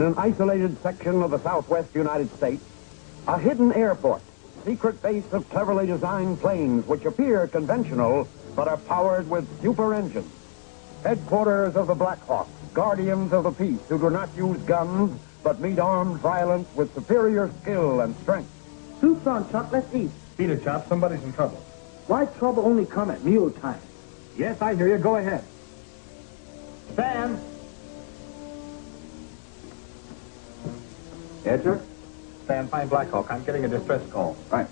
In an isolated section of the southwest United States, a hidden airport, secret base of cleverly designed planes which appear conventional but are powered with super engines. Headquarters of the Black Hawks, guardians of the peace who do not use guns but meet armed violence with superior skill and strength. Soup's on, Chuck. Let's eat. Beat it, Chop. Somebody's in trouble. Why trouble only come at mealtime? Yes, I hear you. Go ahead. Stan! Yes, sir? Stan, find Black Hawk. I'm getting a distress call. Right.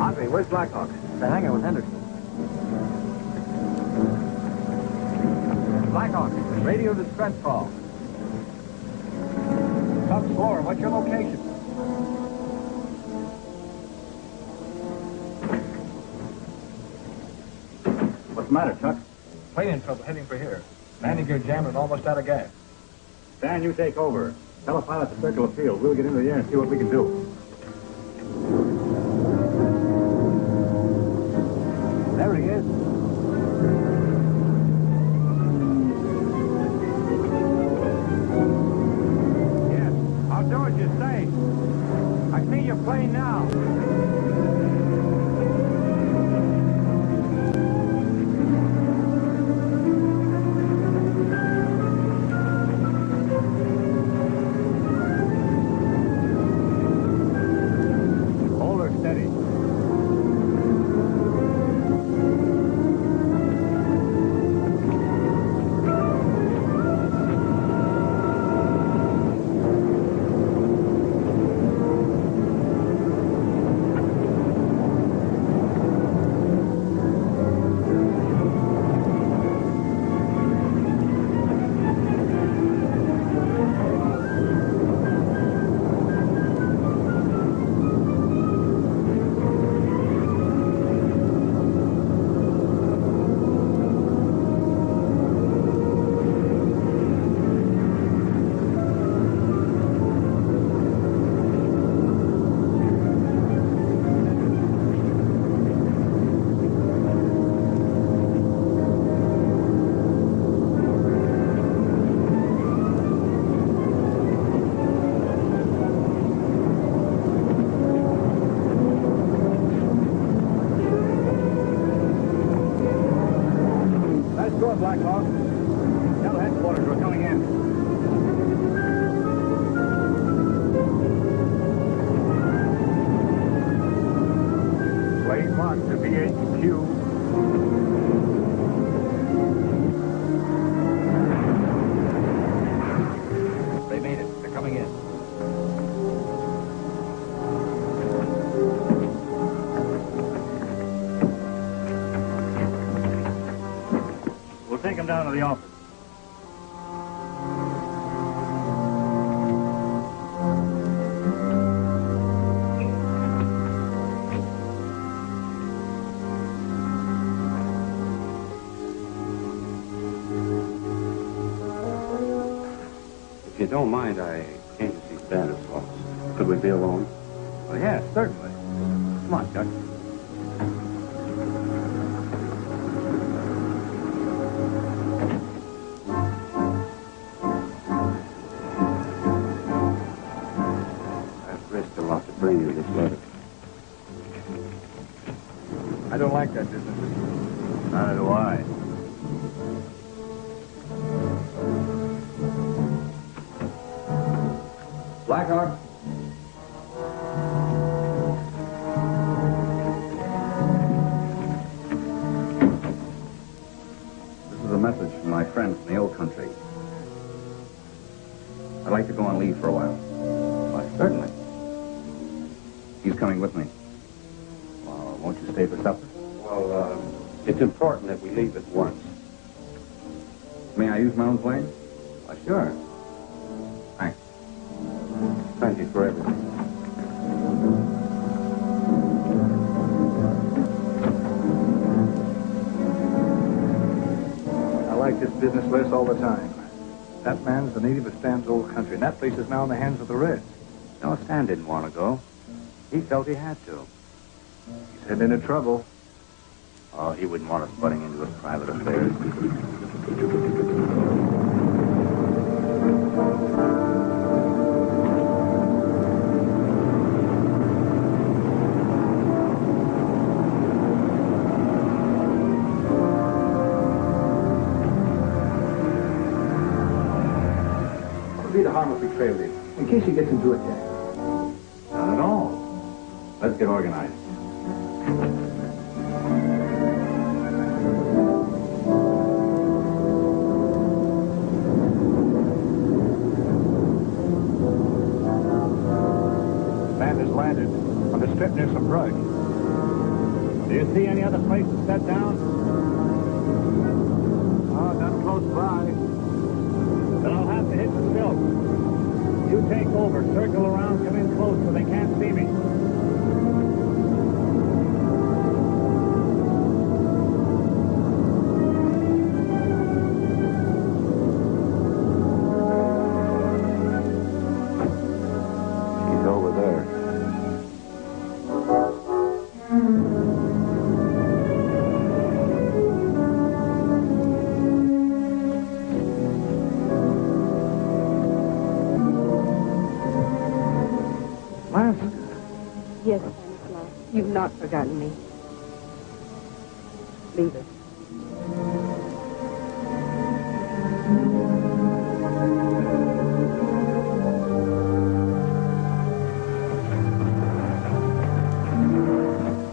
Audrey, where's Black Hawk? The hangar with Henderson. Black Hawk, radio distress call. Top floor, what's your location? What's the matter, Chuck? Plane in trouble, heading for here. Landing gear jammed and almost out of gas. Stan, you take over. Tell a pilot to circle the field. We'll get into the air and see what we can do. There he is. Yes, I'll do as you say. I see your plane now. Black Hawk. Tell headquarters we're coming in. Plane marked to BHQ. They made it. They're coming in. Take him down to the office. If you don't mind, I came to see Stanislaus. Could we be alone? Well, yes, certainly. Come on, Chuck. I don't like that business. Neither do I. Blackhawk. This is a message from my friend from the old country. I'd like to go on leave for a while. Why, certainly. He's coming with me. Won't you stay for supper? Well, it's important that we leave at once. May I use my own plane? Why, sure. Thanks. Thank you for everything. I like this business less all the time. That man's the native of Stan's old country, and that place is now in the hands of the Reds. No, Stan didn't want to go. He felt he had to. He's heading into trouble. Oh, he wouldn't want us butting into his private affairs. What would be the harm if we trailed him? In case he gets into it, Jack. Not at all. Let's get organized. Band has landed on the strip near some brush. Do you see any other place to set down? Oh, none close by. Then I'll have to hit the sill. You take over, circle around, come in close so they can't see me. He's over there. Alaska. Yes, Stanislaus. You've not forgotten me. Leave it.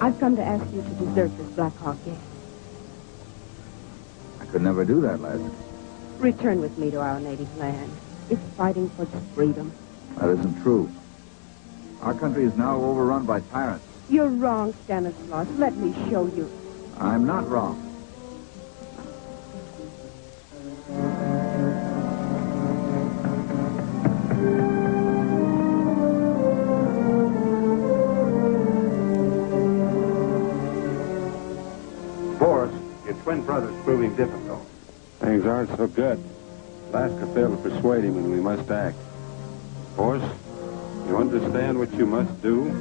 I've come to ask you to desert this Black Hawk gang. I could never do that, lass. Return with me to our native land. It's fighting for its freedom. That isn't true. Our country is now overrun by tyrants. You're wrong, Stanislaus. Let me show you. I'm not wrong. Boris, your twin brother's proving difficult. Things aren't so good. Alaska failed to persuade him, and we must act. Boris, you understand what you must do?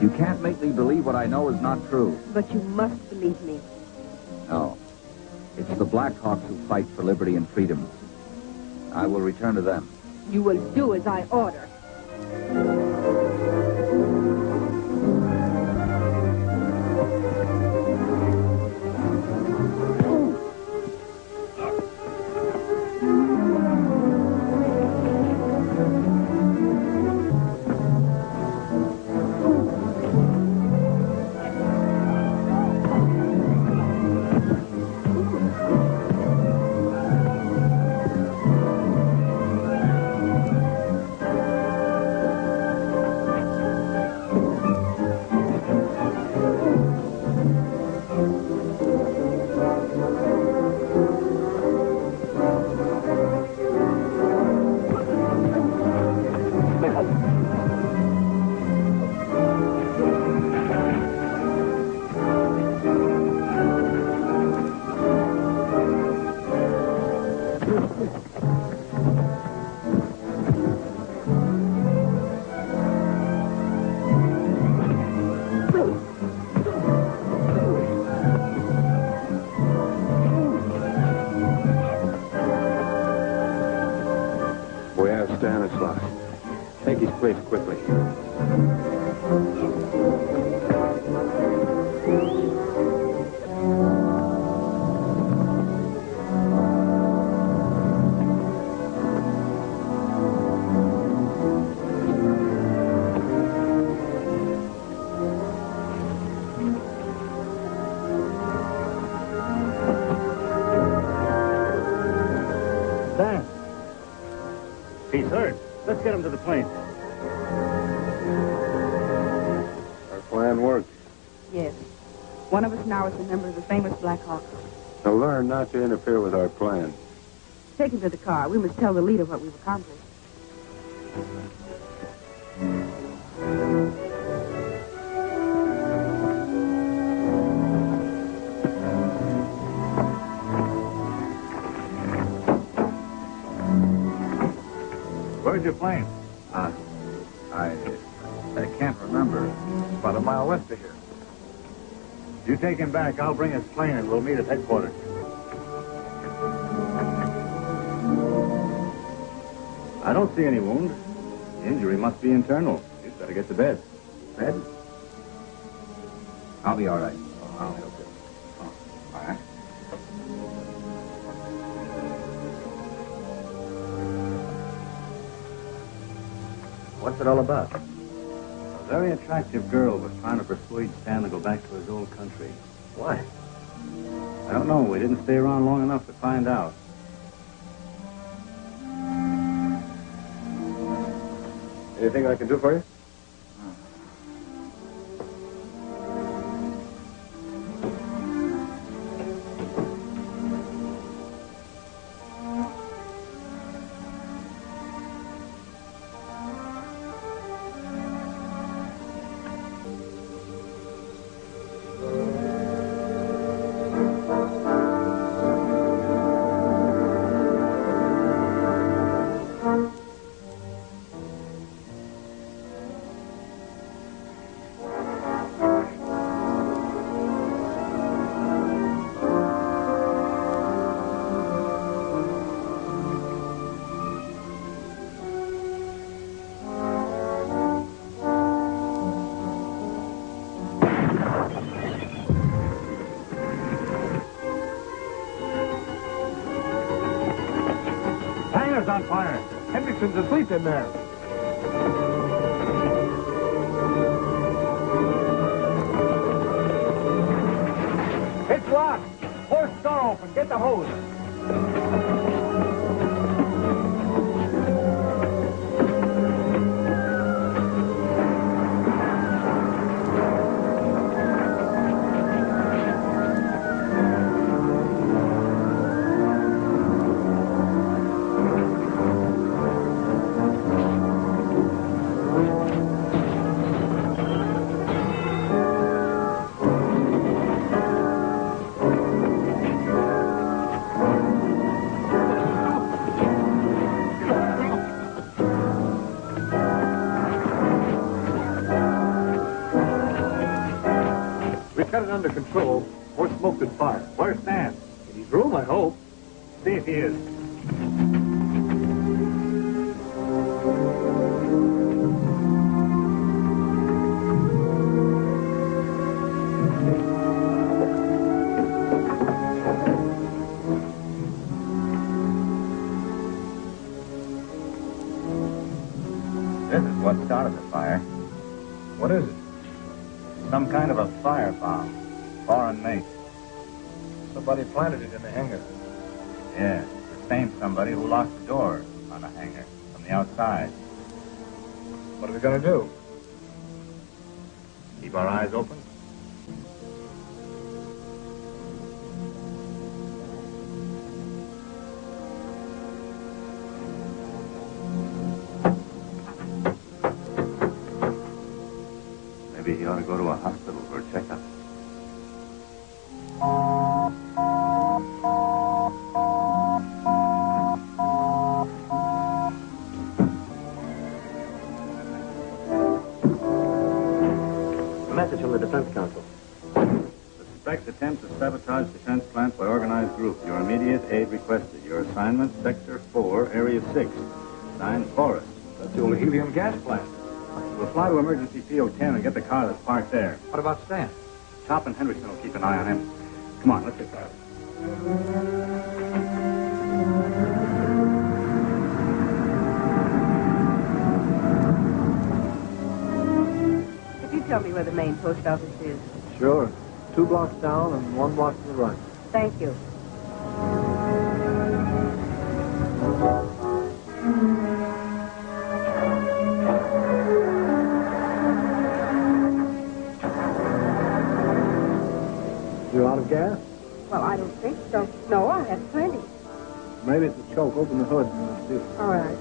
You can't make me believe what I know is not true. But you must believe me. No. It's the Black Hawks who fight for liberty and freedom. I will return to them. You will do as I order. We have Stanislaus. Take his place quickly. Stan. He's hurt. Let's get him to the plane. Our plan worked. Yes. One of us now is a member of the famous Black Hawks. Now learn not to interfere with our plan. Take him to the car. We must tell the leader what we've accomplished. Where's your plane? I can't remember. About a mile west of here. You take him back. I'll bring his plane and we'll meet at headquarters. I don't see any wound. The injury must be internal. You'd better get to bed. Bed? I'll be all right. I'll help you. All right. What's it all about? A very attractive girl was trying to persuade Stan to go back to his old country. Why? I don't know. We didn't stay around long enough to find out. Anything I can do for you? On fire. Hendrickson's asleep in there. It's locked. Force door open. Get the hose. Got it under control. More smoke than fire. Where's Stan? In his room, I hope. See if he is. This is what started the fire. What is it? Some kind of a fire bomb. Foreign make. Somebody planted it in the hangar. Yeah, the same somebody who locked the door on the hangar from the outside. What are we going to do? Keep our eyes open. Maybe he ought to go to a hospital for a checkup. A message from the Defense Council. Suspect attempt to sabotage defense plant by organized group. Your immediate aid requested. Your assignment, Sector 4, Area 6. Signed, Forrest. That's the old helium gas plant. We'll fly to emergency PO 10 and get the car that's parked there. What about Stan? Top and Hendrickson will keep an eye on him. Come on, let's get started. Could you tell me where the main post office is? Sure. 2 blocks down and 1 block to the right. Thank you. You out of gas? Well, I don't think so. No, I have plenty. Maybe it's a choke. Open the hood and we'll see. All right.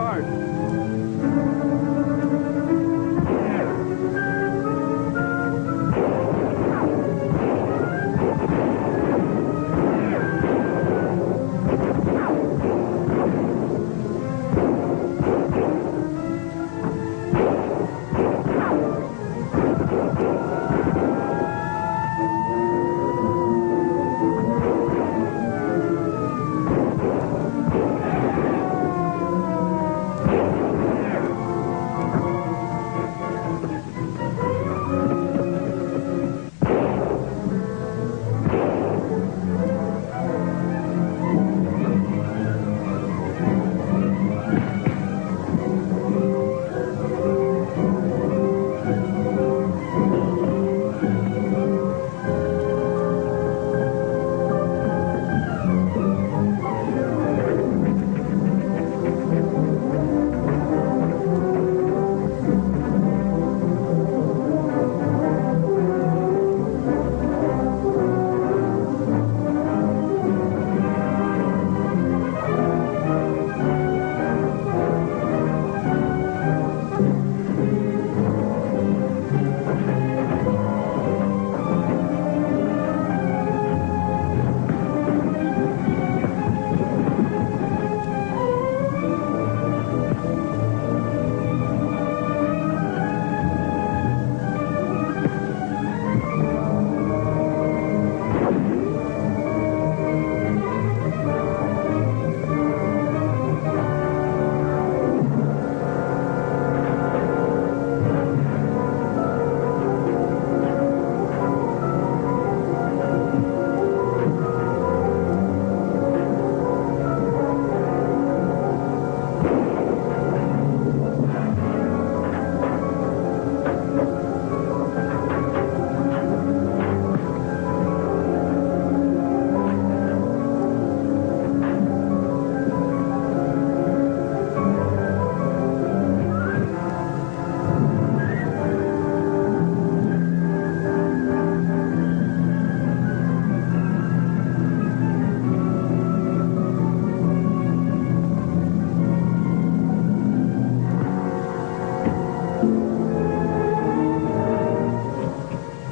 hard.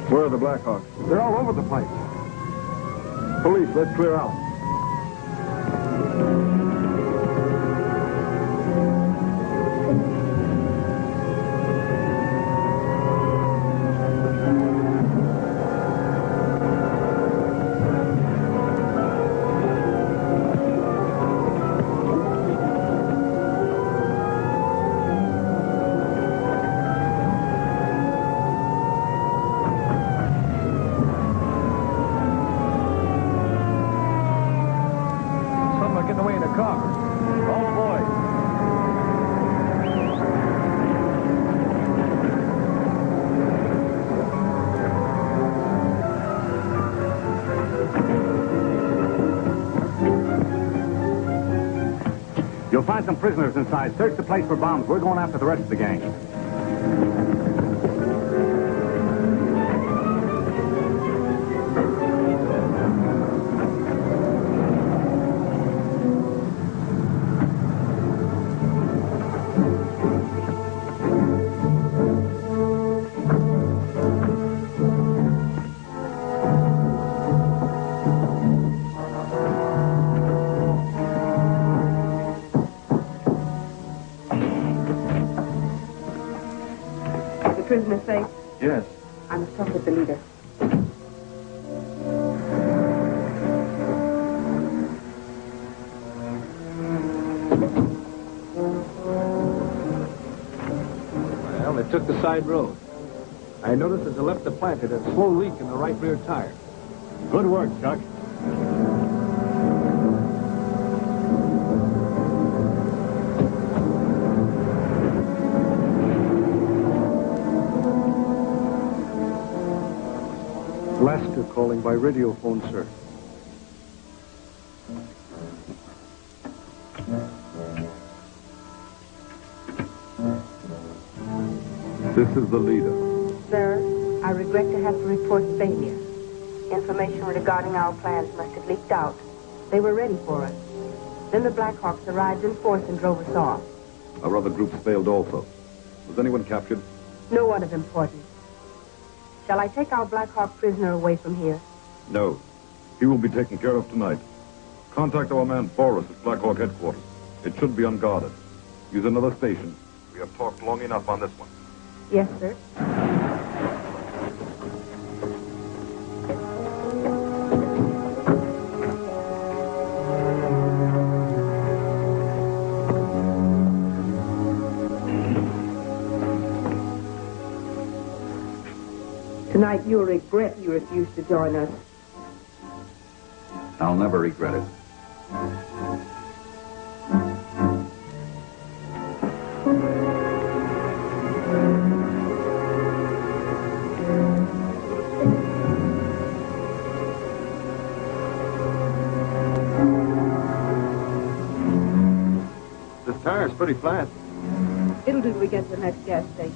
Where are the Blackhawks? They're all over the place. Police, let's clear out. Some are getting away in a car. All boys. You'll find some prisoners inside. Search the place for bombs. We're going after the rest of the gang. Prisoner safe? Yes. I must talk with the leader. Well, they took the side road. I noticed as they left the plant, it had a slow leak in the right rear tire. Good work, Chuck. Alaska calling by radio phone, sir. This is the leader. Sir, I regret to have to report failure. Information regarding our plans must have leaked out. They were ready for us. Then the Blackhawks arrived in force and drove us off. Our other groups failed also. Was anyone captured? No one of importance. Shall I take our Black Hawk prisoner away from here? No. He will be taken care of tonight. Contact our man Forrest at Black Hawk headquarters. It should be unguarded. Use another station. We have talked long enough on this one. Yes, sir. Tonight you'll regret you refused to join us. I'll never regret it. This tire's pretty flat. It'll do till we get to the next gas station.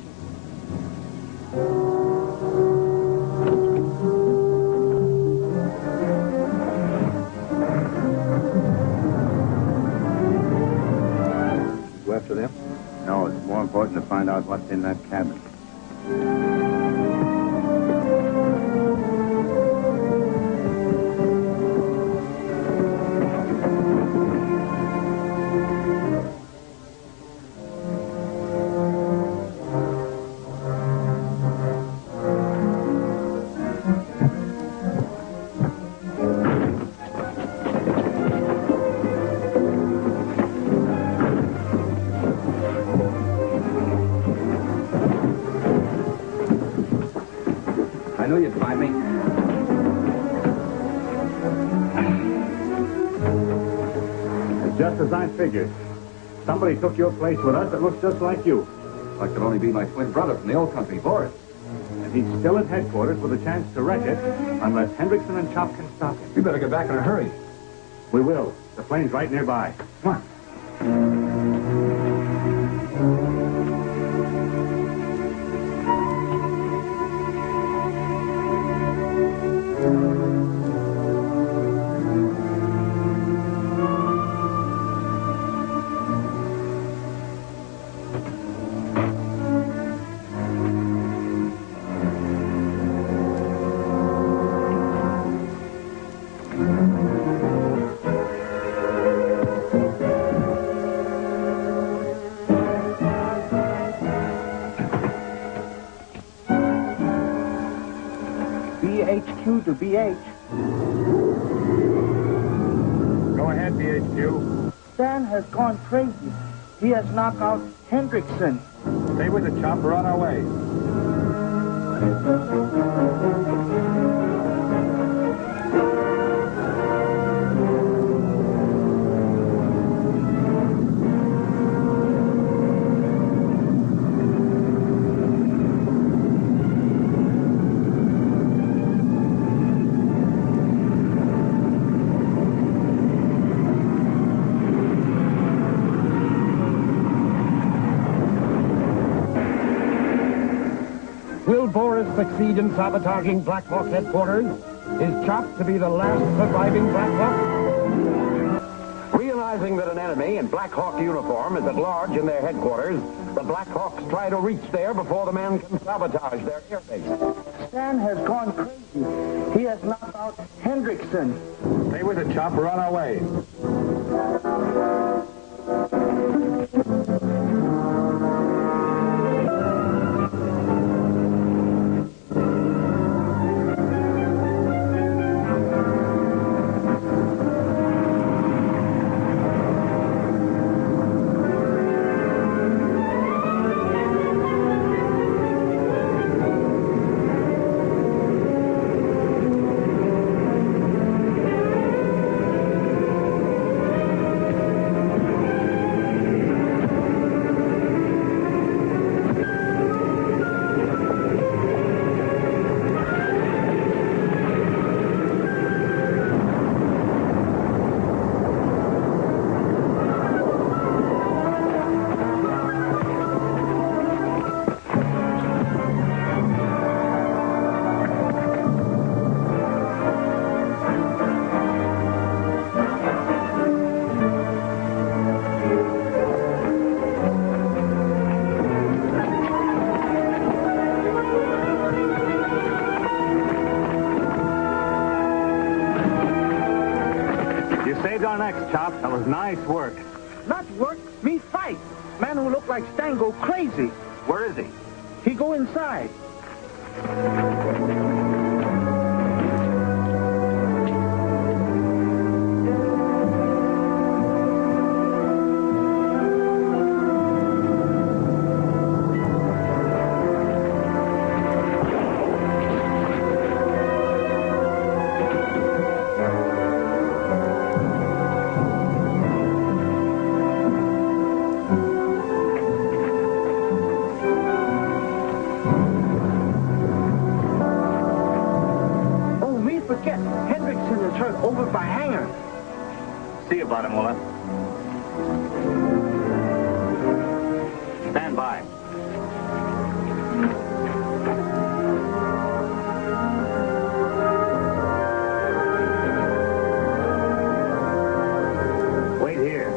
Go after them? No, it's more important to find out what's in that cabin. I knew you'd find me. It's just as I figured. Somebody took your place with us that looks just like you. Like could only be my twin brother from the old country, Boris. And he's still at headquarters with a chance to wreck it unless Hendrickson and Chop can stop him. We better get back in a hurry. We will. The plane's right nearby. Come on. BHQ to BH. Go ahead, BHQ. Stan has gone crazy. He has knocked out Hendrickson. Stay with the Chop. We're on our way. Will Boris succeed in sabotaging Black Hawk headquarters? Is Chop to be the last surviving Black Hawk? Realizing that an enemy in Black Hawk uniform is at large in their headquarters, the Black Hawks try to reach there before the man can sabotage their airbase. Stan has gone crazy. He has knocked out Hendrickson. Stay with the Chop. We're on our way. our necks, Chop. That was nice work. Not work, me fight. Man who look like Stan go crazy. Where is he? He go inside. Over by hangar. See about him, Willa. Stand by. Wait here.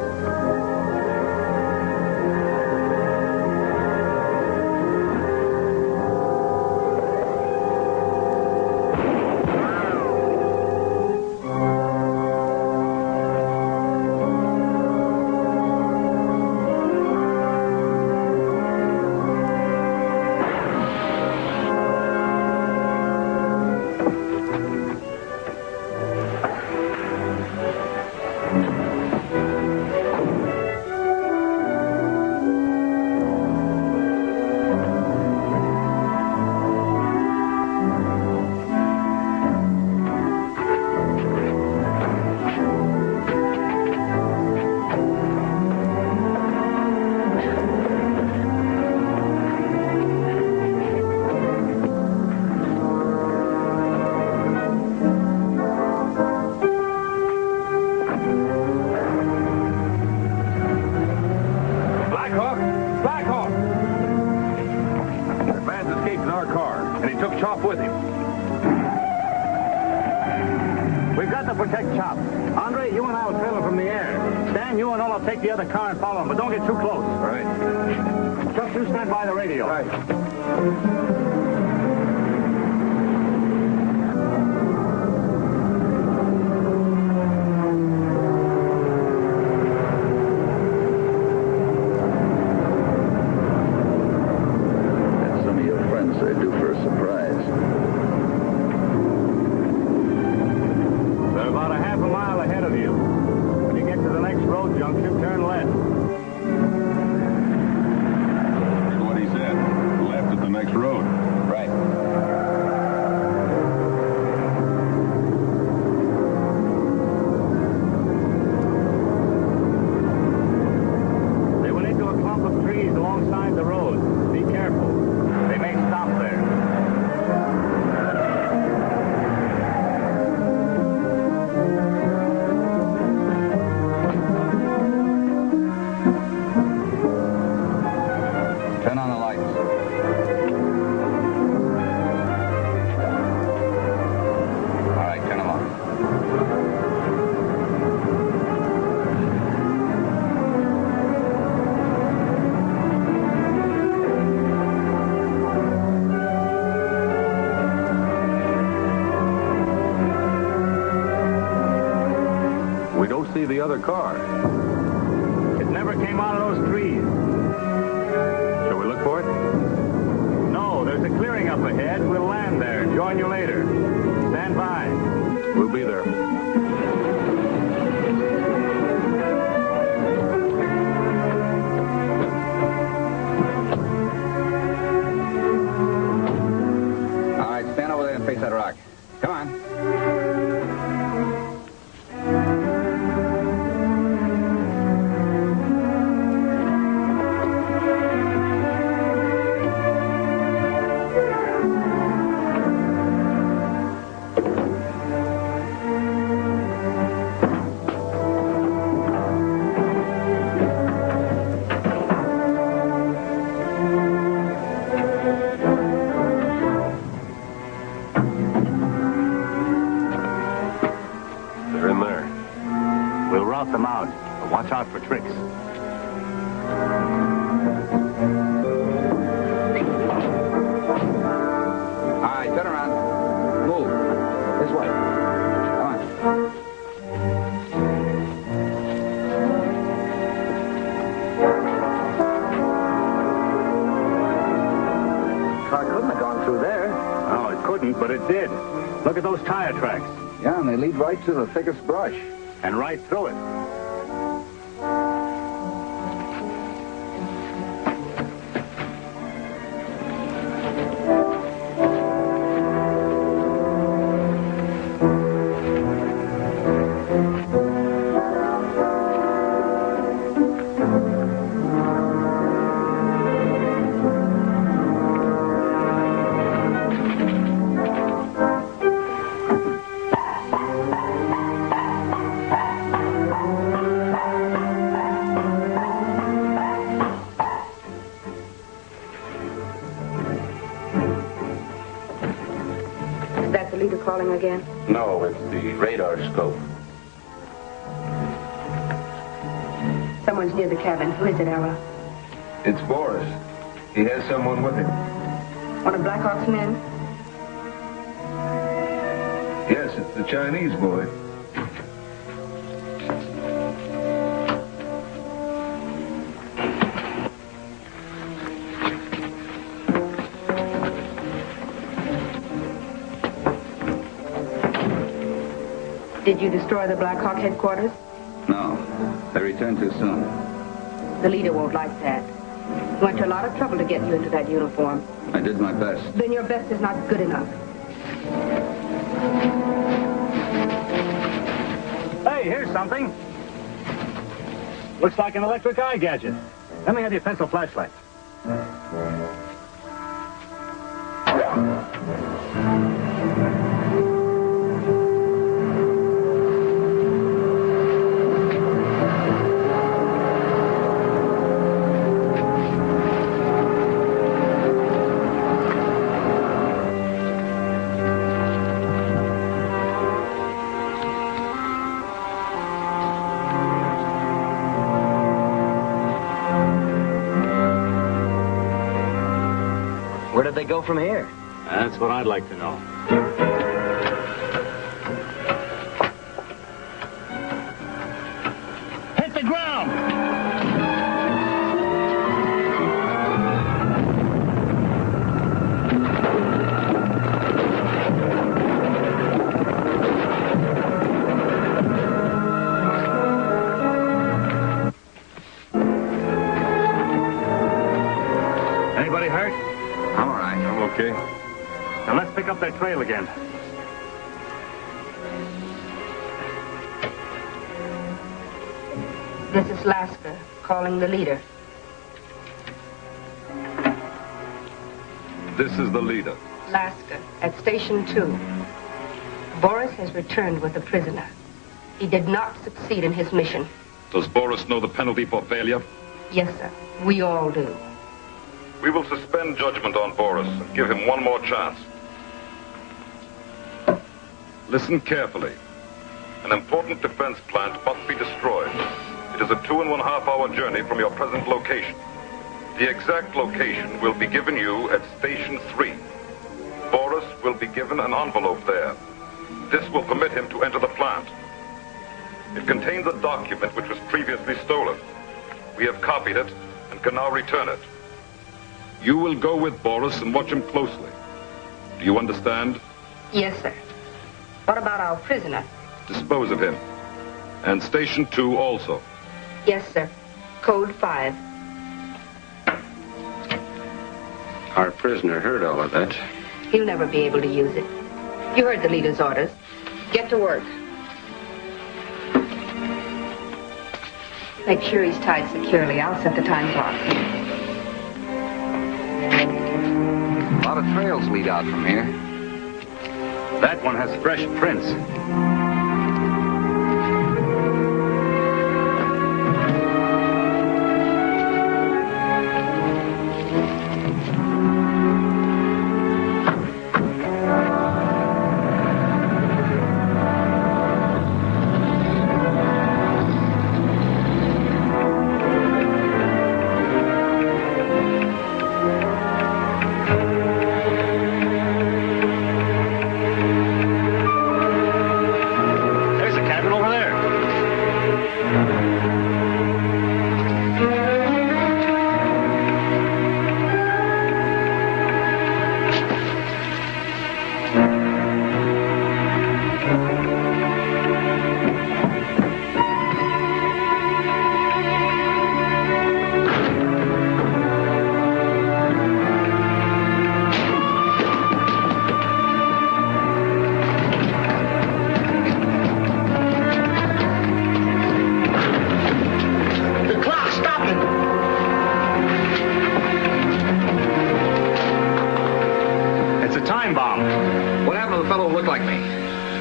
Chop with him. We've got to protect Chop. Andre, you and I will trail him from the air. Stan, you and Olaf take the other car and follow him, but don't get too close. All right. Just you stand by the radio. Right. They're about a half a mile ahead of you. When you get to the next road junction, turn left. Here's what he said. Left at the next road. Right. They went into a clump of trees alongside the road. Be careful. They may stop there. Turn on the lights. All right, turn them on. We don't see the other car. It never came out of those trees. Shall we look for it? No, there's a clearing up ahead. We'll land there. Join you later. Stand by. We'll be there. All right, stand over there and face that rock. Come on. They're in there. We'll rout them out. But watch out for tricks. All right, turn around. Move. This way. Come on. through there. Oh, it couldn't, but it did. Look at those tire tracks. Yeah, and they lead right to the thickest brush. And right through it. Is that the leader calling again? No, it's the radar scope. Someone's near the cabin. Who is it, Ella? It's Boris. He has someone with him. One of Blackhawk's men? Yes, it's the Chinese boy. Did you destroy the Blackhawk headquarters? No, they returned too soon. The leader won't like that. He went to a lot of trouble to get you into that uniform. I did my best. Then your best is not good enough. Hey, here's something. Looks like an electric eye gadget. Let me have your pencil flashlight. Where did they go from here? That's what I'd like to know. Hit the ground! Anybody hurt? I'm all right. I'm okay. Now let's pick up that trail again. This is Lasker calling the leader. This is the leader. Lasker, at Station 2. Boris has returned with a prisoner. He did not succeed in his mission. Does Boris know the penalty for failure? Yes, sir. We all do. We will suspend judgment on Boris and give him one more chance. Listen carefully. An important defense plant must be destroyed. It is a 2.5-hour journey from your present location. The exact location will be given you at Station 3. Boris will be given an envelope there. This will permit him to enter the plant. It contains a document which was previously stolen. We have copied it and can now return it. You will go with Boris and watch him closely. Do you understand? Yes, sir. What about our prisoner? Dispose of him. And Station 2 also. Yes, sir. Code 5. Our prisoner heard all of that. He'll never be able to use it. You heard the leader's orders. Get to work. Make sure he's tied securely. I'll set the time clock. A lot of trails lead out from here. That one has fresh prints.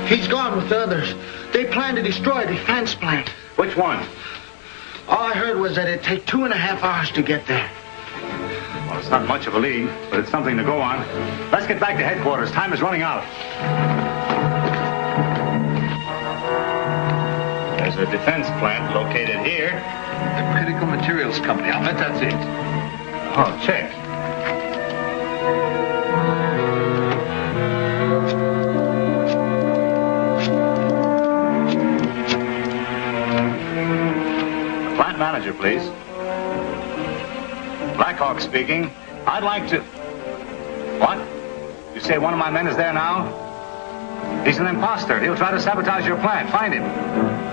He's gone with the others. They plan to destroy a defense plant. Which one? All I heard was that it'd take 2.5 hours to get there. Well, it's not much of a lead, but it's something to go on. Let's get back to headquarters. Time is running out. There's a defense plant located here. The Critical Materials Company. I'll bet that's it. Oh, check. Plant manager, please. Blackhawk speaking. I'd like to... What? You say one of my men is there now? He's an imposter. He'll try to sabotage your plant. Find him.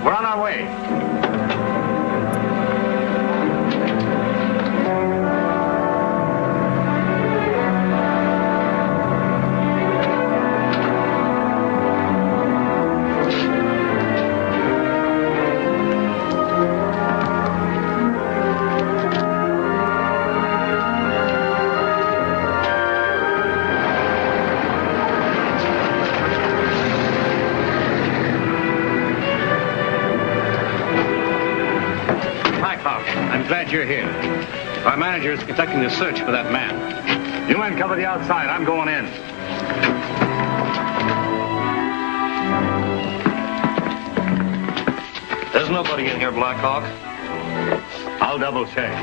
We're on our way. I'm glad you're here. Our manager is conducting a search for that man. You men cover the outside. I'm going in. There's nobody in here, Blackhawk. I'll double check.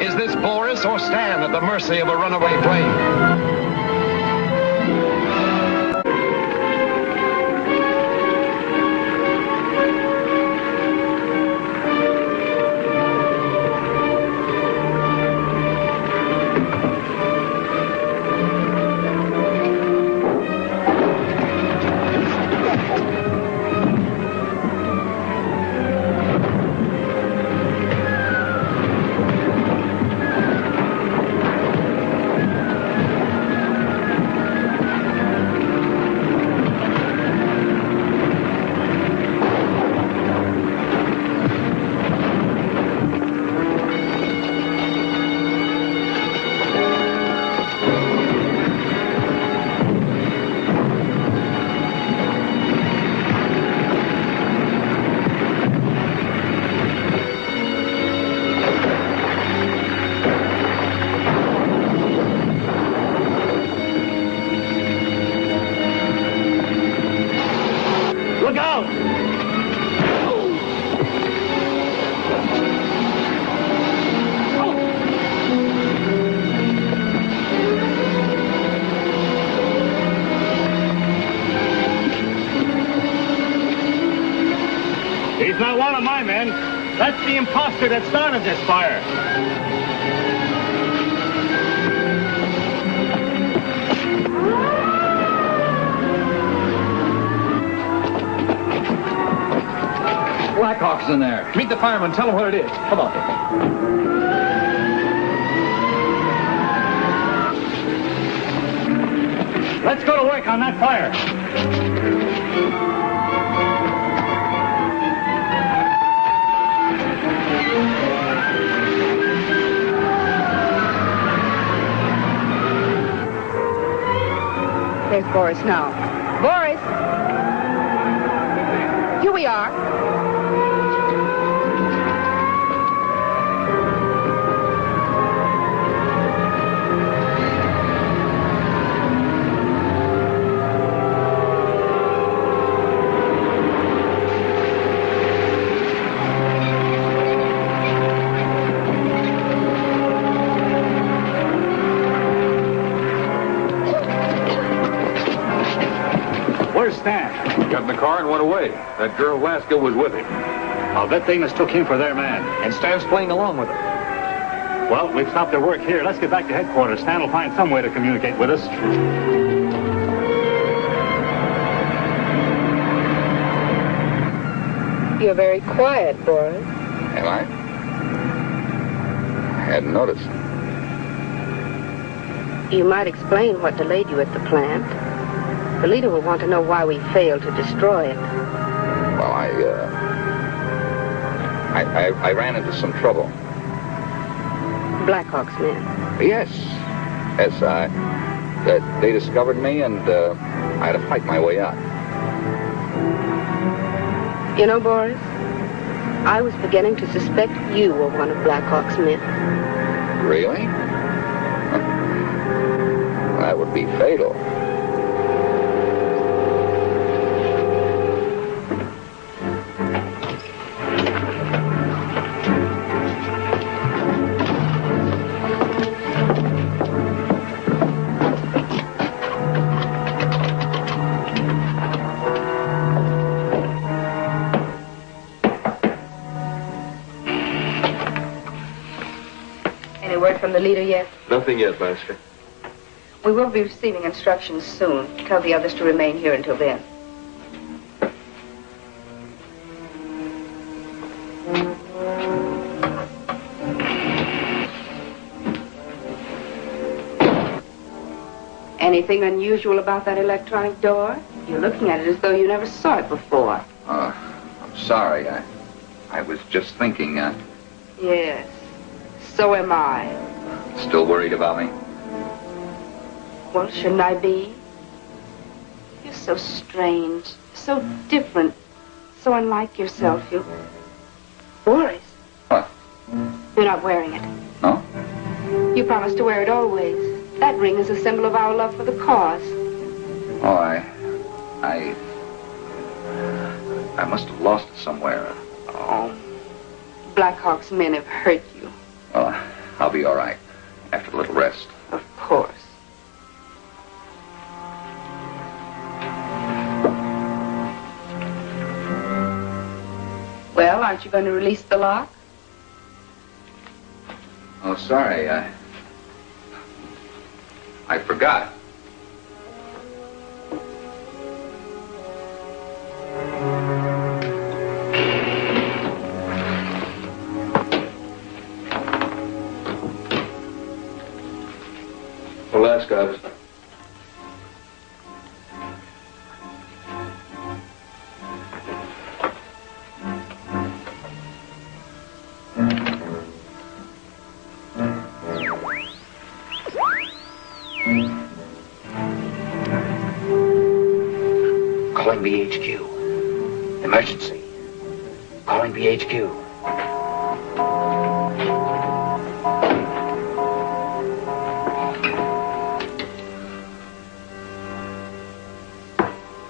Is this Boris or Stan at the mercy of a runaway plane? He's not one of my men. That's the imposter that started this fire. Blackhawks in there. Meet the fireman. Tell him what it is. Come on. Let's go to work on that fire. There's Boris now. Boris! Here we are. Where's Stan? Got in the car and went away. That girl Laska was with him. I'll bet they mistook him for their man. And Stan's playing along with them. Well, we've stopped their work here. Let's get back to headquarters. Stan will find some way to communicate with us. You're very quiet, Boris. Am I? I hadn't noticed. You might explain what delayed you at the plant. The leader will want to know why we failed to destroy it. Well, I ran into some trouble. Blackhawks men. Yes. They discovered me, and I had to fight my way out. You know, Boris, I was beginning to suspect you were one of Blackhawks men. Really? That would be fatal. Any word from the leader yet? Nothing yet, Laska. We will be receiving instructions soon. Tell the others to remain here until then. Anything unusual about that electronic door? You're looking at it as though you never saw it before. I'm sorry. I was just thinking. Yes, so am I. Still worried about me? Well, shouldn't I be? You're so strange, so different, so unlike yourself. You... Boris. What? You're not wearing it. No? You promised to wear it always. That ring is a symbol of our love for the cause. Oh, I must have lost it somewhere. Oh, Blackhawks men have hurt you. Well, I'll be all right after a little rest. Of course. Well, aren't you going to release the lock? Oh, sorry. I forgot. Well, Laska, Calling BHQ. Emergency. Calling BHQ.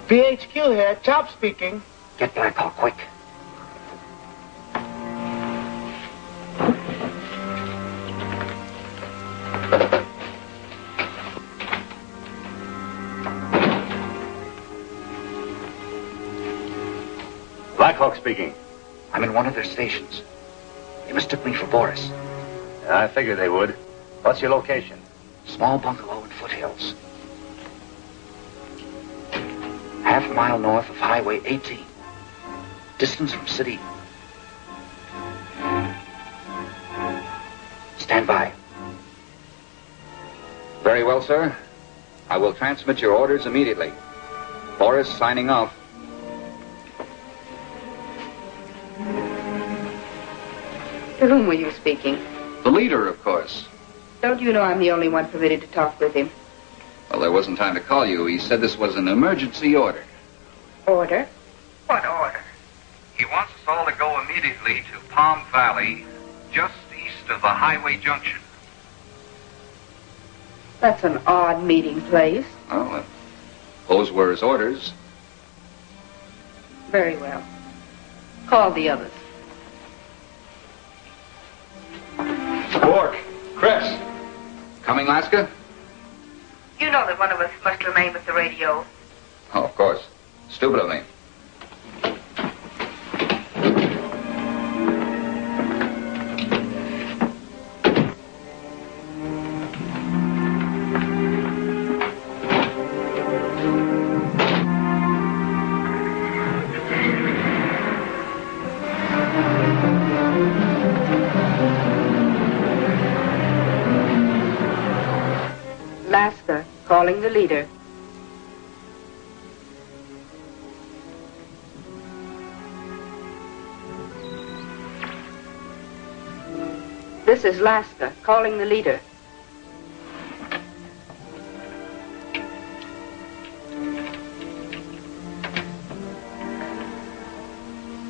BHQ here, Chop speaking. Get Blackhawk, quick. Blackhawk speaking. I'm in one of their stations. They mistook me for Boris. I figured they would. What's your location? Small bungalow in foothills. Half a mile north of Highway 18. Distance from city, Stand by. Very well, sir. I will transmit your orders immediately. Boris signing off. To whom were you speaking? The leader, of course. Don't you know I'm the only one permitted to talk with him? Well, there wasn't time to call you. He said this was an emergency order. Order? What order? He wants us all to go immediately to Palm Valley, just east of the highway junction. That's an odd meeting place. Well, those were his orders. Very well. Call the others. Bork, Chris. Coming, Laska? You know that one of us must remain with the radio. Oh, of course. Stupid of me. Laska, calling the leader. This is Laska, calling the leader.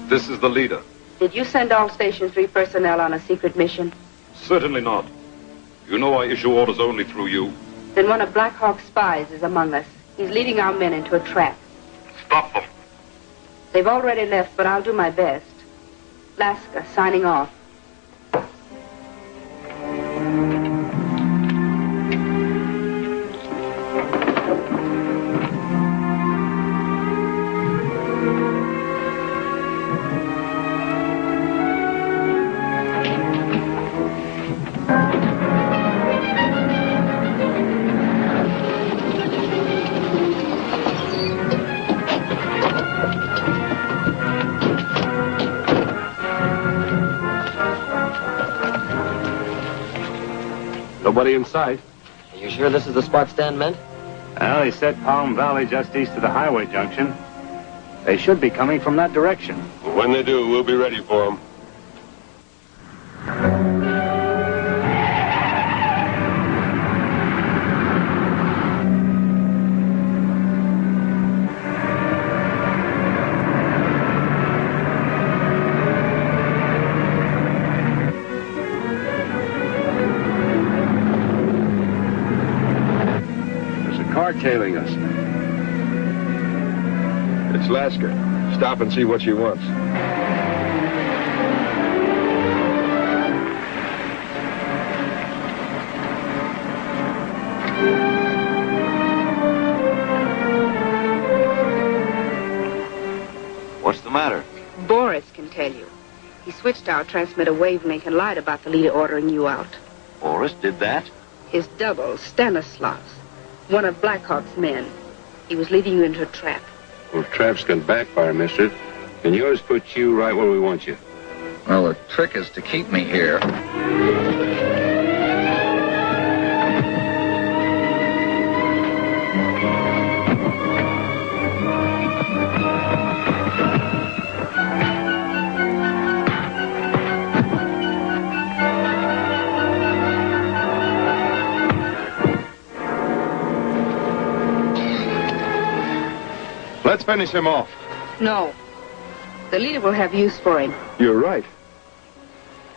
This is the leader. Did you send all Station 3 personnel on a secret mission? Certainly not. You know I issue orders only through you. Then one of Black Hawk's spies is among us. He's leading our men into a trap. Stop them. They've already left, but I'll do my best. Laska, signing off. Nobody in sight. Are you sure this is the spot Stan meant? Well, he said Palm Valley just east of the highway junction. They should be coming from that direction. When they do, we'll be ready for them. Tailing us. It's Laska. Stop and see what she wants. What's the matter? Boris can tell you. He switched our transmitter wavelength and lied about the leader ordering you out. Boris did that? His double, Stanislaus, one of Black Hawk's men. He was leading you into a trap. Well, traps can backfire, mister. And yours puts you right where we want you. Well, the trick is to keep me here. Let's finish him off. No. The leader will have use for him. You're right.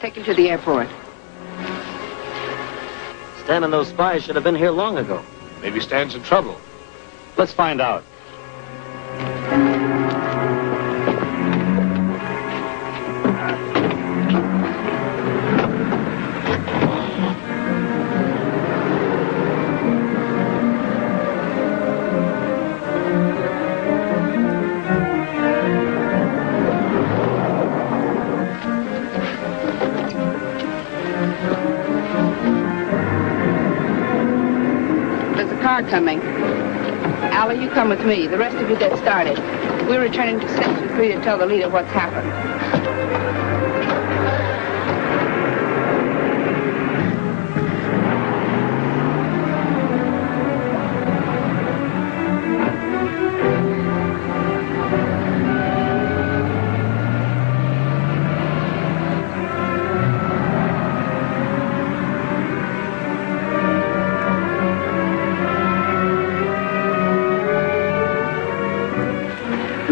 Take him to the airport. Stan and those spies should have been here long ago. Maybe Stan's in trouble. Let's find out. Coming. Allie, you come with me. The rest of you get started. We're returning to Section 3 to tell the leader what's happened.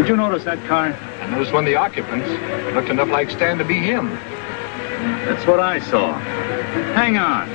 Did you notice that car? I noticed one of the occupants looked enough like Stan to be him. That's what I saw. Hang on.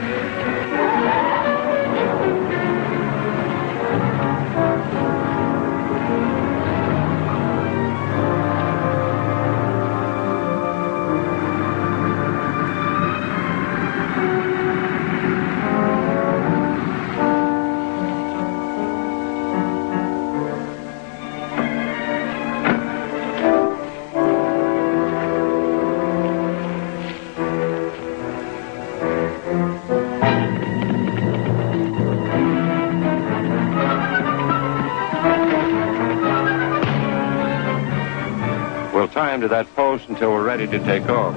We'll tie him to that post until we're ready to take off.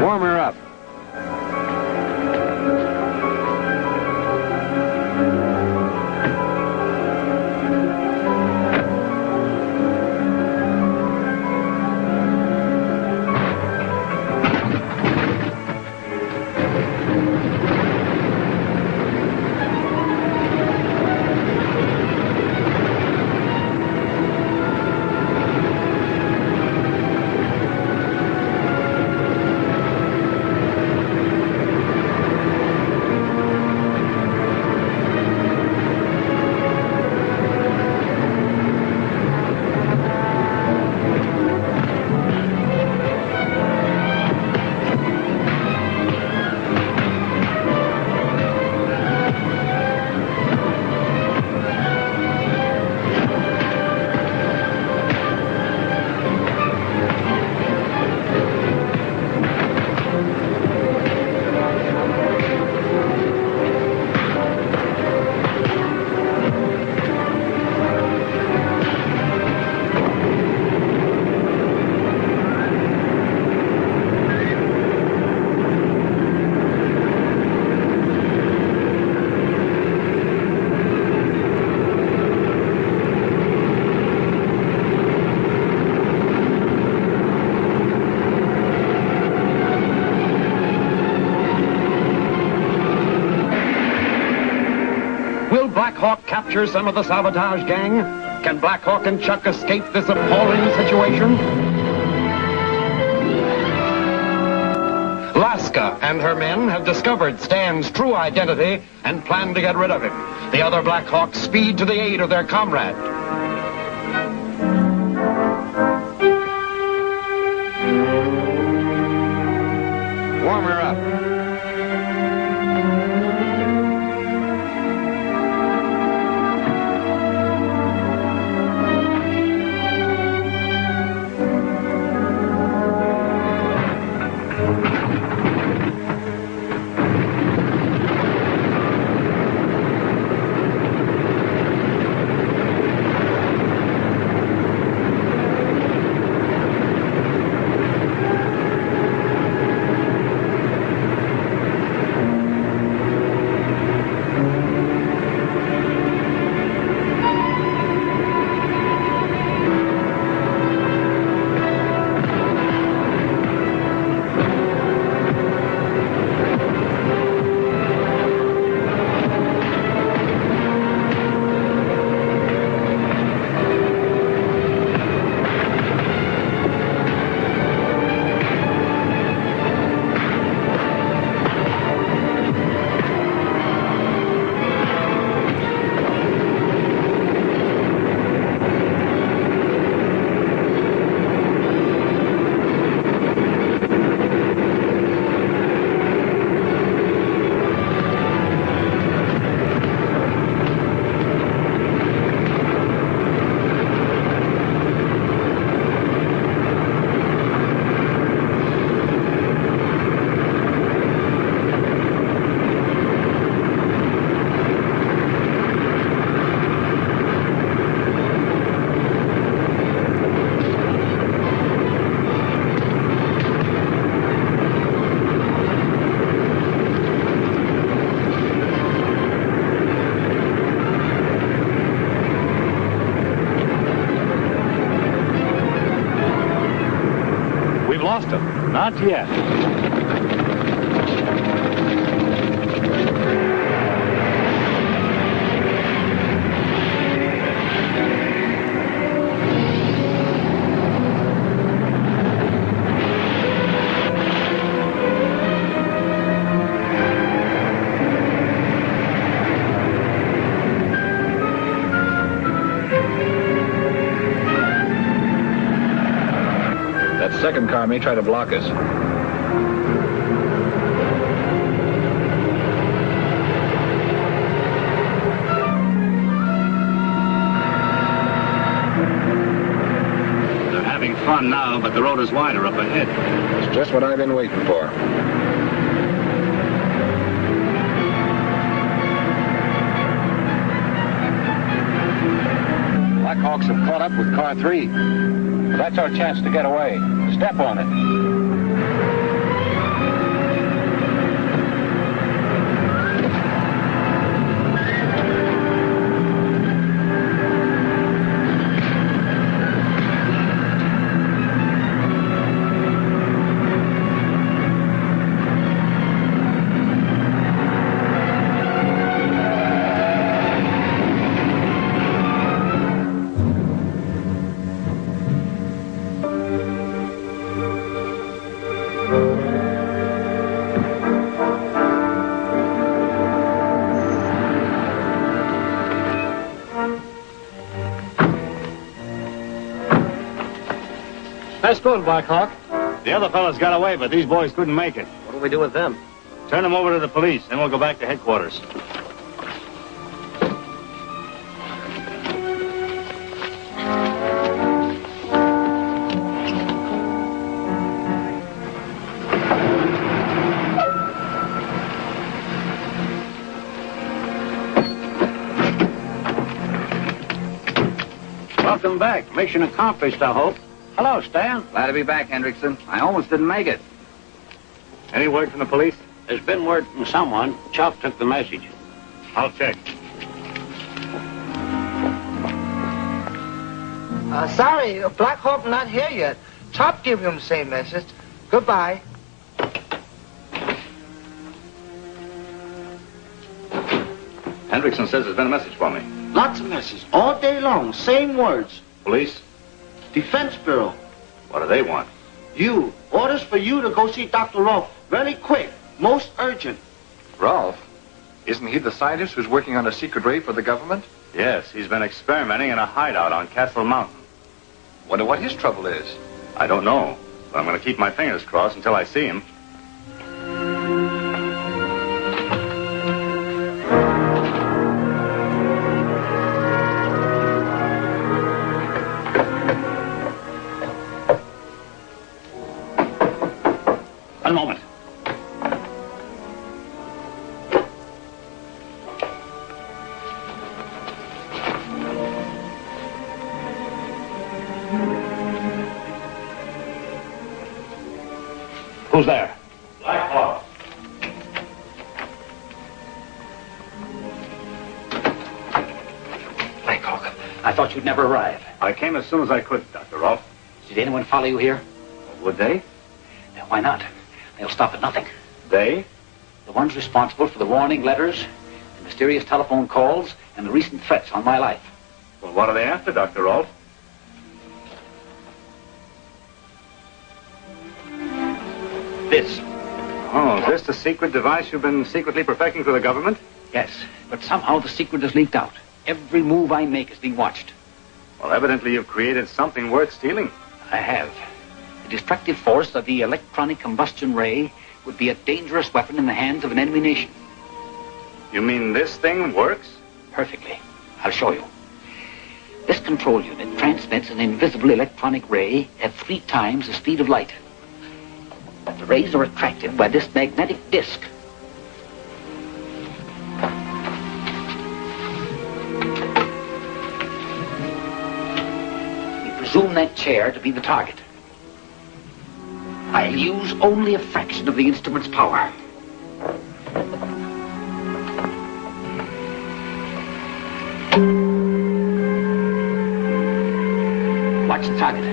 Warm her up. Will Black Hawk capture some of the sabotage gang? Can Black Hawk and Chuck escape this appalling situation? Laska and her men have discovered Stan's true identity and plan to get rid of him. The other Black Hawks speed to the aid of their comrade. Warm her up. lost him. Not yet. That second car may try to block us. They're having fun now, but the road is wider up ahead. It's just what I've been waiting for. Blackhawks have caught up with car 3. That's our chance to get away. Step on it. Nice going, Blackhawk. The other fellas got away, but these boys couldn't make it. What do we do with them? Turn them over to the police, then we'll go back to headquarters. Welcome back. Mission accomplished, I hope. Hello, Stan. Glad to be back, Hendrickson. I almost didn't make it. Any word from the police? There's been word from someone. Chop took the message. I'll check. Sorry, Black Hawk not here yet. Chop gave him the same message. Goodbye. Hendrickson says there's been a message for me. Lots of messages, all day long, same words. Police? Defense Bureau. What do they want? You. Orders for you to go see Dr. Rolfe. Very quick. Most urgent. Rolfe? Isn't he the scientist who's working on a secret ray for the government? Yes, he's been experimenting in a hideout on Castle Mountain. Wonder what his trouble is. I don't know, but I'm going to keep my fingers crossed until I see him. One moment. Who's there? Blackhawk. Blackhawk. I thought you'd never arrive. I came as soon as I could, Dr. Rolfe. Did anyone follow you here? Would they? Now, why not? They'll stop at nothing. They? The ones responsible for the warning letters, the mysterious telephone calls, and the recent threats on my life. Well, what are they after, Dr. Rolfe? This. Oh, is this the secret device you've been secretly perfecting for the government? Yes, but somehow the secret has leaked out. Every move I make is being watched. Well, evidently you've created something worth stealing. I have. The destructive force of the electronic combustion ray would be a dangerous weapon in the hands of an enemy nation. You mean this thing works? Perfectly. I'll show you. This control unit transmits an invisible electronic ray at 3 times the speed of light. The rays are attracted by this magnetic disc. We presume that chair to be the target. I'll use only a fraction of the instrument's power. Watch the target.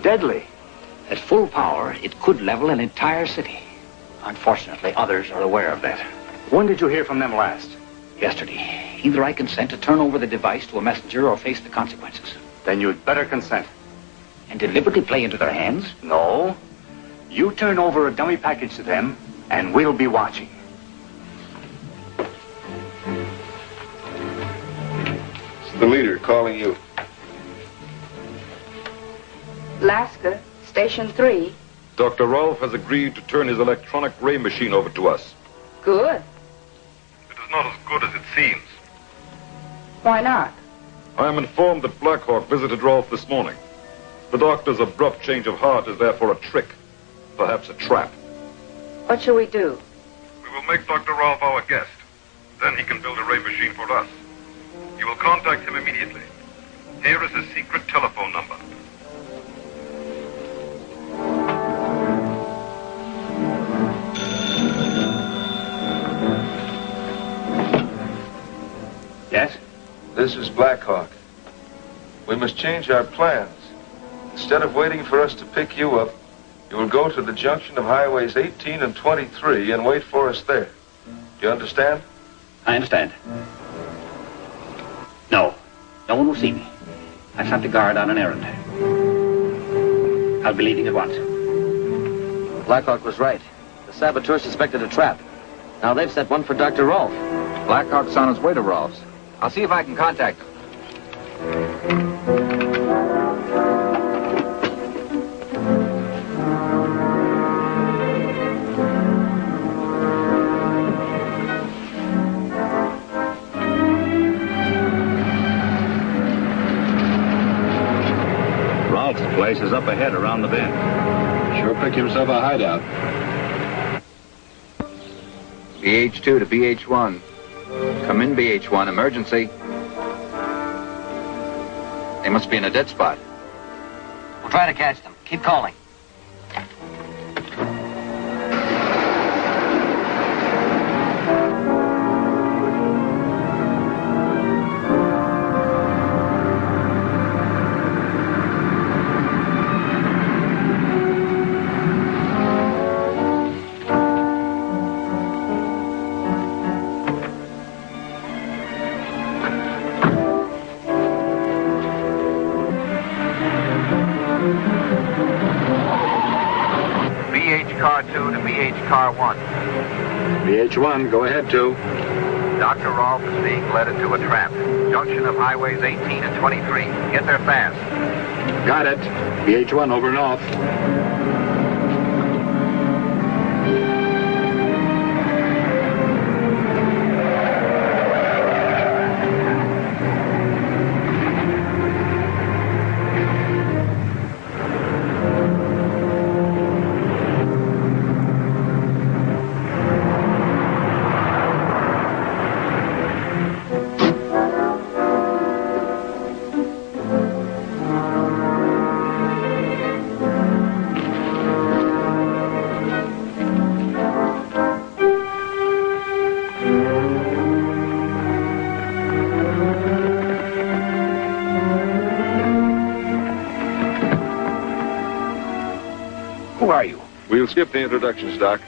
and deadly. At full power, it could level an entire city. Unfortunately, others are aware of that. When did you hear from them last? Yesterday. Either I consent to turn over the device to a messenger or face the consequences. Then you'd better consent. And deliberately play into their hands? No. You turn over a dummy package to them, and we'll be watching. It's the leader calling you. Alaska, Station 3. Dr. Rolfe has agreed to turn his electronic ray machine over to us. Good. It is not as good as it seems. Why not? I am informed that Blackhawk visited Rolfe this morning. The doctor's abrupt change of heart is therefore a trick, perhaps a trap. What shall we do? We will make Dr. Rolfe our guest. Then he can build a ray machine for us. You will contact him immediately. Here is his secret telephone number. Yes? This is Blackhawk. We must change our plans. Instead of waiting for us to pick you up, you will go to the junction of highways 18 and 23 and wait for us there. Do you understand? I understand. No. No one will see me. I sent the guard on an errand. I'll be leaving at once. Blackhawk was right. The saboteurs suspected a trap. Now they've set one for Dr. Rolfe. Blackhawk's on his way to Rolfe's. I'll see if I can contact him. Rolfe's place is up ahead around the bend. Sure picked himself a hideout. BH2 to BH1. Come in, BH1. Emergency. They must be in a dead spot. We'll try to catch them. Keep calling. Car 2 to BH Car 1. BH1, go ahead, 2. Dr. Rolfe is being led into a trap. Junction of highways 18 and 23. Get there fast. Got it. BH1, over and off. Who are you? We'll skip the introductions, Doc.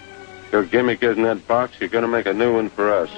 Your gimmick isn't that box. You're going to make a new one for us.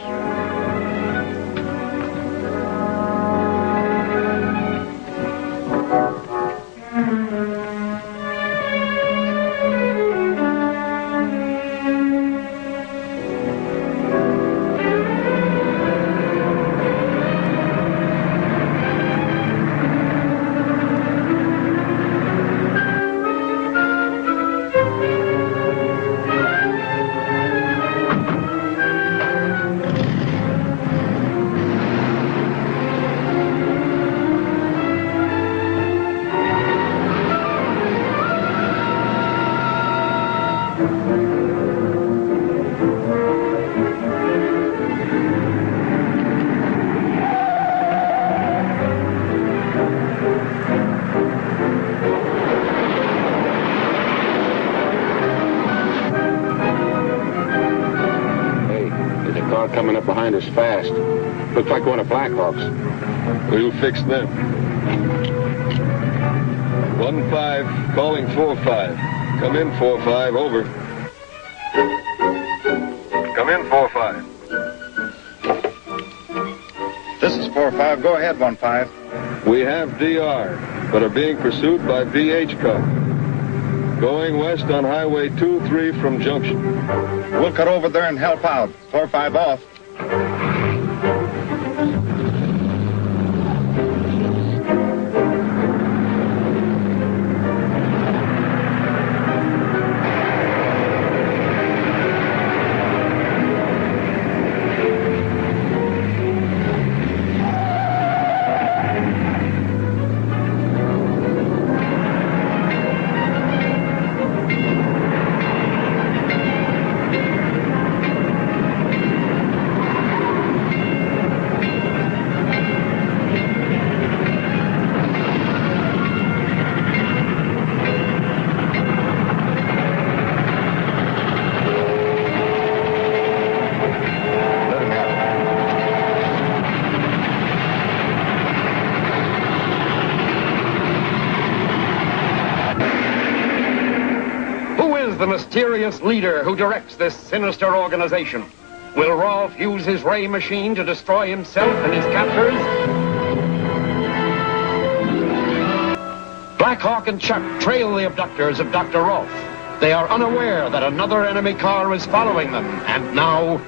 Coming up behind us fast. Looks like one of Blackhawk's. We'll fix them. 1-5, calling 4-5. Come in, 4-5, over. Come in, 4-5. This is 4-5. Go ahead, 1-5. We have DR, but are being pursued by BH Cup. Going west on Highway 23 from Junction. We'll cut over there and help out. 4-5 off. The mysterious leader who directs this sinister organization. Will Rolf use his ray machine to destroy himself and his captors? Black Hawk and Chuck trail the abductors of Dr. Rolf. They are unaware that another enemy car is following them, and now...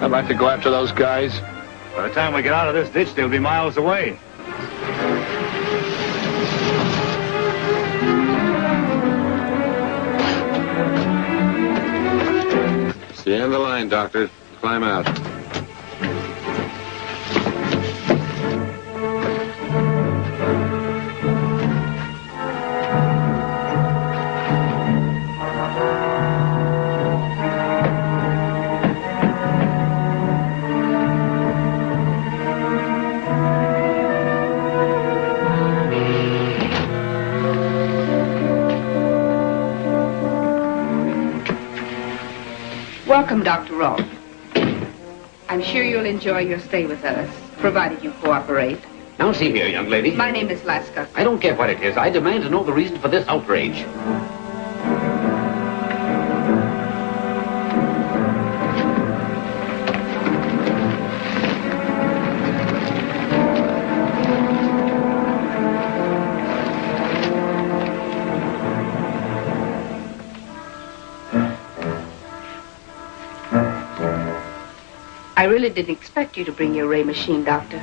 I'd like to go after those guys. By the time we get out of this ditch, they'll be miles away. It's the end of the line, Doctor. Climb out. Welcome, Dr. Rolf. I'm sure you'll enjoy your stay with us, provided you cooperate. Now, see here, young lady. My name is Laska. I don't care what it is. I demand to know the reason for this outrage. I really didn't expect you to bring your ray machine, Doctor.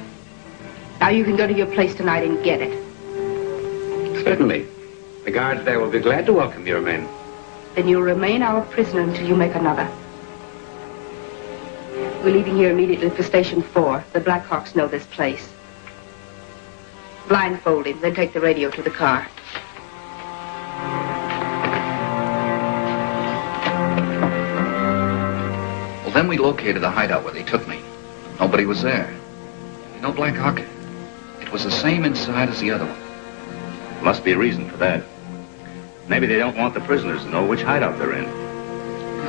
Now you can go to your place tonight and get it. Certainly. The guards there will be glad to welcome your men. Then you'll remain our prisoner until you make another. We're leaving here immediately for Station 4. The Blackhawks know this place. Blindfold him, then take the radio to the car. Well, then we located the hideout where they took me. Nobody was there. You know, Black Hawk, it was the same inside as the other one. Must be a reason for that. Maybe they don't want the prisoners to know which hideout they're in.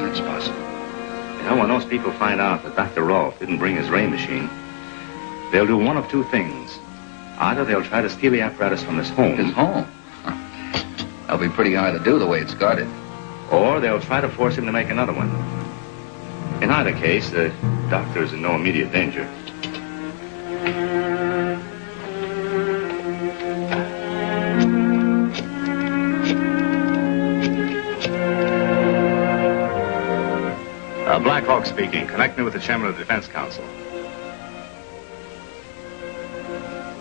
That's possible. You know, when those people find out that Dr. Rolf didn't bring his ray machine, they'll do one of two things. Either they'll try to steal the apparatus from his home. His home? Huh. That'll be pretty hard to do the way it's guarded. Or they'll try to force him to make another one. In either case, the doctor is in no immediate danger. Hawk speaking. Connect me with the chairman of the Defense Council.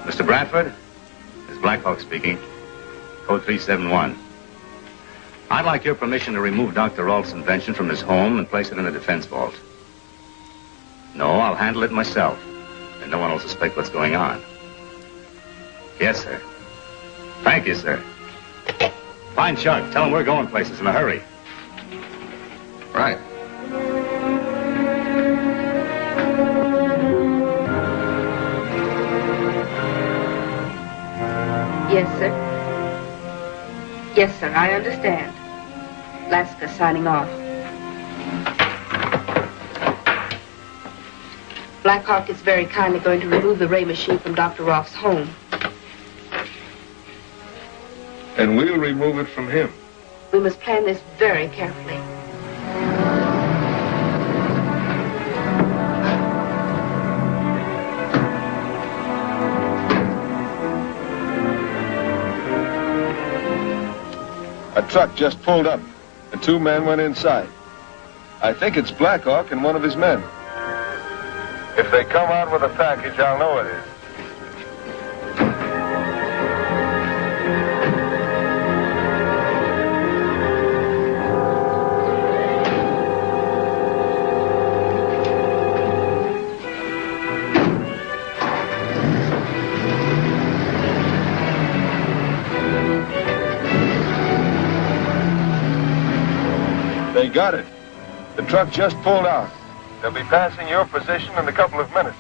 Mr. Bradford? This is Black Hawk speaking. Code 371. I'd like your permission to remove Dr. Rolf's invention from his home and place it in the defense vault. No, I'll handle it myself. And no one will suspect what's going on. Yes, sir. Thank you, sir. Find Chuck. Tell him we're going places in a hurry. Right. Yes, sir. Yes, sir, I understand. Laska signing off. Black Hawk is very kindly going to remove the ray machine from Dr. Rolf's home. And we'll remove it from him. We must plan this very carefully. A truck just pulled up. The two men went inside. I think it's Black Hawk and one of his men. If they come out with a package, I'll know it is. They got it. The truck just pulled out. They'll be passing your position in a couple of minutes.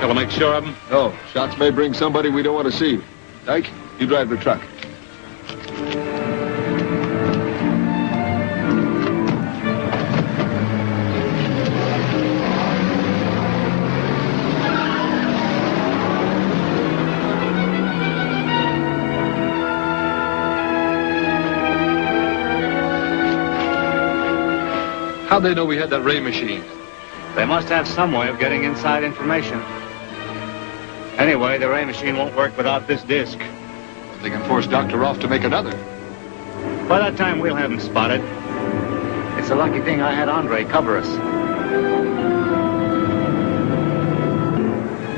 Shall I make sure of them? No. Shots may bring somebody we don't want to see. Dyke, you drive the truck. How'd they know we had that ray machine? They must have some way of getting inside information. Anyway, the ray machine won't work without this disc. They can force Dr. Rolf to make another. By that time, we'll have him spotted. It's a lucky thing I had Andre cover us.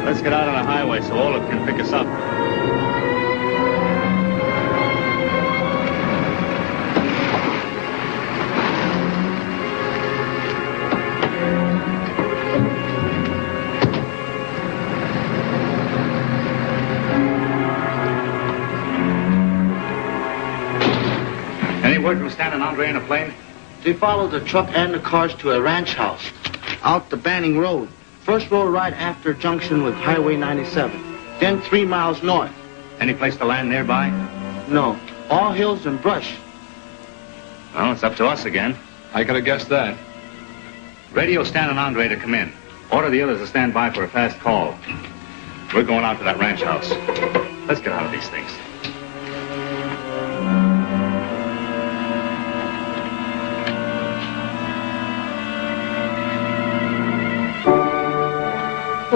Let's get out on a highway so Olaf can pick us up. Any word from Stan and Andre in a plane? They followed the truck and the cars to a ranch house out the Banning Road. First road right after junction with Highway 97. Then 3 miles north. Any place to land nearby? No. All hills and brush. Well, it's up to us again. I could have guessed that. Radio Stan and Andre to come in. Order the others to stand by for a fast call. We're going out to that ranch house. Let's get out of these things.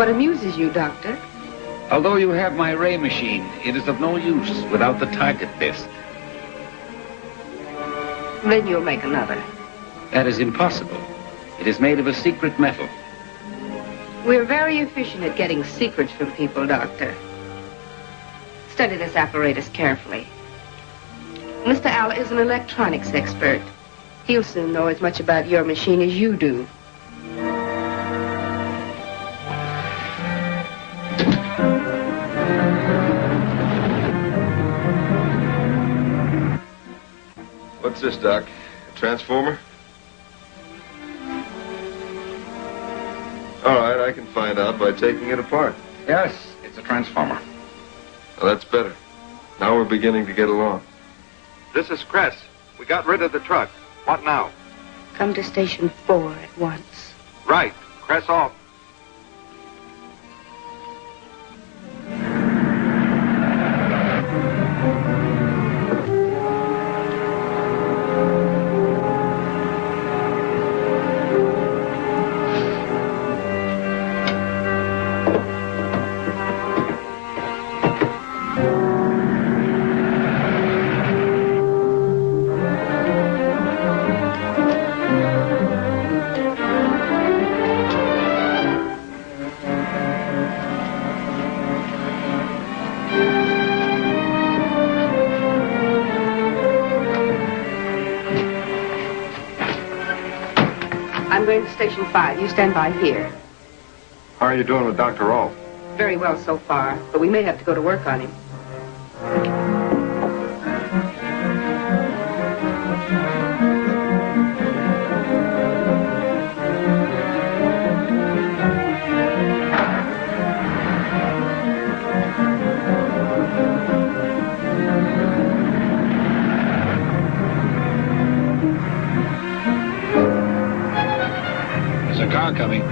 What amuses you, Doctor? Although you have my ray machine, it is of no use without the target disc. Then you'll make another. That is impossible. It is made of a secret metal. We're very efficient at getting secrets from people, Doctor. Study this apparatus carefully. Mr. Al is an electronics expert. He'll soon know as much about your machine as you do. What's this, Doc? A transformer? All right, I can find out by taking it apart. Yes, it's a transformer. Well, that's better. Now we're beginning to get along. This is Cress. We got rid of the truck. What now? Come to Station 4 at once. Right. Cress off. I'm going to Station 5. You stand by here. How are you doing with Dr. Rolfe? Very well so far, but we may have to go to work on him. There's a car coming.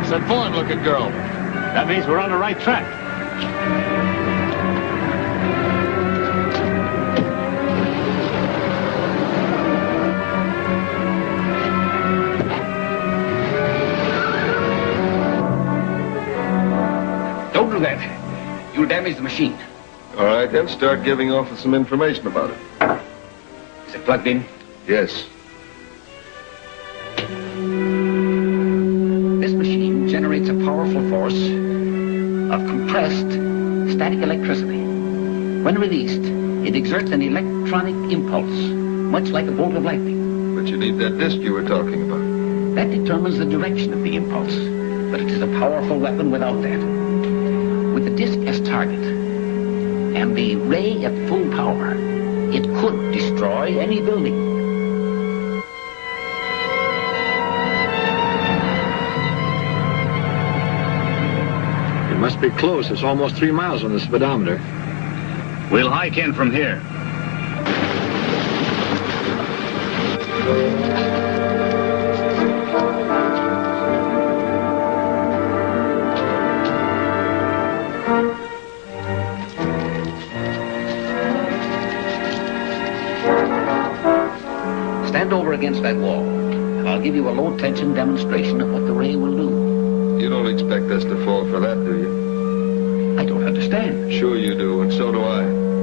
It's that foreign-looking girl. That means we're on the right track. Don't do that. You'll damage the machine. All right, then start giving off some information about it. Is it plugged in? Yes. This machine generates a powerful force of compressed static electricity. When released, it exerts an electronic impulse, much like a bolt of lightning. But you need that disc you were talking about. That determines the direction of the impulse, but it is a powerful weapon without that. With the disc as target and the ray at full power, it could destroy any building. It must be close. It's almost 3 miles on the speedometer. We'll hike in from here. Stand over against that wall, and I'll give you a low-tension demonstration of what the ray will do. You don't expect us to fall for that, do you? I don't understand. Sure you do, and so do I.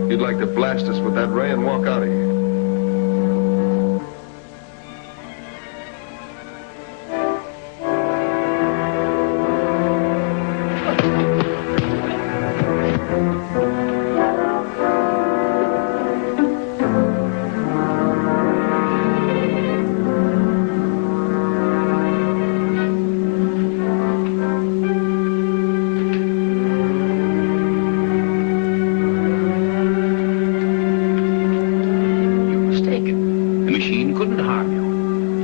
You'd like to blast us with that ray and walk out of here.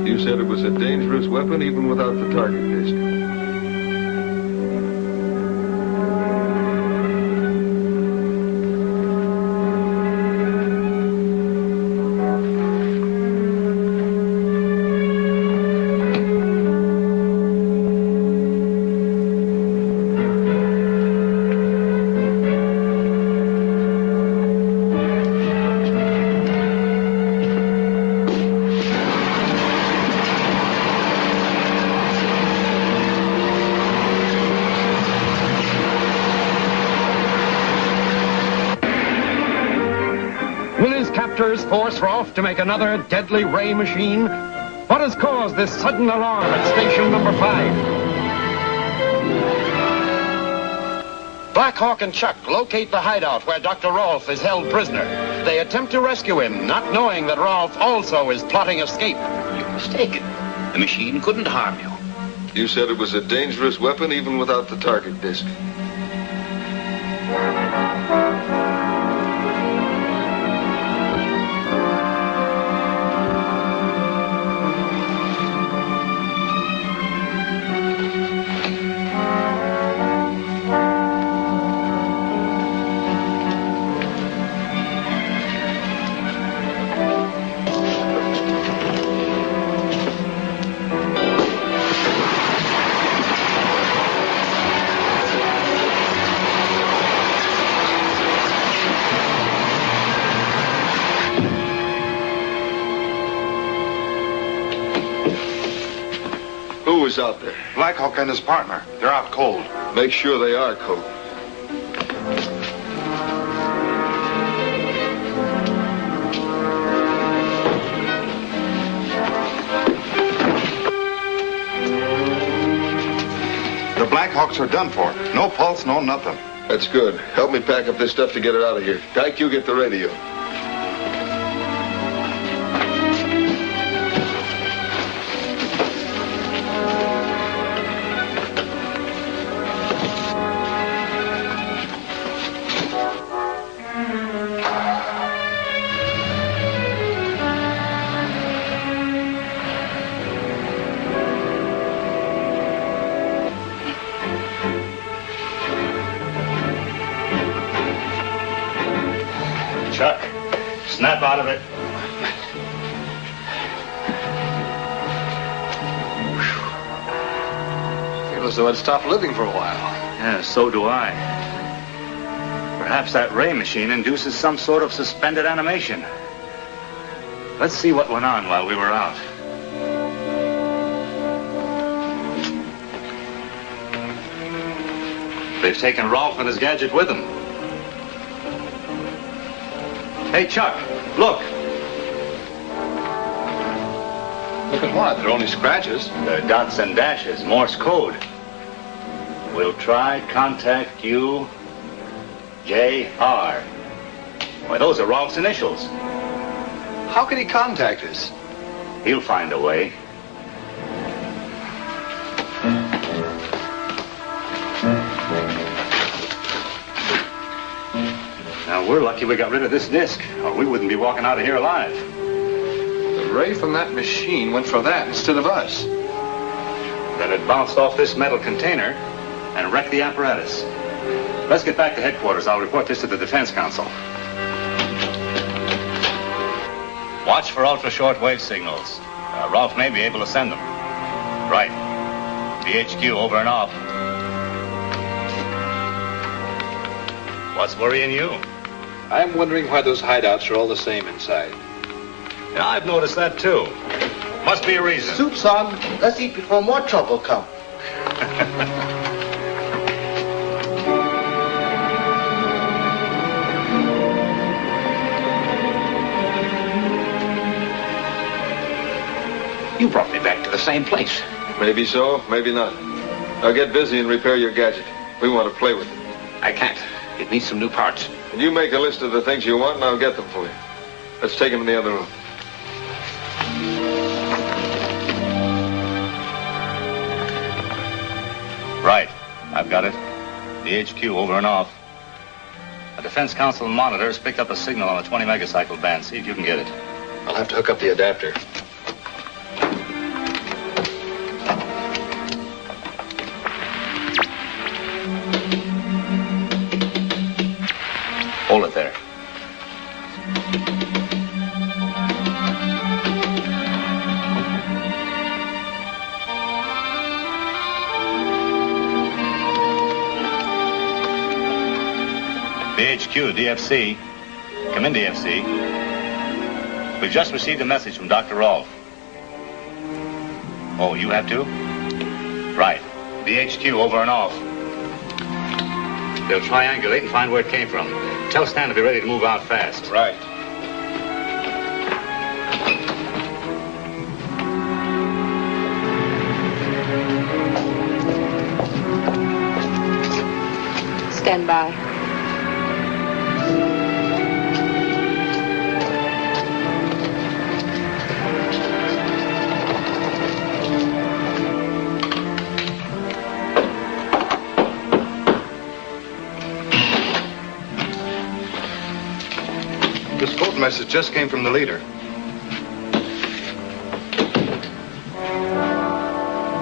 You said it was a dangerous weapon even without the target disc. inspectors force Rolf to make another deadly ray machine? What has caused this sudden alarm at station number 5? Black Hawk and Chuck locate the hideout where Dr. Rolf is held prisoner. They attempt to rescue him, not knowing that Rolf also is plotting escape. You're mistaken. The machine couldn't harm you. You said it was a dangerous weapon even without the target disc. Who was out there? Black Hawk and his partner. They're out cold. Make sure they are cold. The Black Hawks are done for. No pulse, no nothing. That's good. Help me pack up this stuff to get it out of here. Dyke, you get the radio. Chuck, snap out of it. Feel as though I'd stopped living for a while. Yeah, so do I. Perhaps that ray machine induces some sort of suspended animation. Let's see what went on while we were out. They've taken Rolf and his gadget with them. Hey, Chuck, look. Look at what? They're only scratches. They're dots and dashes, Morse code. We'll try contact you, J.R. Why, those are Rolf's initials. How can he contact us? He'll find a way. Now, we're lucky we got rid of this disc, or we wouldn't be walking out of here alive. The ray from that machine went for that instead of us. Then it bounced off this metal container and wrecked the apparatus. Let's get back to headquarters. I'll report this to the Defense Council. Watch for ultra-short wave signals. Rolf may be able to send them. Right. BHQ over and off. What's worrying you? I'm wondering why those hideouts are all the same inside. Yeah, I've noticed that, too. Must be a reason. Soup's on. Let's eat before more trouble comes. You brought me back to the same place. Maybe so, maybe not. Now get busy and repair your gadget. We want to play with it. I can't. It needs some new parts. And you make a list of the things you want, and I'll get them for you. Let's take them in the other room. Right. I've got it. BHQ over and off. The Defense Council monitors picked up a signal on the 20 megacycle band. See if you can get it. I'll have to hook up the adapter. Hold it there. BHQ, DFC. Come in, DFC. We've just received a message from Dr. Rolf. Oh, you have to? Right. BHQ over and off. They'll triangulate and find where it came from. Tell Stan to be ready to move out fast. Right. Stand by. This vote message just came from the leader.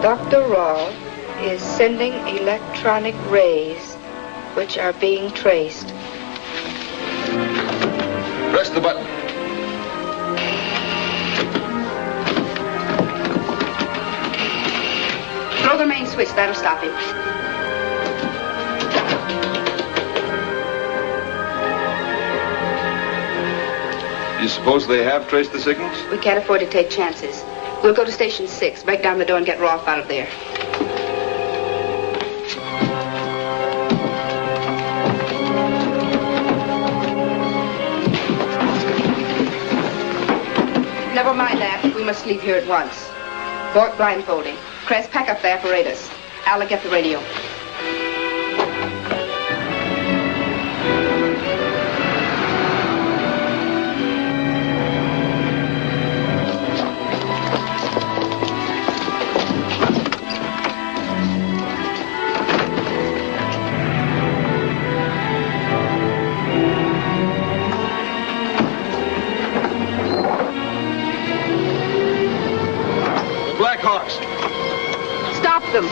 Dr. Rawl is sending electronic rays which are being traced. Press the button. Throw the main switch, that'll stop him. You suppose they have traced the signals? We can't afford to take chances. We'll go to Station 6, break down the door and get Rolfe out of there. Never mind that. We must leave here at once. Bort blindfolding. Crest, pack up the apparatus. Alec, get the radio. Stop them.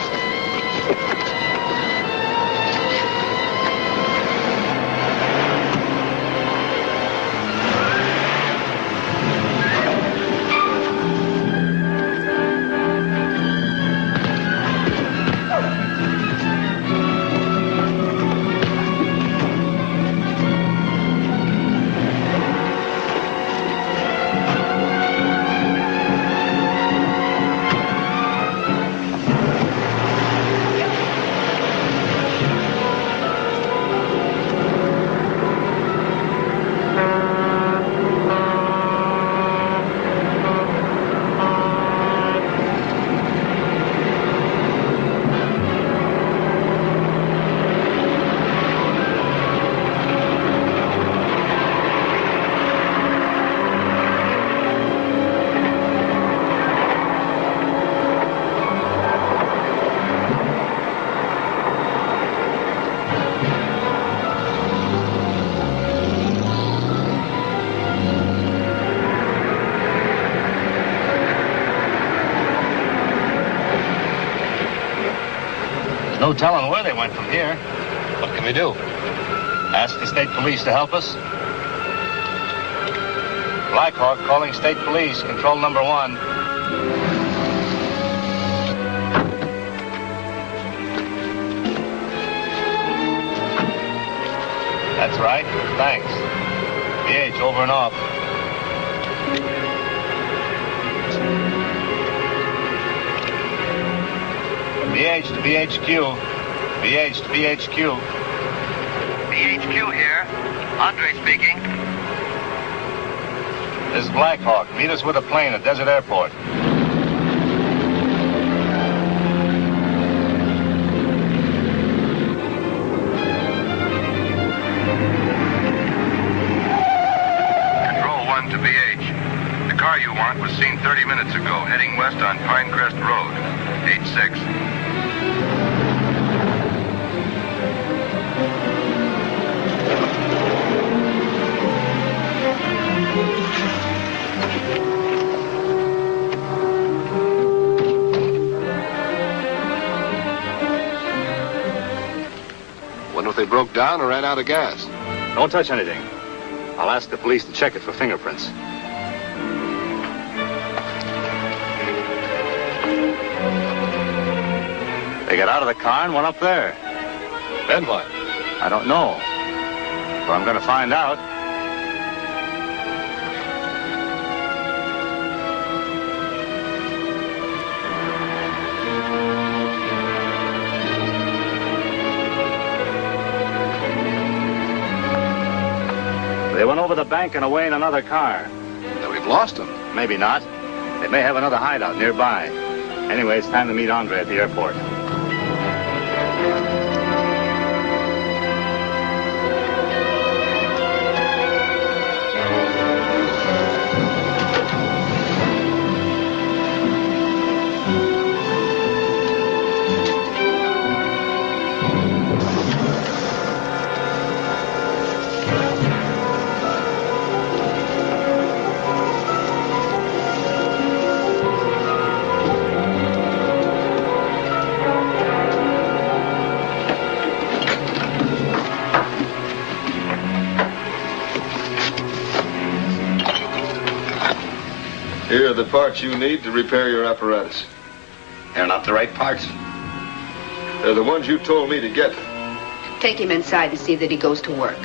No telling where they went from here. What can we do? Ask the state police to help us? Blackhawk calling state police, control number 1. That's right. Thanks. BH, over and off. BH to BHQ. BH to BHQ. BHQ here. Andre speaking. This is Blackhawk. Meet us with a plane at Desert Airport. Control 1 to BH. The car you want was seen 30 minutes ago, heading west on Pinecrest Road. 86. Wonder if they broke down or ran out of gas. Don't touch anything. I'll ask the police to check it for fingerprints. They got out of the car and went up there. Then what? I don't know. But I'm going to find out. They went over the bank and away in another car. Then we've lost them. Maybe not. They may have another hideout nearby. Anyway, it's time to meet Andre at the airport. Here are the parts you need to repair your apparatus. They're not the right parts. They're the ones you told me to get. Take him inside and see that he goes to work.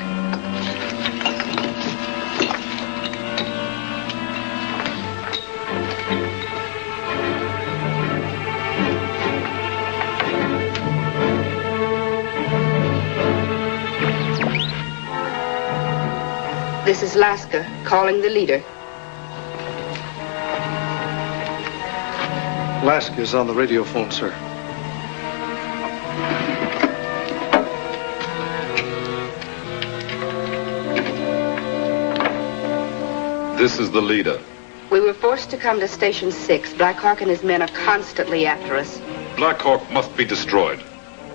This is Laska calling the leader. Laska is on the radio phone, sir. This is the leader. We were forced to come to Station 6. Black Hawk and his men are constantly after us. Black Hawk must be destroyed.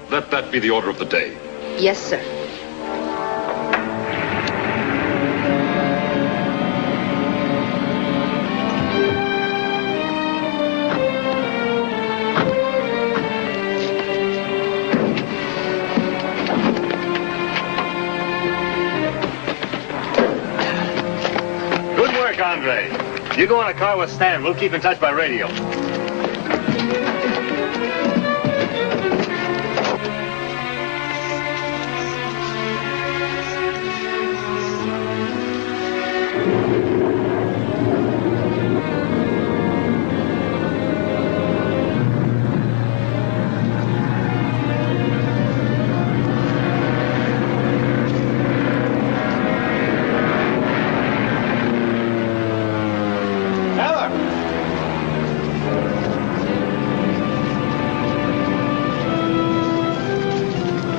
Let that be the order of the day. Yes, sir. Andre. You go in a car with Stan. We'll keep in touch by radio.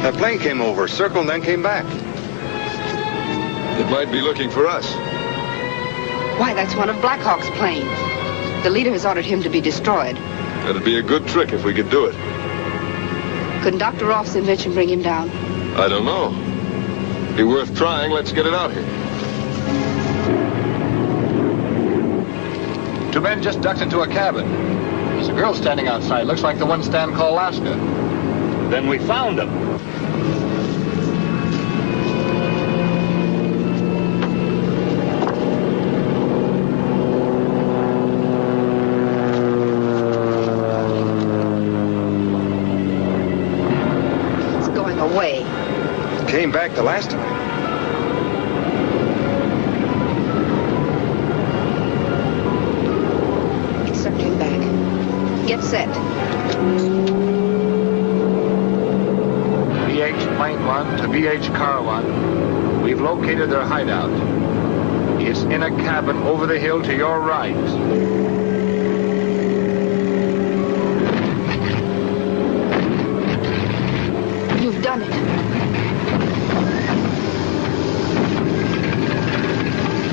That plane came over, circled, and then came back. It might be looking for us. Why, that's one of Black Hawk's planes. The leader has ordered him to be destroyed. That'd be a good trick if we could do it. Couldn't Dr. Rolf's invention bring him down? I don't know. Be worth trying. Let's get it out here. Two men just ducked into a cabin. There's a girl standing outside. Looks like the one Stan called Laska. Then we found them. It's going away. Came back the last time. It's circling back. Get set. BH Plane 1 to BH Car 1. We've located their hideout. It's in a cabin over the hill to your right. You've done it.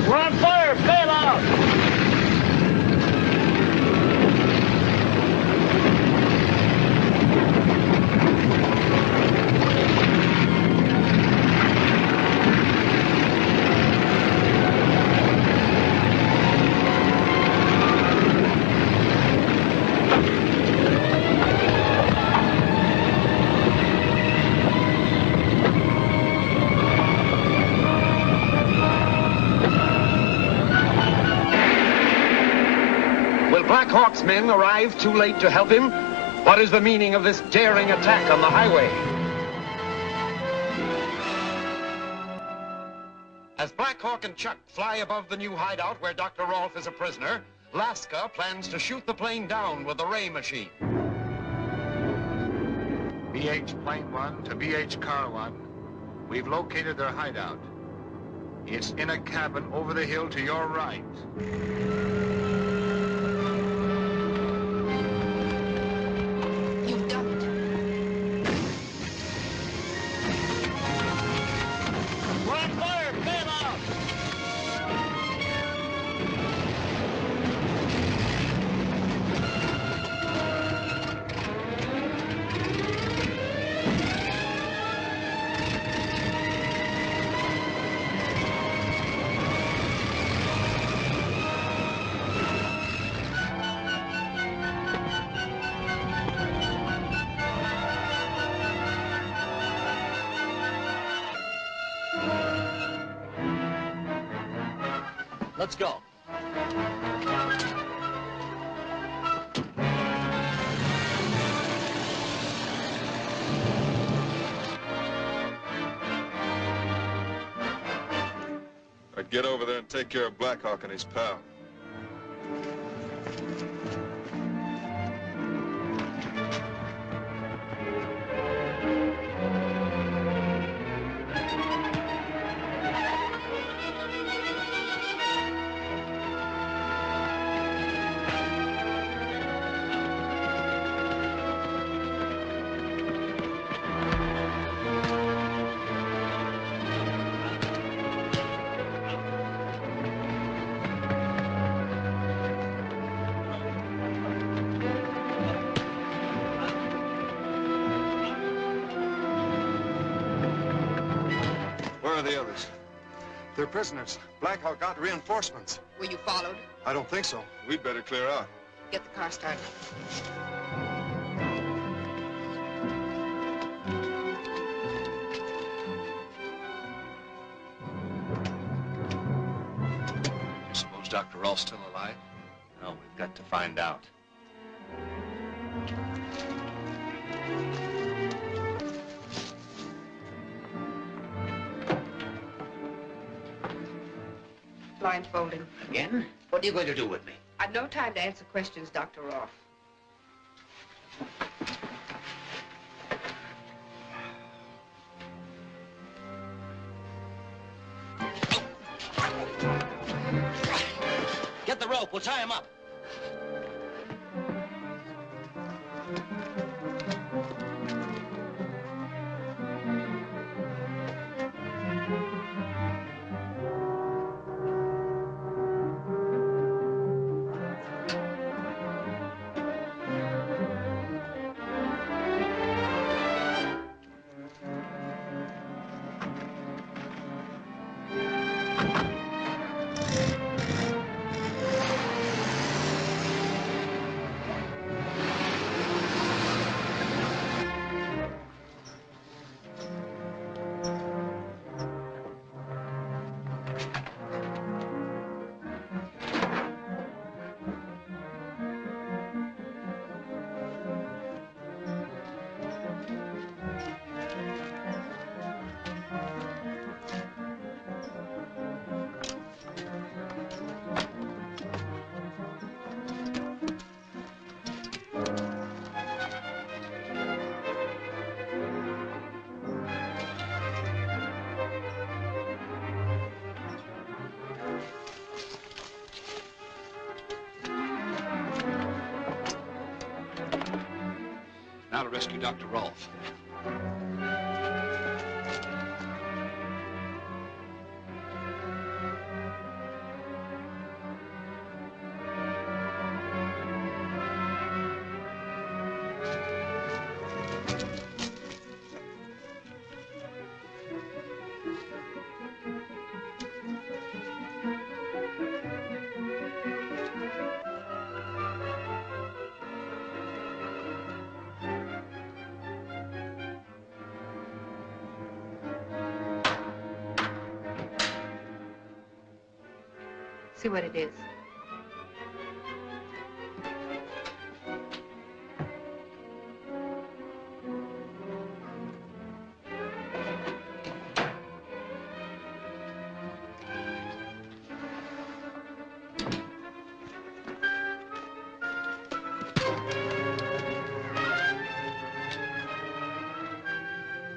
We're on fire! Bail out! Black Hawk's men arrive too late to help him? What is the meaning of this daring attack on the highway? As Black Hawk and Chuck fly above the new hideout where Dr. Rolf is a prisoner, Laska plans to shoot the plane down with the ray machine. BH Plane 1 to BH Car 1. We've located their hideout. It's in a cabin over the hill to your right. You've done it. We're on fire! Bail out! Let's go. I'd get over there and take care of Blackhawk and his pal. Where are the others? They're prisoners. Blackhawk got reinforcements. Were you followed? I don't think so. We'd better clear out. Get the car started. Suppose Dr. Rolf's still alive? No, we've got to find out. Blindfolding. Again? What are you going to do with me? I've no time to answer questions, Dr. Rolf. Get the rope. We'll tie him up. Now to rescue Dr. Rolf. See what it is.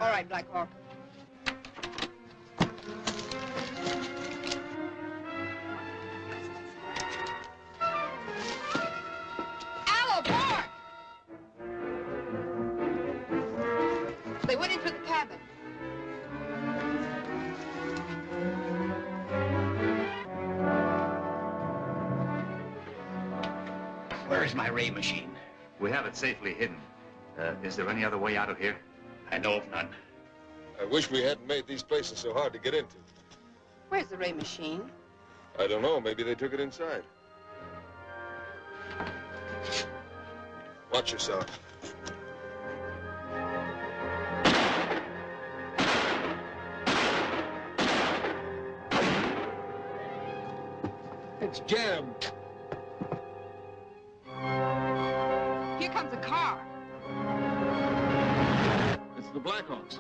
All right, Blackhawk. They went into the cabin. Where's my ray machine? We have it safely hidden. Is there any other way out of here? I know of none. I wish we hadn't made these places so hard to get into. Where's the ray machine? I don't know. Maybe they took it inside. Watch yourself. It's jammed. Here comes a car. It's the Blackhawks.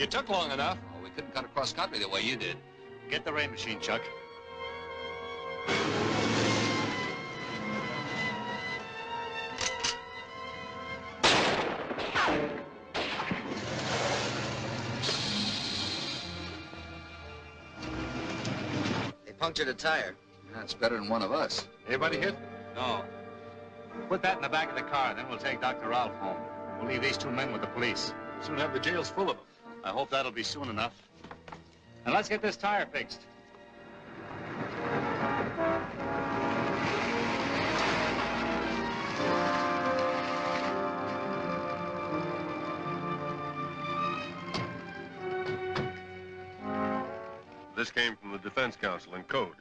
You took long enough. Oh, we couldn't cut across country the way you did. Get the ray machine, Chuck. They punctured a tire. That's better than one of us. Anybody hit? No. Put that in the back of the car, then we'll take Dr. Ralph home. We'll leave these two men with the police. Soon have the jails full of them. I hope that'll be soon enough. And let's get this tire fixed. This came from the Defense Council in code.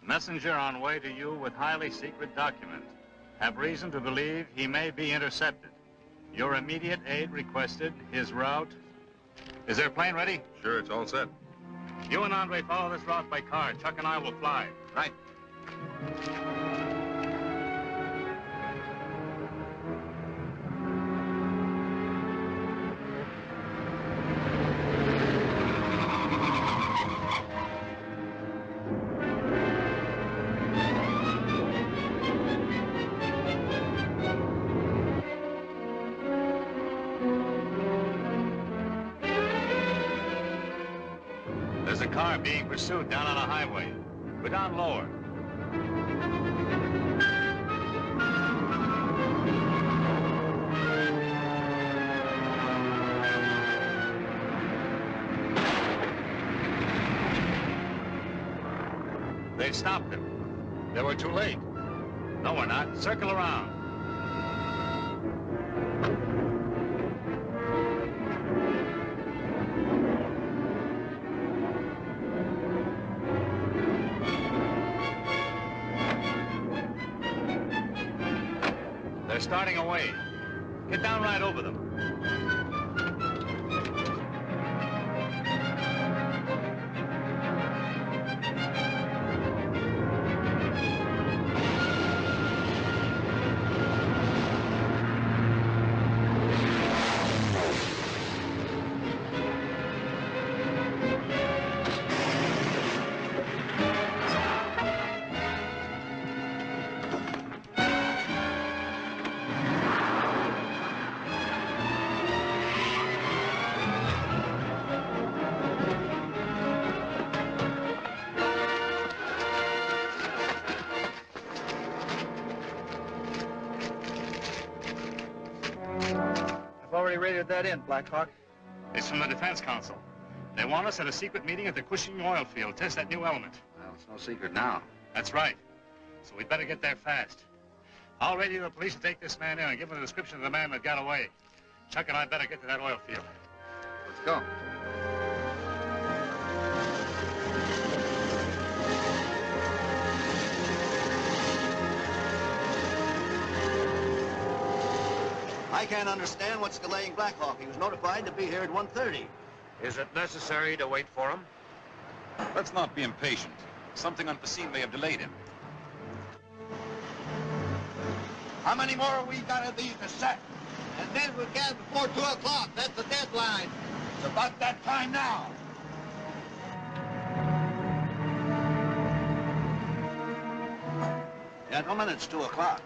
Messenger on way to you with highly secret document. Have reason to believe he may be intercepted. Your immediate aid requested. His route. Is their plane ready? Sure, it's all set. You and Andre follow this route by car. Chuck and I will fly. Right. There's a car being pursued down on a highway. Go down lower. They've stopped him. They were too late. No, we're not. Circle around. They're starting away. Get down right over them. I've already raided that in, Blackhawk. It's from the Defense Council. They want us at a secret meeting at the Cushing oil field. Test that new element. Well, it's no secret now. That's right. So we'd better get there fast. I'll radio the police to take this man in and give them a description of the man that got away. Chuck and I better get to that oil field. Let's go. I can't understand what's delaying Blackhawk. He was notified to be here at 1:30. Is it necessary to wait for him? Let's not be impatient. Something unforeseen may have delayed him. How many more we got of these to set? And then we'll get before 2 o'clock. That's the deadline. It's about that time now. Gentlemen, it's 2 o'clock.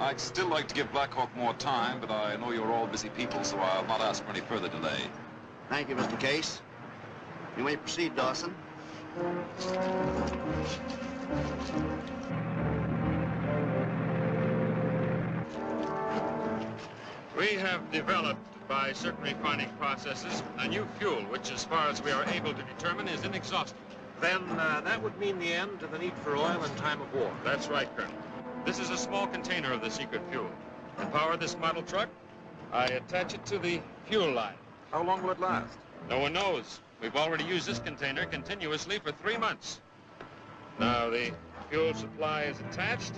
I'd still like to give Blackhawk more time, but I know you're all busy people, so I'll not ask for any further delay. Thank you, Mr. Case. You may proceed, Dawson. We have developed, by certain refining processes, a new fuel, which, as far as we are able to determine, is inexhaustible. Then that would mean the end to the need for oil in time of war. That's right, Colonel. This is a small container of the secret fuel. To power this model truck, I attach it to the fuel line. How long will it last? No one knows. We've already used this container continuously for 3 months. Now the fuel supply is attached.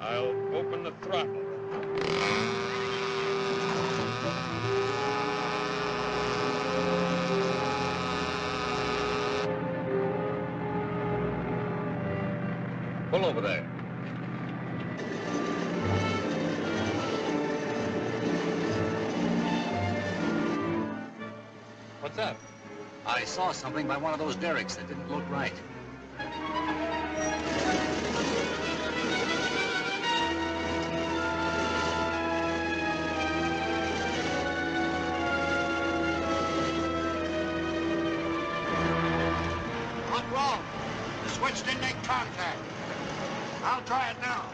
I'll open the throttle. Pull over there. What's up? I saw something by one of those derricks that didn't look right. What's wrong? The switch didn't make contact. I'll try it now.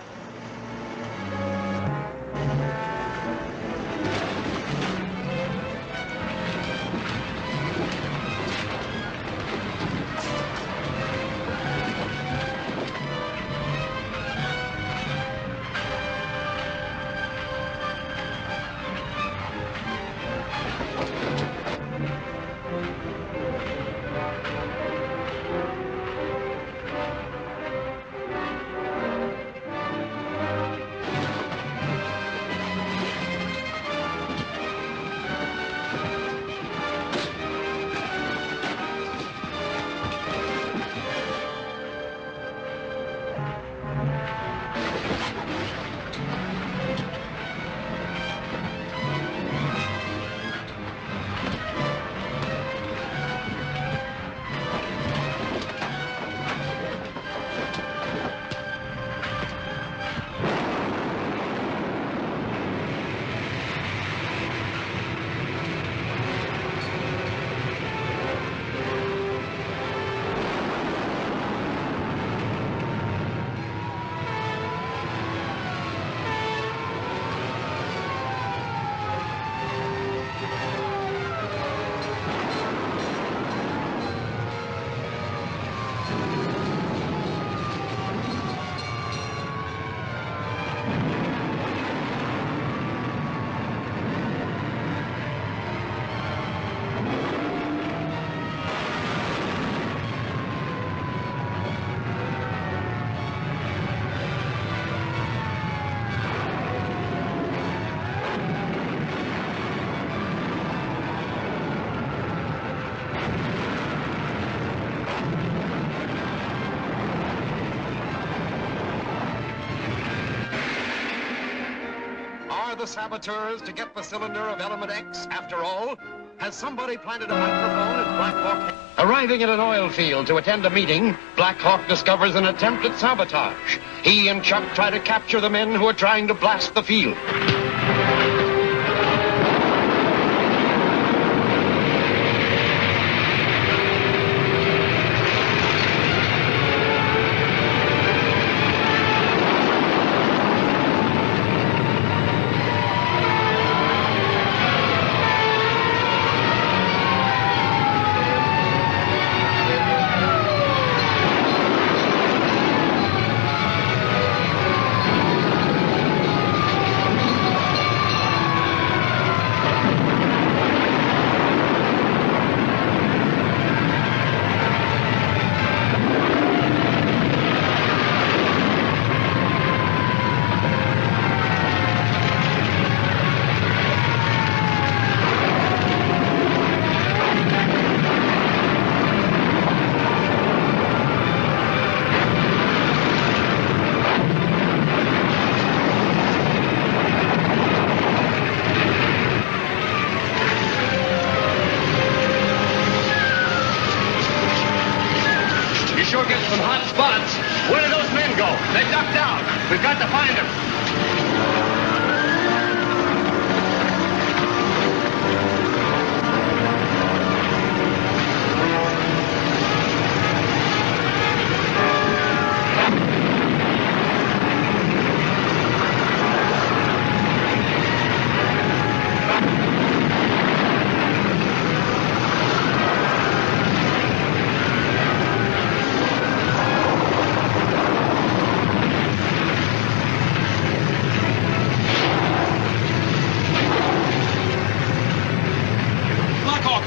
Are the saboteurs to get the cylinder of element X after all? Has somebody planted a microphone in Black Hawk? Arriving at an oil field to attend a meeting, Black Hawk discovers an attempt at sabotage. He and Chuck try to capture the men who are trying to blast the field. Sure get some hot spots. Where did those men go? They ducked out. We've got to find them.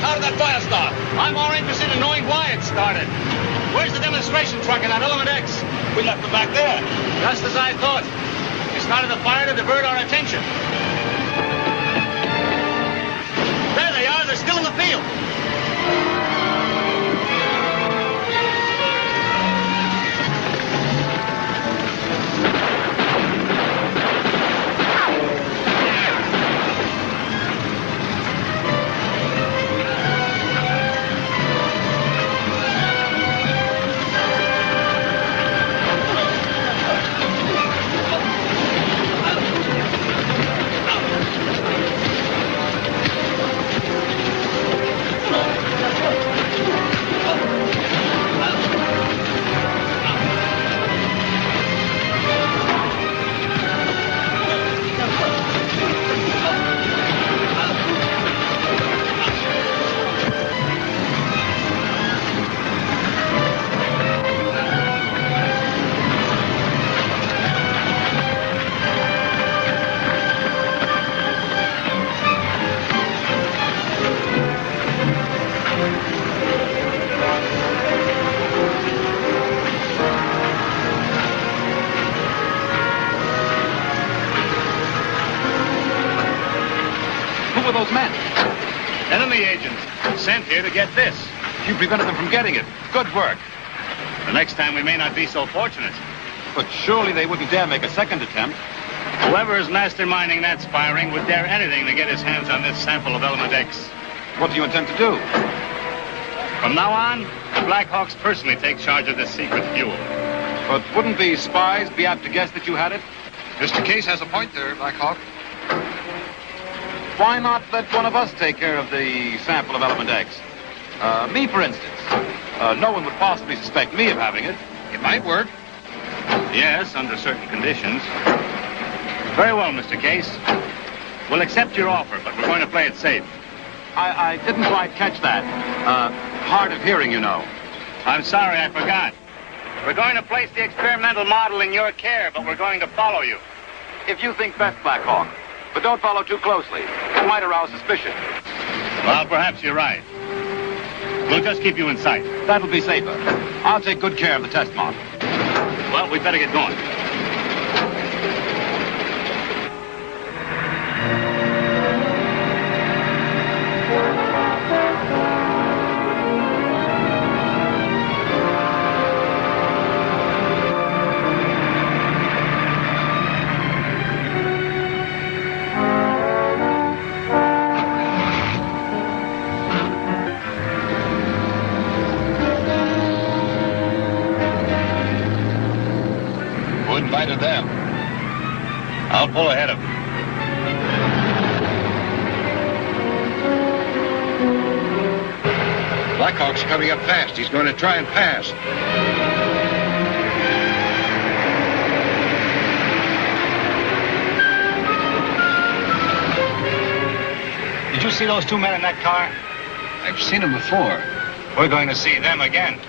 How did that fire start? I'm more interested in knowing why it started. Where's the demonstration truck and that element X? We left them back there. Just as I thought. We started the fire to divert our attention. There they are. They're still in the field. Enemy agents sent here to get this. You prevented them from getting it. Good work. The next time we may not be so fortunate. But surely they wouldn't dare make a second attempt. Whoever is masterminding that spying would dare anything to get his hands on this sample of element X. What do you intend to do? From now on, the Blackhawks personally take charge of this secret fuel. But wouldn't the spies be apt to guess that you had it? Mr. Case has a point there, Blackhawk. Why not let one of us take care of the sample of element X? Me, for instance. No one would possibly suspect me of having it. It might work. Yes, under certain conditions. Very well, Mr. Case. We'll accept your offer, but we're going to play it safe. I didn't quite catch that. Hard of hearing, you know. I'm sorry, I forgot. We're going to place the experimental model in your care, but we're going to follow you. If you think best, Blackhawk. But don't follow too closely. It might arouse suspicion. Well, perhaps you're right. We'll just keep you in sight. That'll be safer. I'll take good care of the test model. Well, we'd better get going. Who invited them? I'll pull ahead of them. Blackhawk's coming up fast. He's going to try and pass. Did you see those two men in that car? I've seen them before. We're going to see them again.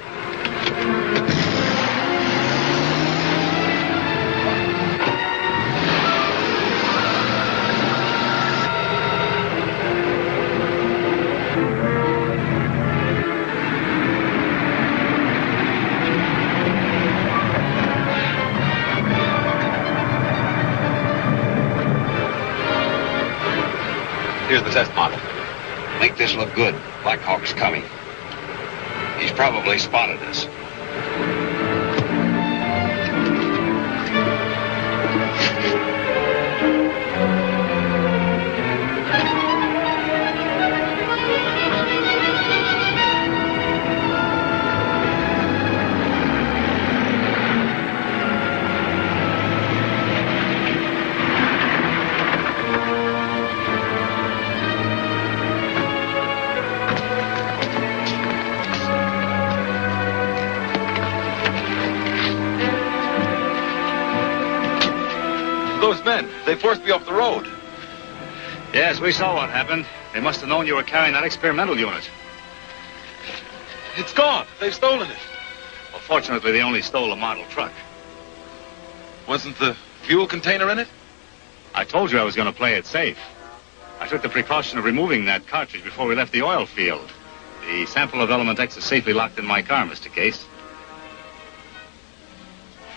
Here's the test model. Make this look good. Blackhawk's coming. He's probably spotted us. Those men, they forced me off the road. Yes, we saw what happened. They must have known you were carrying that experimental unit. It's gone. They've stolen it. Well, fortunately, they only stole a model truck. Wasn't the fuel container in it? I told you I was going to play it safe. I took the precaution of removing that cartridge before we left the oil field. The sample of element X is safely locked in my car, Mr. Case.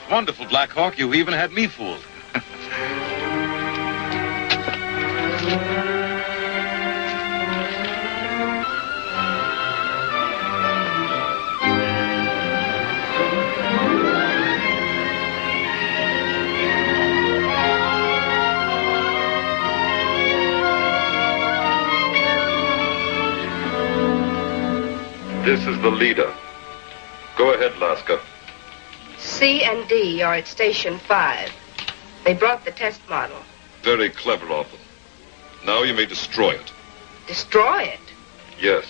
Wonderful, Blackhawk. You even had me fooled. This is the leader. Go ahead, Laska. C and D are at Station 5. They brought the test model. Very clever of them. Now you may destroy it. Destroy it? Yes.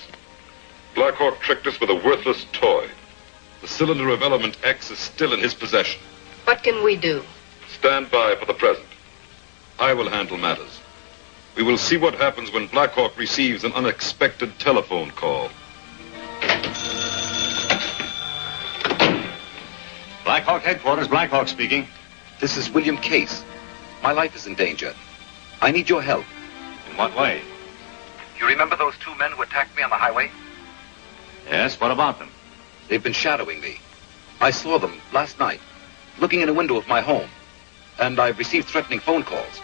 Blackhawk tricked us with a worthless toy. The cylinder of element X is still in his possession. What can we do? Stand by for the present. I will handle matters. We will see what happens when Blackhawk receives an unexpected telephone call. Blackhawk headquarters, Blackhawk speaking. This is William Case. My life is in danger. I need your help. In what way? You remember those two men who attacked me on the highway? Yes, what about them? They've been shadowing me. I saw them last night, looking in a window of my home. And I've received threatening phone calls.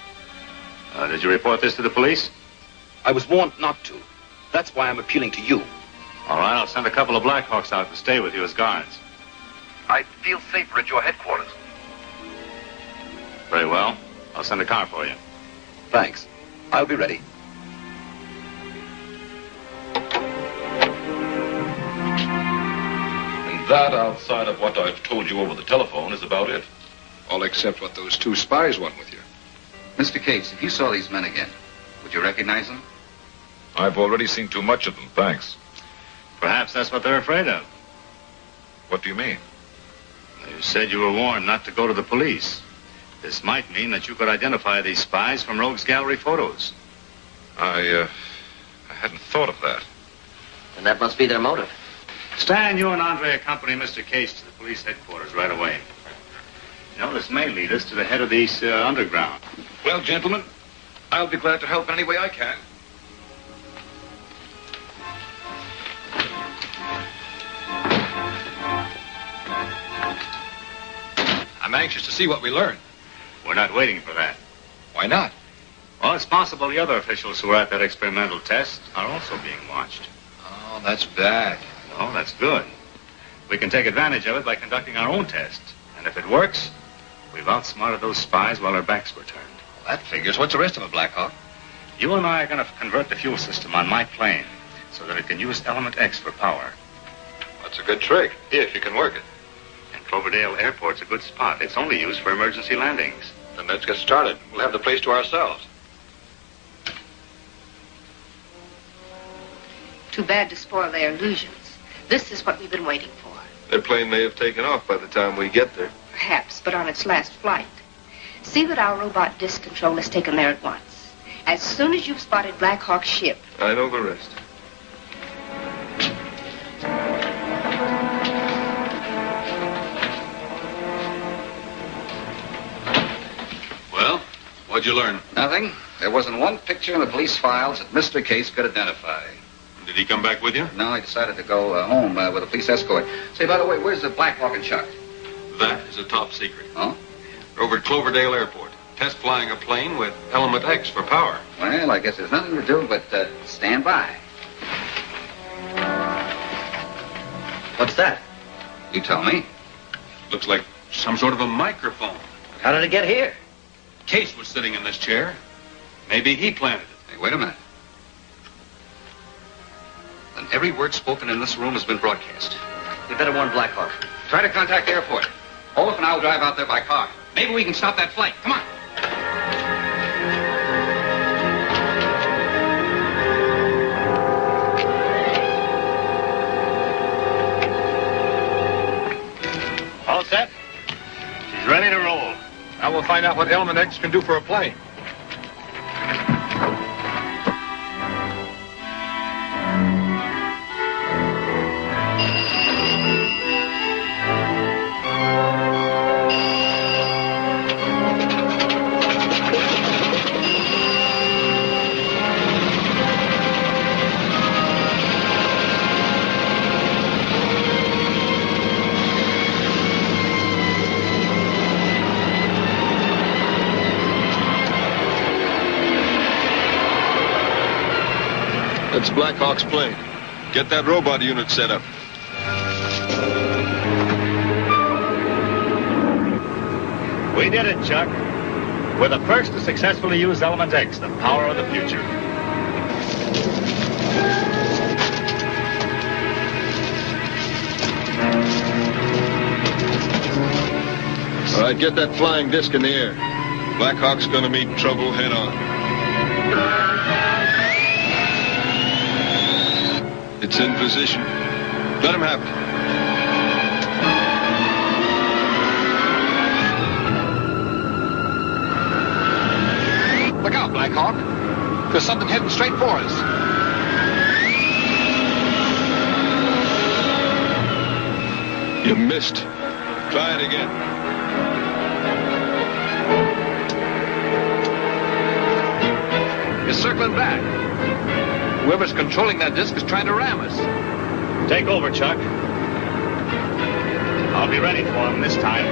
Did you report this to the police? I was warned not to. That's why I'm appealing to you. All right, I'll send a couple of Blackhawks out to stay with you as guards. I'd feel safer at your headquarters. Very well. I'll send a car for you. Thanks. I'll be ready. And that, outside of what I've told you over the telephone, is about it. All except what those two spies want with you. Mr. Cates, if you saw these men again, would you recognize them? I've already seen too much of them, thanks. Perhaps that's what they're afraid of. What do you mean? You said you were warned not to go to the police. This might mean that you could identify these spies from Rogues Gallery photos. I hadn't thought of that. And that must be their motive. Stan, you and Andre accompany Mr. Case to the police headquarters right away. You know, this may lead us to the head of the underground. Well, gentlemen, I'll be glad to help any way I can. I'm anxious to see what we learn. We're not waiting for that. Why not? Well, it's possible the other officials who were at that experimental test are also being watched. Oh, that's bad. No, that's good. We can take advantage of it by conducting our own test. And if it works, we've outsmarted those spies while our backs were turned. Well, that figures. What's the rest of it, Blackhawk? You and I are going to convert the fuel system on my plane so that it can use element X for power. That's a good trick, if you can work it. And Cloverdale Airport's a good spot. It's only used for emergency landings. Then let's get started. We'll have the place to ourselves. Too bad to spoil their illusions. This is what we've been waiting for. Their plane may have taken off by the time we get there. Perhaps, but on its last flight. See that our robot disc control is taken there at once. As soon as you've spotted Black Hawk's ship. I know the rest. Well, what'd you learn? Nothing. There wasn't one picture in the police files that Mr. Case could identify. Did he come back with you? No, he decided to go home with a police escort. Say, by the way, where's the Black Hawk and Chuck? That is a top secret. Oh? They're over at Cloverdale Airport, test flying a plane with element X for power. Well, I guess there's nothing to do but stand by. What's that? You tell me. Looks like some sort of a microphone. How did it get here? Case was sitting in this chair. Maybe he planted it. Hey, wait a minute. Then every word spoken in this room has been broadcast. We better warn Blackhawk. Try to contact the airport. Olaf and I will drive out there by car. Maybe we can stop that flight. Come on. All set? She's ready to roll. Now we'll find out what element X can do for a plane. That's Blackhawk's plane. Get that robot unit set up. We did it, Chuck. We're the first to successfully use element X, the power of the future. All right, get that flying disc in the air. Blackhawk's gonna meet trouble head on. It's in position. Let him have it. Look out, Blackhawk. There's something heading straight for us. You missed. Try it again. It's circling back. Whoever's controlling that disc is trying to ram us. Take over, Chuck. I'll be ready for him this time.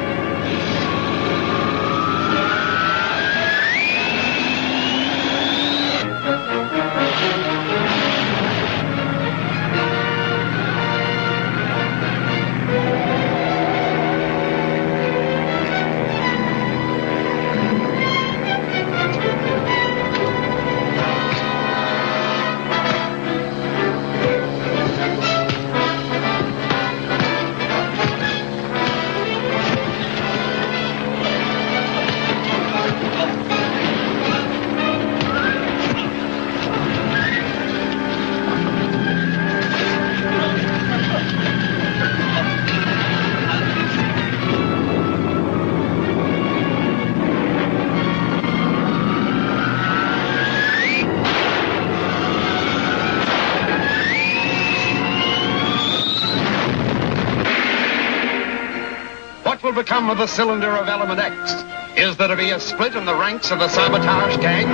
will become of the cylinder of Element X? Is there to be a split in the ranks of the sabotage gang?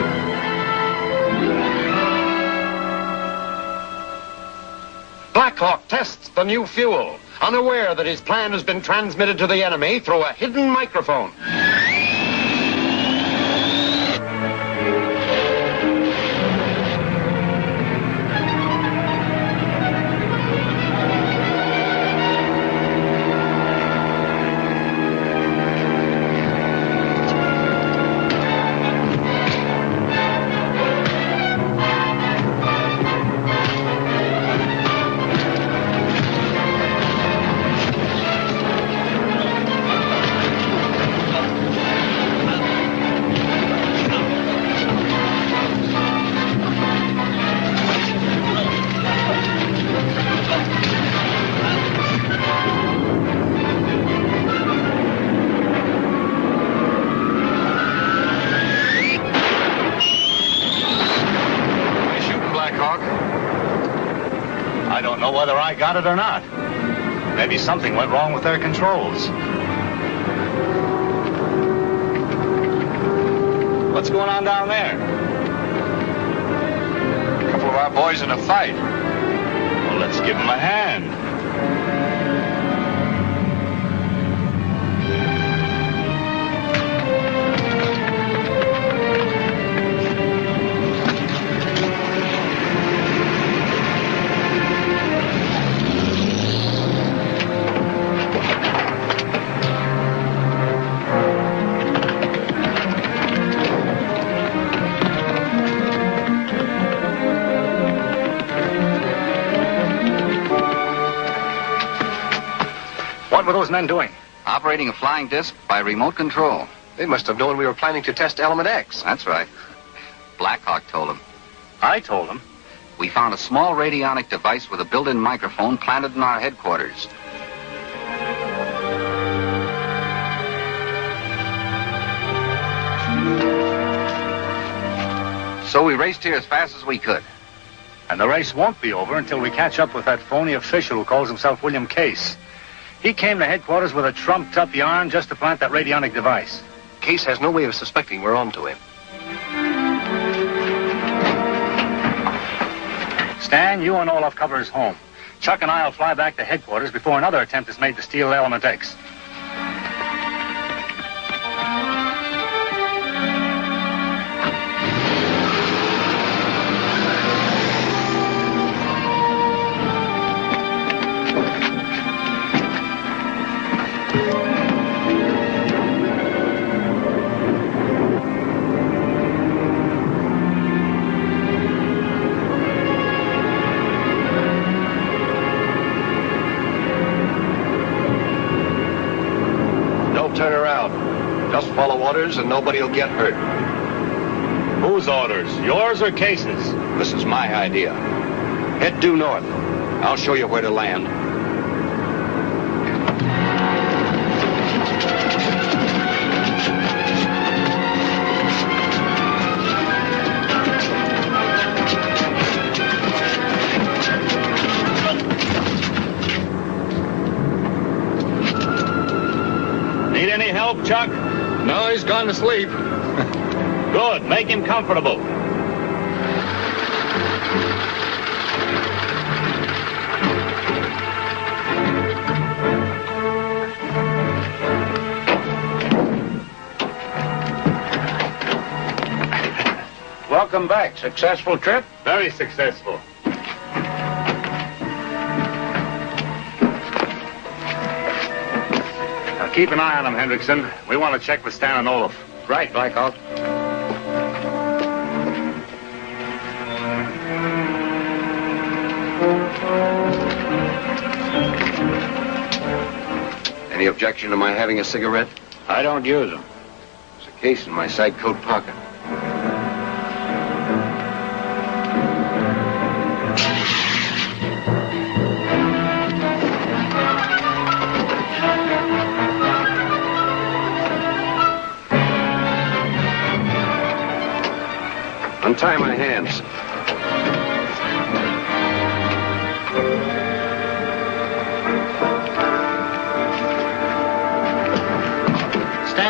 Blackhawk tests the new fuel, unaware that his plan has been transmitted to the enemy through a hidden microphone. I don't know whether I got it or not. Maybe something went wrong with their controls. What's going on down there? A couple of our boys in a fight. Well, let's give them a hand. What were those men doing? Operating a flying disc by remote control. They must have known we were planning to test Element X. That's right. Blackhawk told them. I told them. We found a small radionic device with a built-in microphone planted in our headquarters. So we raced here as fast as we could. And the race won't be over until we catch up with that phony official who calls himself William Case. He came to headquarters with a trumped-up yarn just to plant that radionic device. Case has no way of suspecting we're on to him. Stan, you and Olaf cover his home. Chuck and I'll fly back to headquarters before another attempt is made to steal Element X. Turn around. Just follow orders and nobody will get hurt. Whose orders? Yours or Case's? This is my idea. Head due north. I'll show you where to land. Need any help, Chuck? No, he's gone to sleep. Good. Make him comfortable. Welcome back. Successful trip? Very successful. Keep an eye on him, Hendrickson. We want to check with Stan and Olaf. Right, Blackhawk. Any objection to my having a cigarette? I don't use them. There's a case in my side coat pocket. Untie my hands.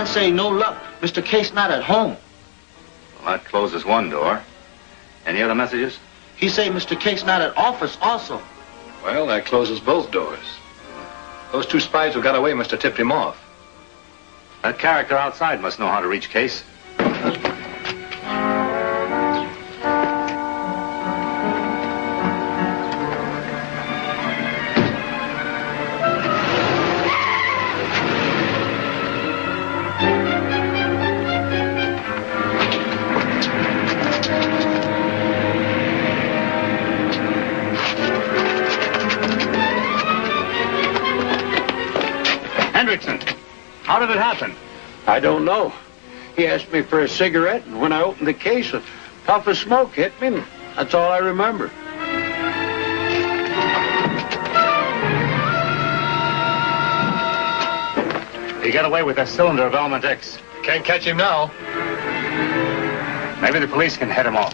say no luck. Mr. Case not at home. Well, that closes one door. Any other messages? He say Mr. Case not at office also. Well, that closes both doors. Those two spies who got away must have tipped him off. That character outside must know how to reach Case. How did it happen? I don't know. He asked me for a cigarette, and when I opened the case, a puff of smoke hit me, and that's all I remember. He got away with a cylinder of element X. Can't catch him now. Maybe the police can head him off.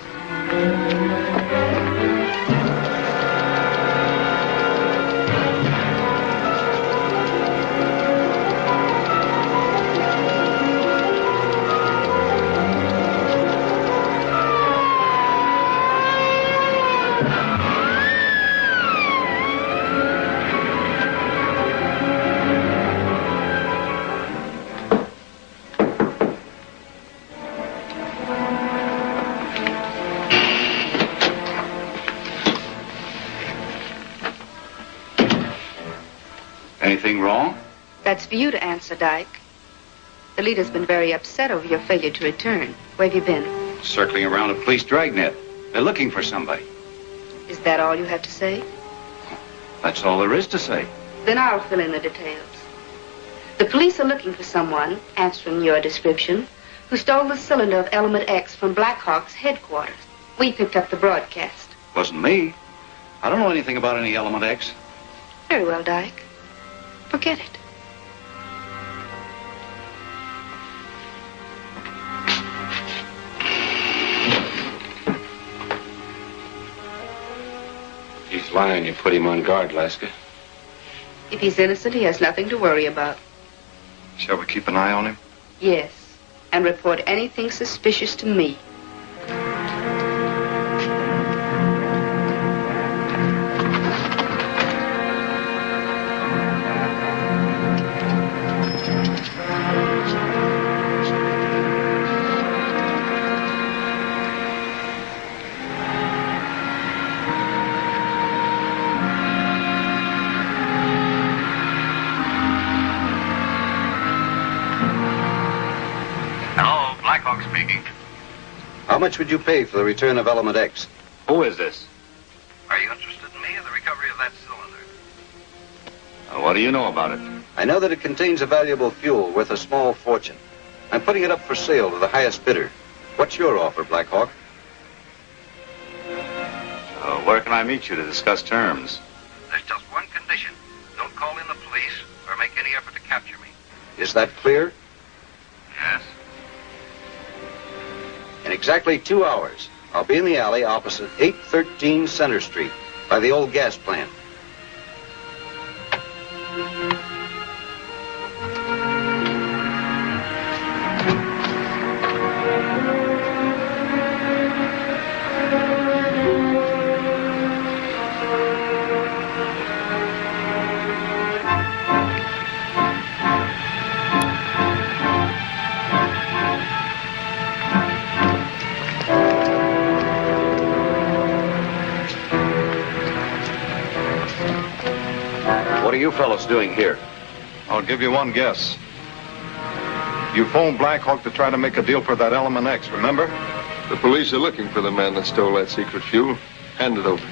Anything wrong? That's for you to answer, Dyke. The leader's been very upset over your failure to return. Where have you been? Circling around a police dragnet. They're looking for somebody. Is that all you have to say? That's all there is to say. Then I'll fill in the details. The police are looking for someone, answering your description, who stole the cylinder of element X from Blackhawk's headquarters. We picked up the broadcast. Wasn't me. I don't know anything about any element X. Very well, Dyke. Forget it. He's lying. You put him on guard, Lasker. If he's innocent, he has nothing to worry about. Shall we keep an eye on him? Yes, and report anything suspicious to me. Hello, Blackhawk speaking. How much would you pay for the return of element X? Who is this? Are you interested in me or the recovery of that cylinder? What do you know about it? I know that it contains a valuable fuel worth a small fortune. I'm putting it up for sale to the highest bidder. What's your offer, Blackhawk? Where can I meet you to discuss terms? There's just one condition. Don't call in the police or make any effort to capture me. Is that clear? Yes. In exactly 2 hours, I'll be in the alley opposite 813 Center Street by the old gas plant. What are you fellows doing here? I'll give you one guess. You phoned Blackhawk to try to make a deal for that element X, remember? The police are looking for the man that stole that secret fuel. Hand it over.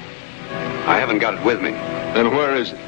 I haven't got it with me. Then where is it?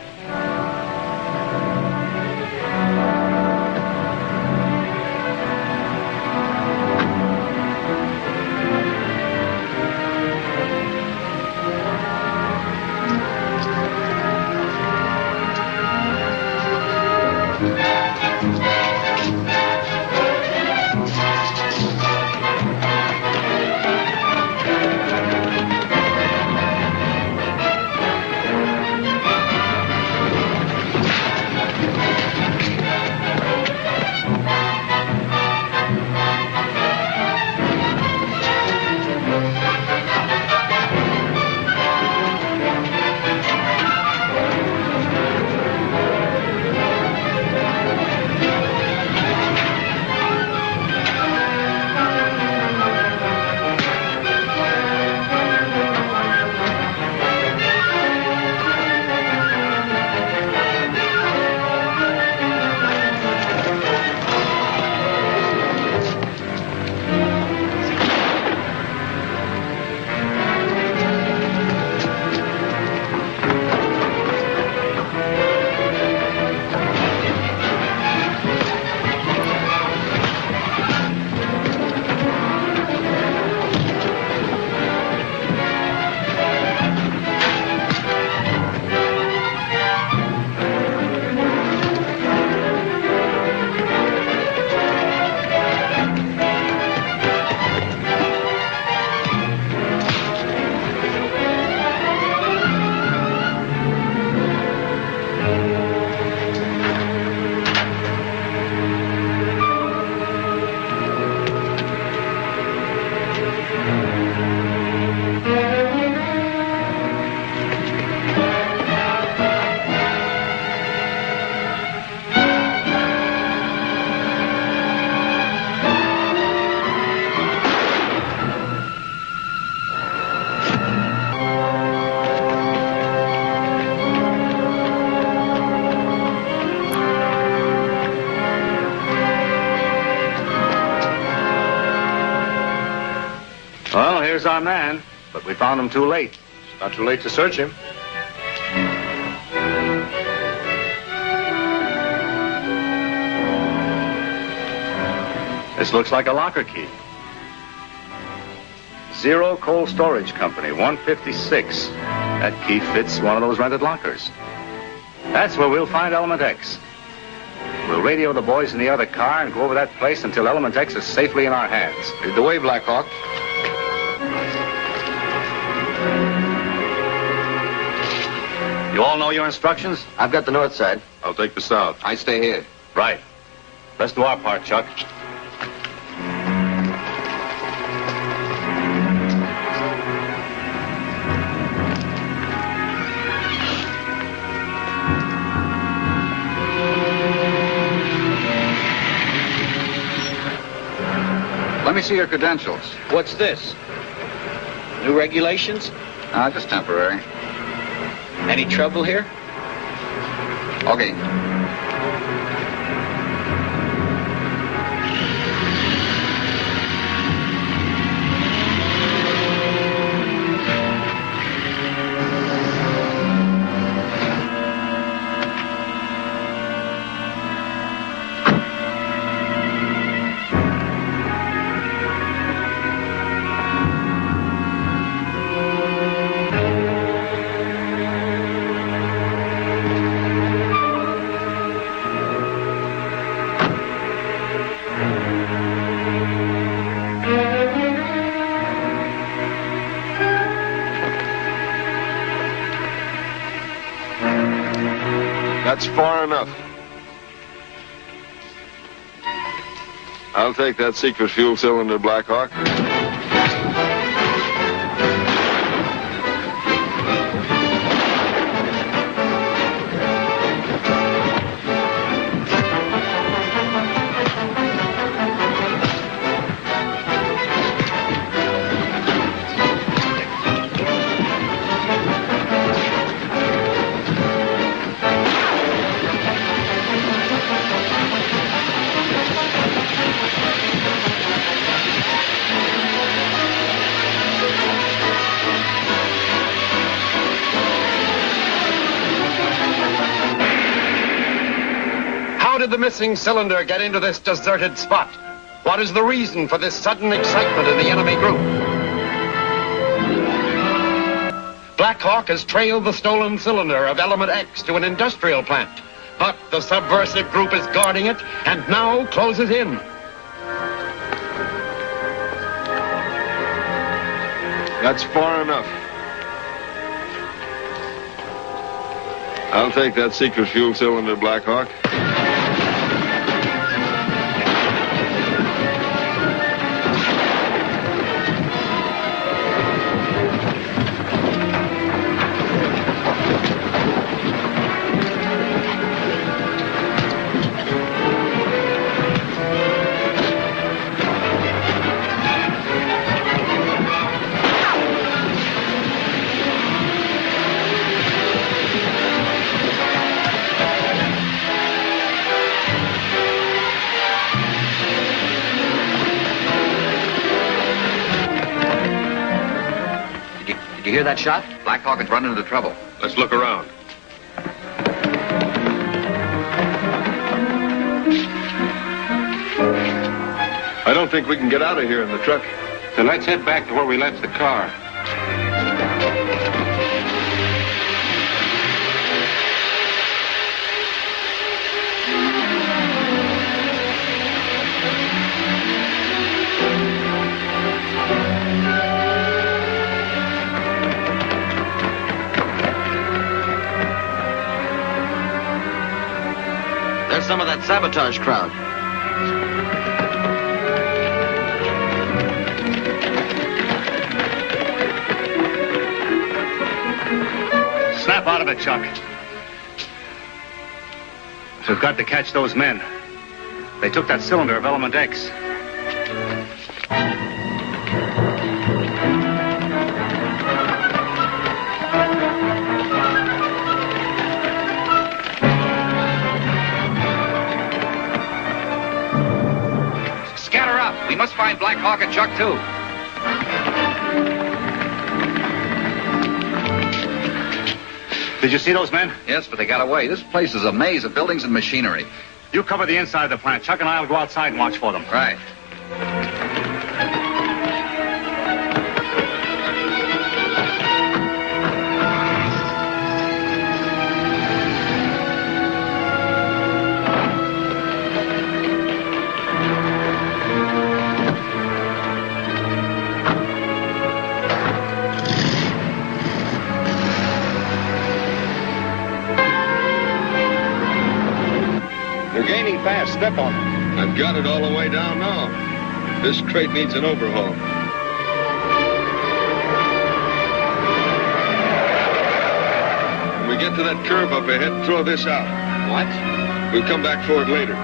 there's our man, but we found him too late. It's not too late to search him. This looks like a locker key. Zero Cold Storage Company, 156. That key fits one of those rented lockers. That's where we'll find Element X. We'll radio the boys in the other car and go over that place until Element X is safely in our hands. Lead the way, Blackhawk. You all know your instructions? I've got the north side. I'll take the south. I stay here. Right. Let's do our part, Chuck. Let me see your credentials. What's this? New regulations? Just temporary. Any trouble here? Okay. That's far enough. I'll take that secret fuel cylinder, Blackhawk. How did the missing cylinder get into this deserted spot? What is the reason for this sudden excitement in the enemy group? Blackhawk has trailed the stolen cylinder of Element X to an industrial plant, but the subversive group is guarding it and now closes in. That's far enough. I'll take that secret fuel cylinder, Blackhawk. Did you hear that shot? Blackhawk has run into trouble. Let's look around. I don't think we can get out of here in the truck. Then let's head back to where we left the car. There's some of that sabotage crowd. Snap out of it, Chuck. We've got to catch those men. They took that cylinder of Element X. Scatter up. We must find Blackhawk and Chuck, too. Did you see those men? Yes, but they got away. This place is a maze of buildings and machinery. You cover the inside of the plant. Chuck and I will go outside and watch for them. Right. Gaining fast. Step on it. I've got it all the way down now. This crate needs an overhaul. When we get to that curve up ahead, throw this out. What? We'll come back for it later.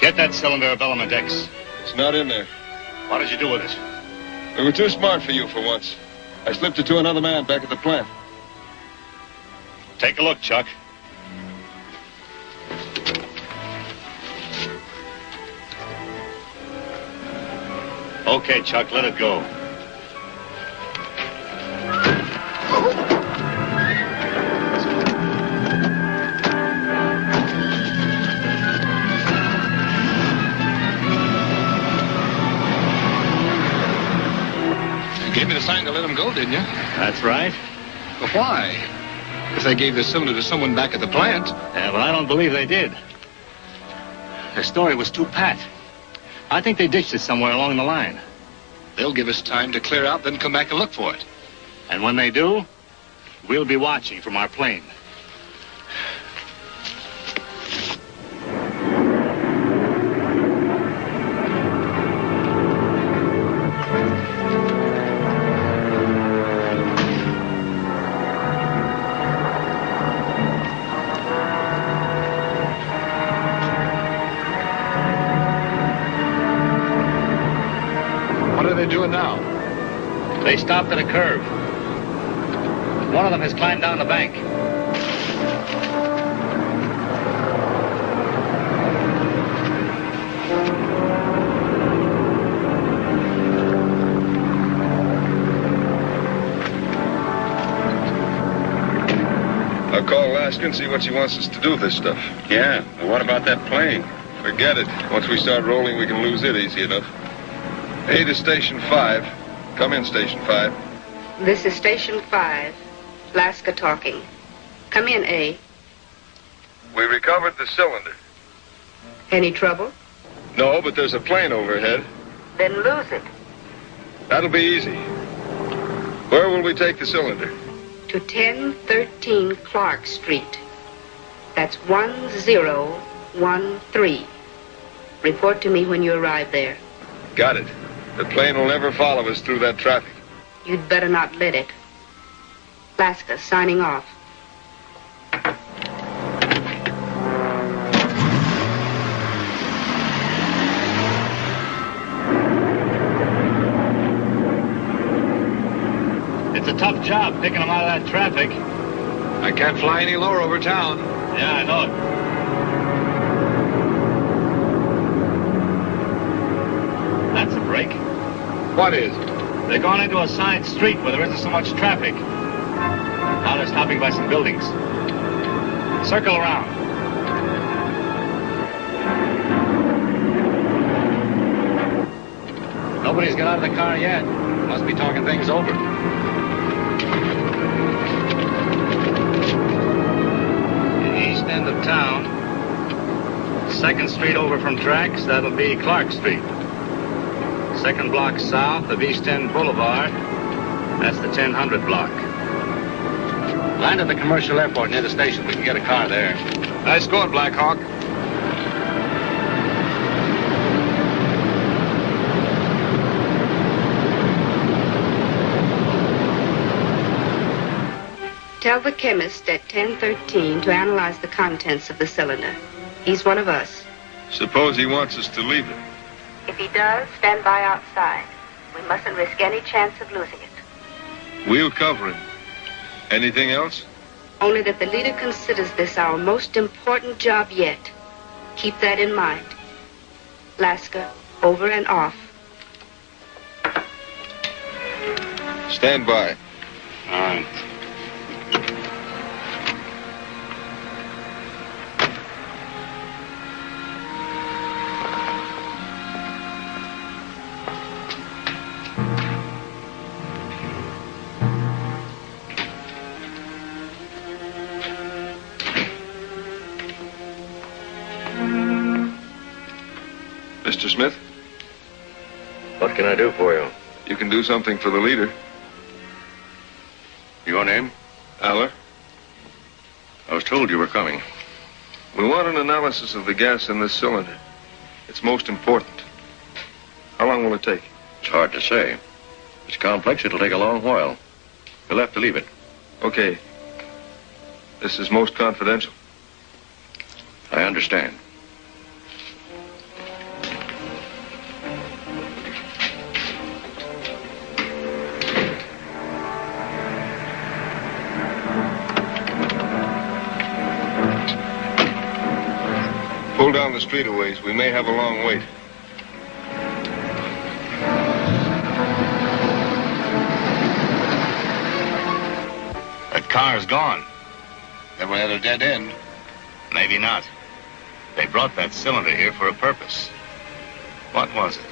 Get that cylinder of element X. It's not in there. What did you do with it? We were too smart for you for once. I slipped it to another man back at the plant. Take a look, Chuck. Okay, Chuck, let it go. Gave me the sign to let him go, didn't you? That's right. But why? If they gave the cylinder to someone back at the plant. Yeah, but I don't believe they did. Their story was too pat. I think they ditched it somewhere along the line. They'll give us time to clear out, then come back and look for it. And when they do, we'll be watching from our plane. Doing now? They stopped at a curve. One of them has climbed down the bank. I'll call Alaska and see what she wants us to do with this stuff. Yeah, but what about that plane? Forget it. Once we start rolling, we can lose it easy enough. A to Station 5. Come in, Station 5. This is Station 5. Alaska talking. Come in, A. We recovered the cylinder. Any trouble? No, but there's a plane overhead. Then lose it. That'll be easy. Where will we take the cylinder? To 1013 Clark Street. That's 1013. Report to me when you arrive there. Got it. The plane will never follow us through that traffic. You'd better not let it. Alaska, signing off. It's a tough job picking them out of that traffic. I can't fly any lower over town. Yeah, I know it. That's a break. What is? They're going into a side street where there isn't so much traffic. Now they're stopping by some buildings. Circle around. Nobody's got out of the car yet. Must be talking things over. The east end of town. 2nd Street over from tracks, that'll be Clark Street. 2nd block south of East End Boulevard, that's the 1000 block. Land at the commercial airport near the station. We can get a car there. Nice going, Black Hawk. Tell the chemist at 10:13 to analyze the contents of the cylinder. He's one of us. Suppose he wants us to leave it. If he does, stand by outside. We mustn't risk any chance of losing it. We'll cover him. Anything else? Only that the leader considers this our most important job yet. Keep that in mind. Lasker, over and off. Stand by. All right. Mr. Smith? What can I do for you? You can do something for the leader. Your name? Aller. I was told you were coming. We want an analysis of the gas in this cylinder. It's most important. How long will it take? It's hard to say. It's complex. It'll take a long while. You'll have to leave it. Okay. This is most confidential. I understand. Pull down the street a ways. We may have a long wait. That car's gone. Never had a dead end. Maybe not. They brought that cylinder here for a purpose. What was it?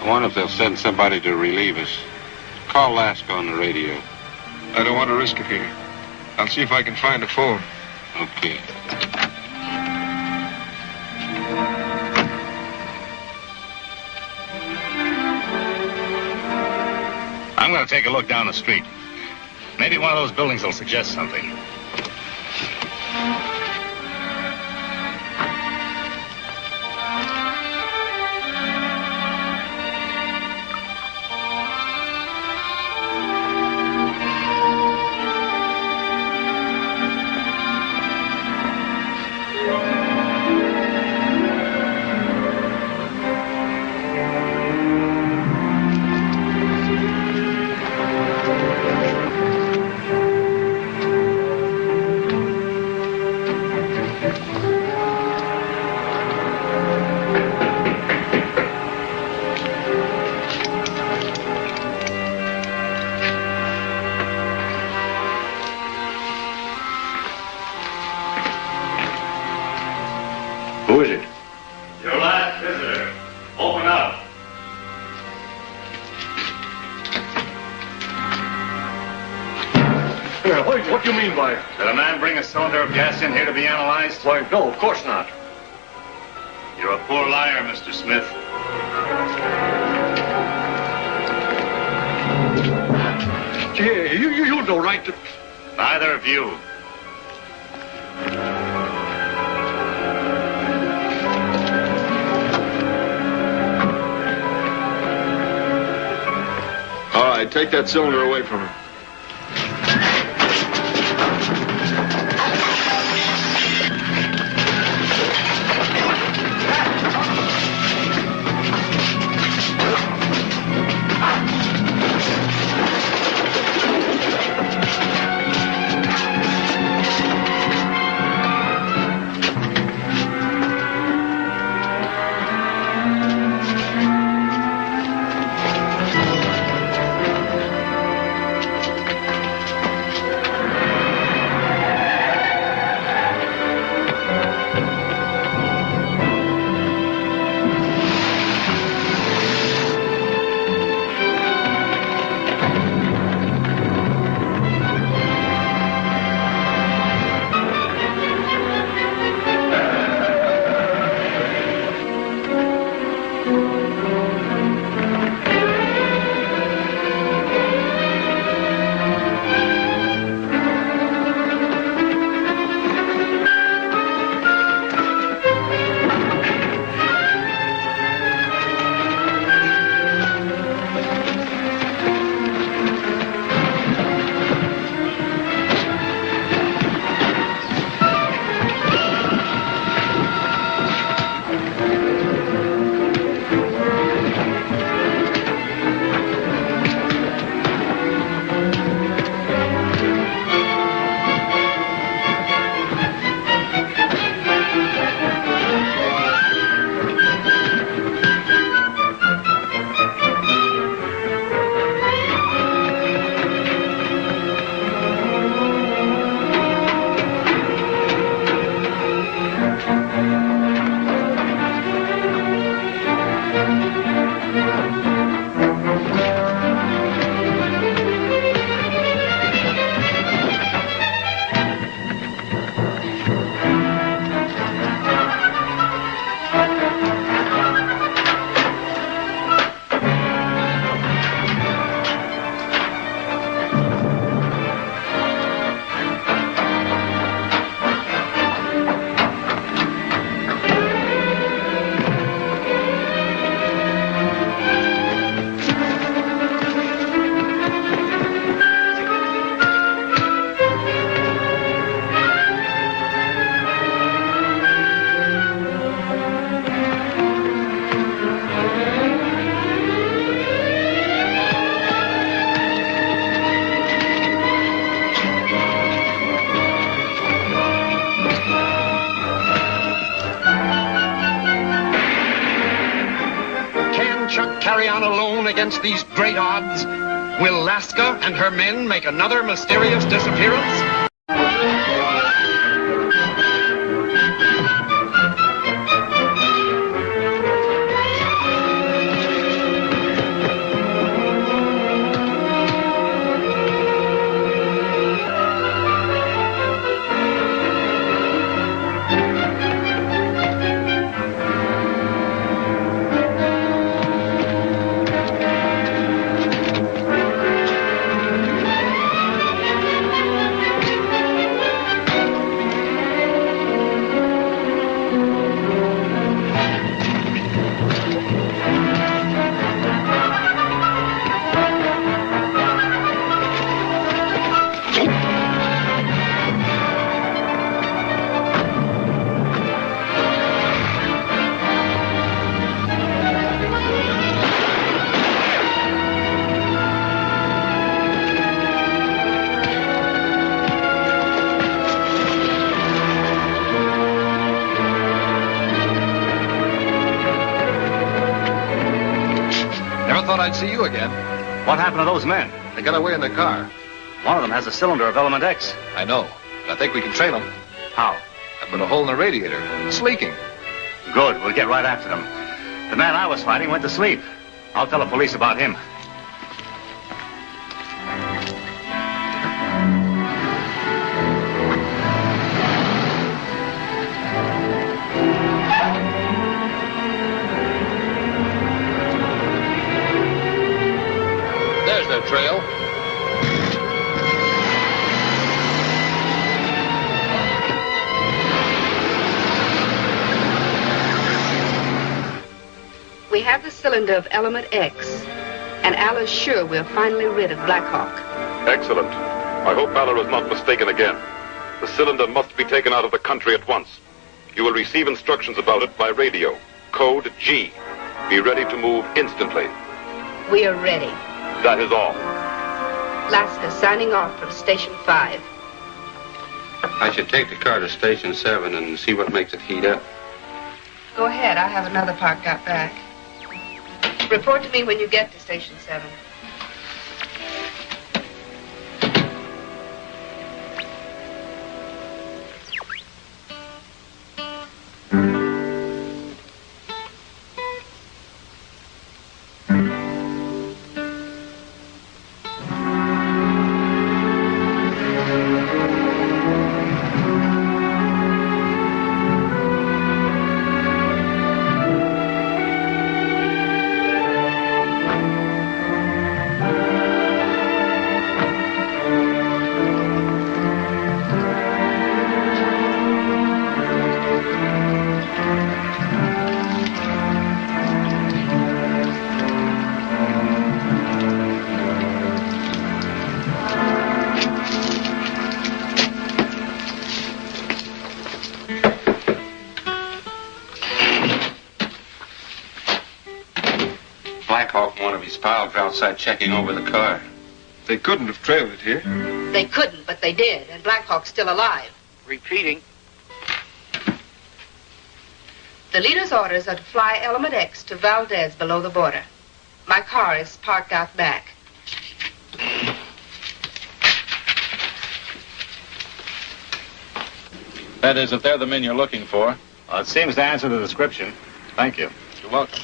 I wonder if they'll send somebody to relieve us. Call Lasker on the radio. I don't want to risk it here. I'll see if I can find a phone. Okay. I'm going to take a look down the street. Maybe one of those buildings will suggest something. Who is it? Your last visitor. Open up. Yeah, what do you mean by it? Did a man bring a cylinder of gas in here to be analyzed? Why, no, of course not. You're a poor liar, Mr. Smith. Gee, you have no right to... Neither of you. All right, take that cylinder away from him. against these great odds? Will Laska and her men make another mysterious disappearance? I'd see you again. What happened to those men? They got away in the car. One of them has a cylinder of element X. I know. But I think we can trail them. How? I put a hole in the radiator. It's leaking. Good. We'll get right after them. The man I was fighting went to sleep. I'll tell the police about him. There's their trail. We have the cylinder of element X, and Al is sure we're finally rid of Blackhawk. Excellent. I hope Valor is not mistaken again. The cylinder must be taken out of the country at once. You will receive instructions about it by radio. Code G. Be ready to move instantly. We are ready. That is all. Laska signing off from Station 5. I should take the car to Station 7 and see what makes it heat up. Go ahead. I have another parked out back. Report to me when you get to Station 7. Blackhawk and one of his pals are outside checking over the car. They couldn't have trailed it here. They couldn't, but they did, and Blackhawk's still alive. Repeating. The leader's orders are to fly element X to Valdez below the border. My car is parked out back. That is, if they're the men you're looking for. Well, it seems to answer the description. Thank you. You're welcome.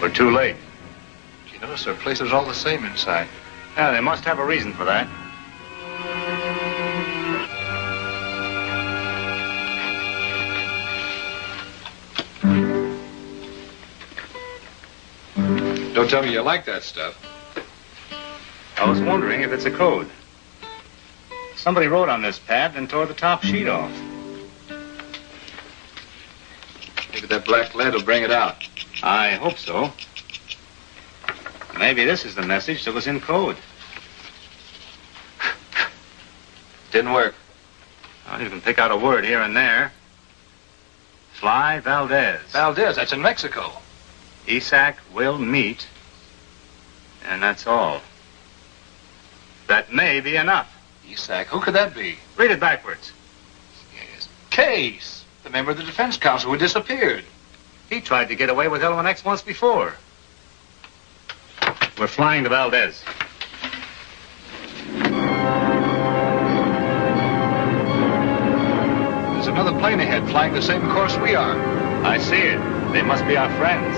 We're too late. You notice their place is all the same inside. Yeah, they must have a reason for that. Don't tell me you like that stuff. I was wondering if it's a code. Somebody wrote on this pad and tore the top sheet off. Maybe that black lead will bring it out. I hope so. Maybe this is the message that was in code. Didn't work. Well, you can pick out a word here and there. Fly Valdez. Valdez, that's in Mexico. Isaac will meet. And that's all. That may be enough. Isaac, who could that be? Read it backwards. Yes. Case, the member of the defense council who disappeared. He tried to get away with Element X once before. We're flying to Valdez. There's another plane ahead flying the same course we are. I see it. They must be our friends.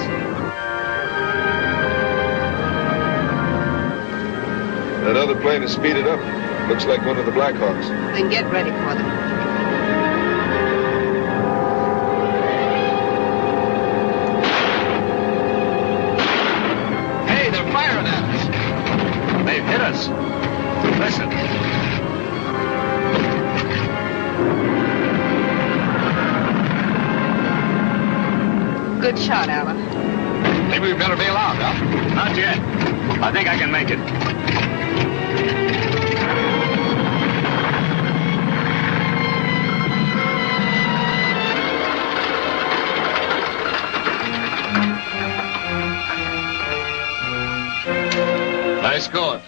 That other plane is speeded up. Looks like one of the Blackhawks. Then get ready for them. Hey, they're firing at us. They've hit us. Listen. Good shot, Alan. Maybe we better bail out, huh? Not yet. I think I can make it. Nice going.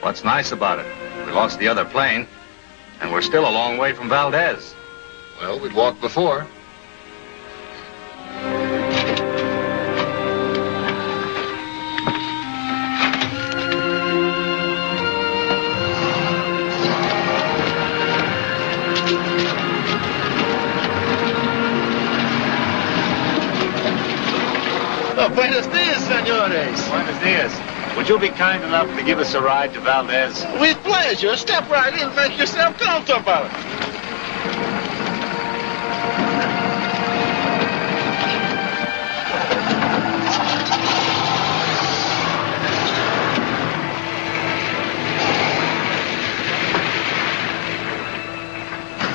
What's nice about it? We lost the other plane, and we're still a long way from Valdez. Well, we'd walked before. Buenos dias, senores. Buenos dias. Would you be kind enough to give us a ride to Valdez? With pleasure. Step right in and make yourself comfortable.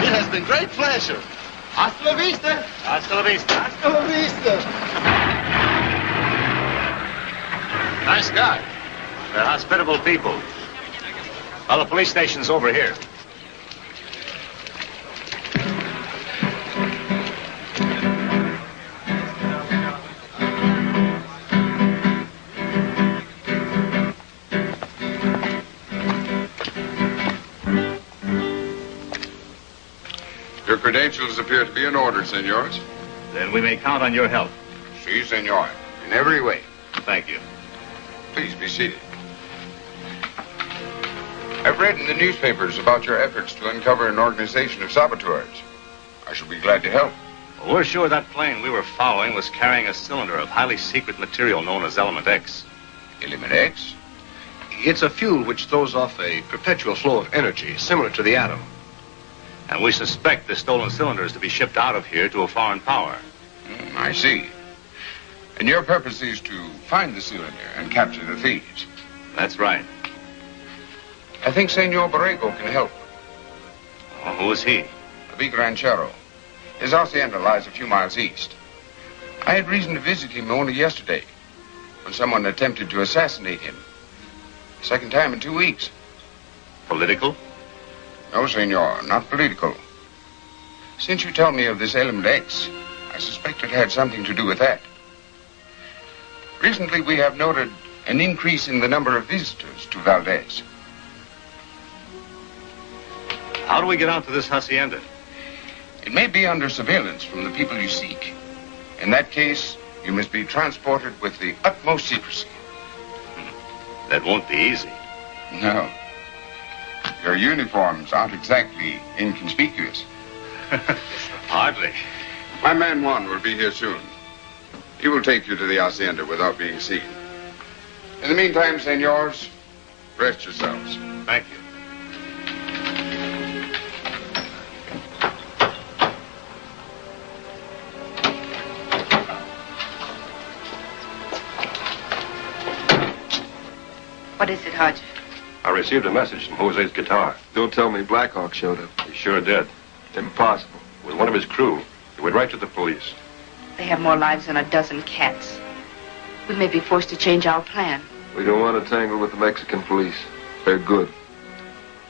It has been great pleasure. Hasta la vista. Hasta la vista. Hasta la vista. Nice guy. They're hospitable people. Well, the police station's over here. Your credentials appear to be in order, senors. Then we may count on your help. Si, senor. In every way. Thank you. Please be seated. I've read in the newspapers about your efforts to uncover an organization of saboteurs. I shall be glad to help. Well, we're sure that plane we were following was carrying a cylinder of highly secret material known as Element X. Element X? It's a fuel which throws off a perpetual flow of energy, similar to the atom. And we suspect the stolen cylinder is to be shipped out of here to a foreign power. I see. And your purpose is to find the cylinder and capture the thieves. That's right. I think Senor Borrego can help. Oh, who is he? A big ranchero. His hacienda lies a few miles east. I had reason to visit him only yesterday, when someone attempted to assassinate him. Second time in 2 weeks. Political? No, senor, not political. Since you tell me of this Element X, I suspect it had something to do with that. Recently, we have noted an increase in the number of visitors to Valdez. How do we get out to this hacienda? It may be under surveillance from the people you seek. In that case, you must be transported with the utmost secrecy. That won't be easy. No. Your uniforms aren't exactly inconspicuous. Hardly. My man Juan will be here soon. He will take you to the hacienda without being seen. In the meantime, senors, rest yourselves. Thank you. What is it, Hodge? I received a message from Jose's guitar. Don't tell me Blackhawk showed up. He sure did. Impossible. With one of his crew. He went right to the police. They have more lives than a dozen cats. We may be forced to change our plan. We don't want to tangle with the Mexican police. They're good.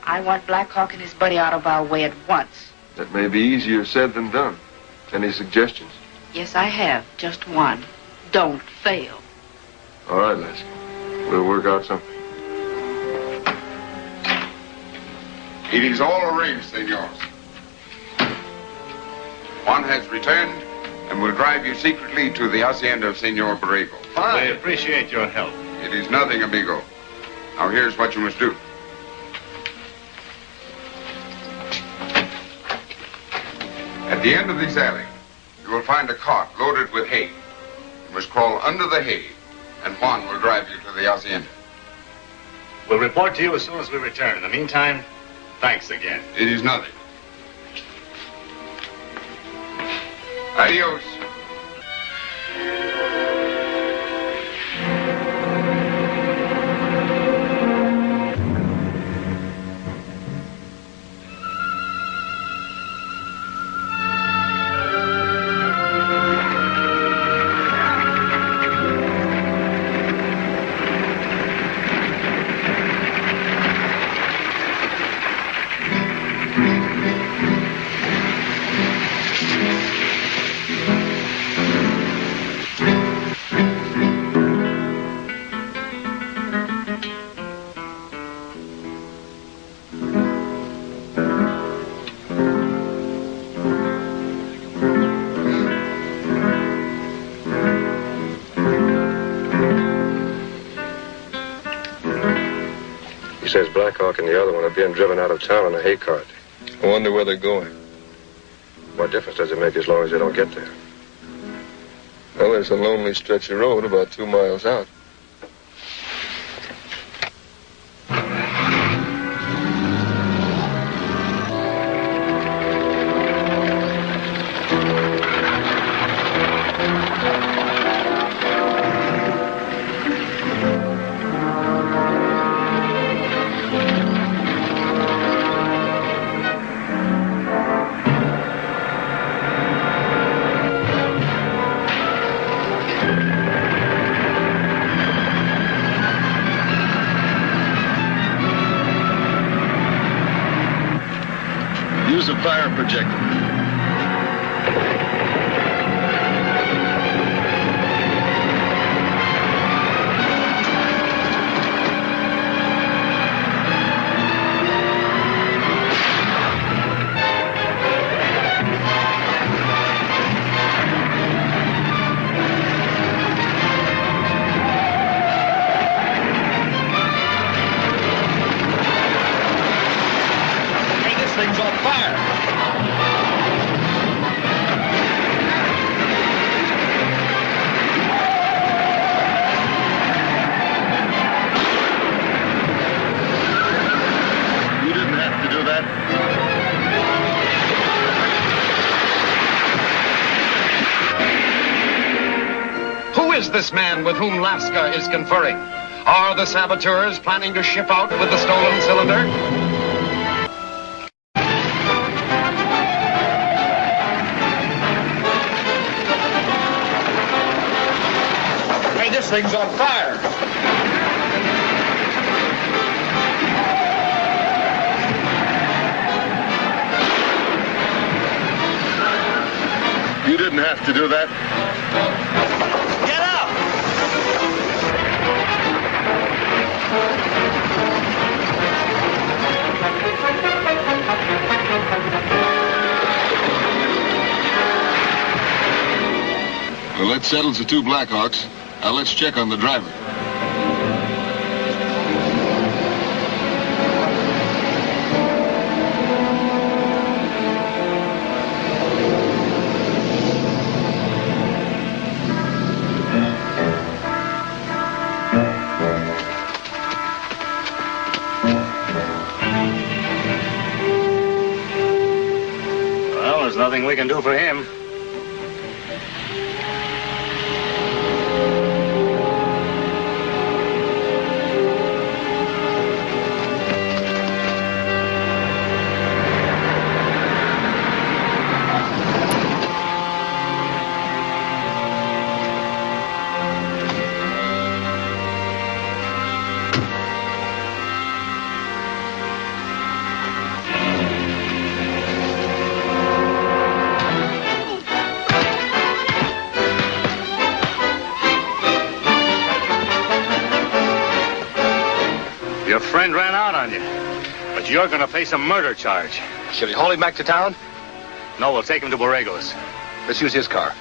I want Blackhawk and his buddy out of our way at once. That may be easier said than done. Any suggestions? Yes, I have. Just one. Don't fail. All right, Lasky. We'll work out something. It is all arranged, senors. Juan has returned and will drive you secretly to the hacienda of Senor Borrego. We appreciate your help. It is nothing, amigo. Now here's what you must do. At the end of this alley, you will find a cart loaded with hay. You must crawl under the hay, and Juan will drive you to the hacienda. We'll report to you as soon as we return. In the meantime, thanks again. It is nothing. Adios. He says Blackhawk and the other one are being driven out of town on a hay cart. I wonder where they're going. What difference does it make as long as they don't get there? Well, there's a lonely stretch of road about 2 miles out. Use a fire projector. Hey, this thing's on fire. You didn't have to do that. Who is this man with whom Lasca is conferring? Are the saboteurs planning to ship out with the stolen cylinder? Hey, this thing's on fire. You didn't have to do that. Get out! Well, that settles the 2 Blackhawks. Now let's check on the driver. Well, there's nothing we can do for him. But you're going to face a murder charge. Should we haul him back to town? No, we'll take him to Borrego's. Let's use his car.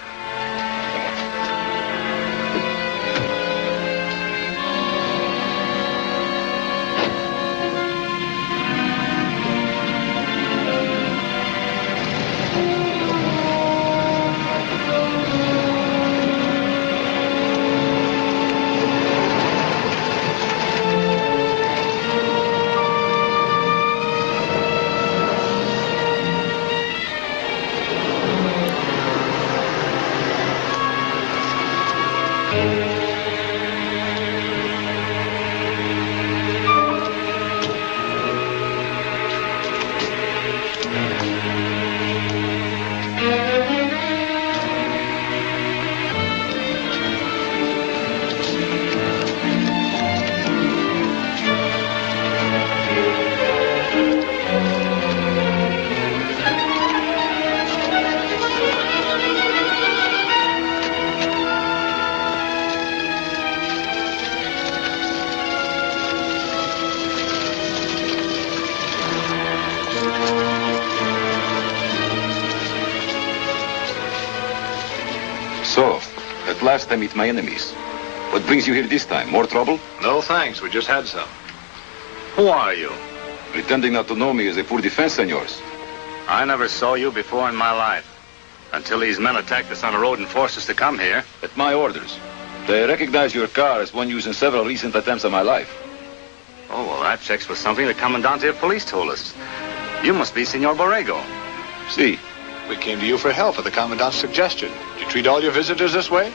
So, at last I meet my enemies. What brings you here this time? More trouble? No, thanks. We just had some. Who are you? Pretending not to know me is a poor defense, senors. I never saw you before in my life. Until these men attacked us on the road and forced us to come here. At my orders. They recognize your car as one used in several recent attempts on my life. Oh, well, that checks with something the Comandante of Police told us. You must be Senor Borrego. See. We came to you for help at the Commandant's suggestion. Do you treat all your visitors this way?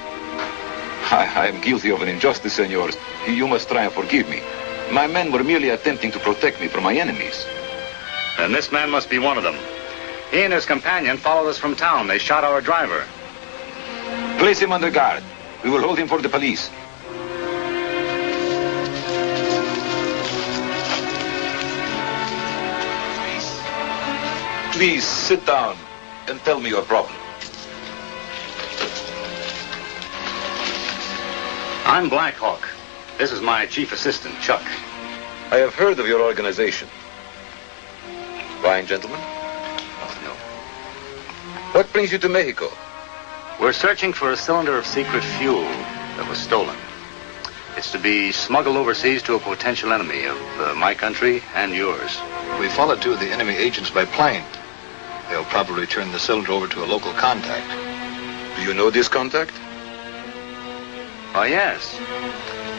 I am guilty of an injustice, senors. You must try and forgive me. My men were merely attempting to protect me from my enemies. And this man must be one of them. He and his companion followed us from town. They shot our driver. Place him under guard. We will hold him for the police. Please sit down and tell me your problem. I'm Black Hawk. This is my chief assistant, Chuck. I have heard of your organization. Fine, gentlemen. Oh, no. What brings you to Mexico? We're searching for a cylinder of secret fuel that was stolen. It's to be smuggled overseas to a potential enemy of my country and yours. We followed two of the enemy agents by plane. They'll probably turn the cylinder over to a local contact. Do you know this contact? Oh, yes.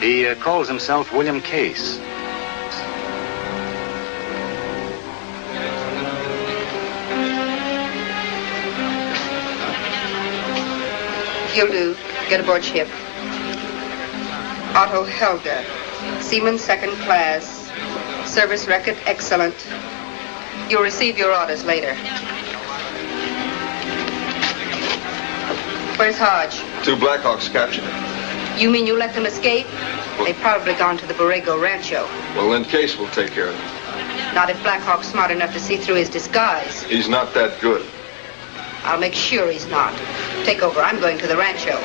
He calls himself William Case. You'll do. Get aboard ship. Otto Helga, Seaman second class. Service record excellent. You'll receive your orders later. Where's Hodge? 2 Blackhawks captured him. You mean you let them escape? They've probably gone to the Borrego Rancho. Well, then Case will take care of them. Not if Black Hawk's smart enough to see through his disguise. He's not that good. I'll make sure he's not. Take over. I'm going to the rancho.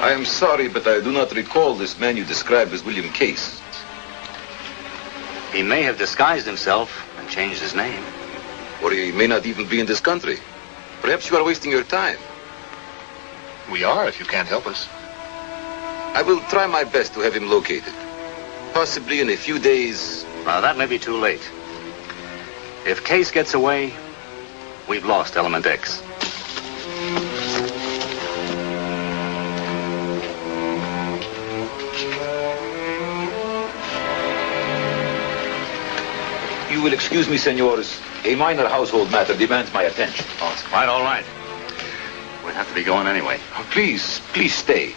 I am sorry, but I do not recall this man you described as William Case. He may have disguised himself and changed his name. Or he may not even be in this country. Perhaps you are wasting your time. We are, if you can't help us. I will try my best to have him located. Possibly in a few days. Now, that may be too late. If Case gets away, we've lost Element X. You will excuse me, senors. A minor household matter demands my attention. Oh, it's quite all right. We'd have to be going anyway. Oh, please stay.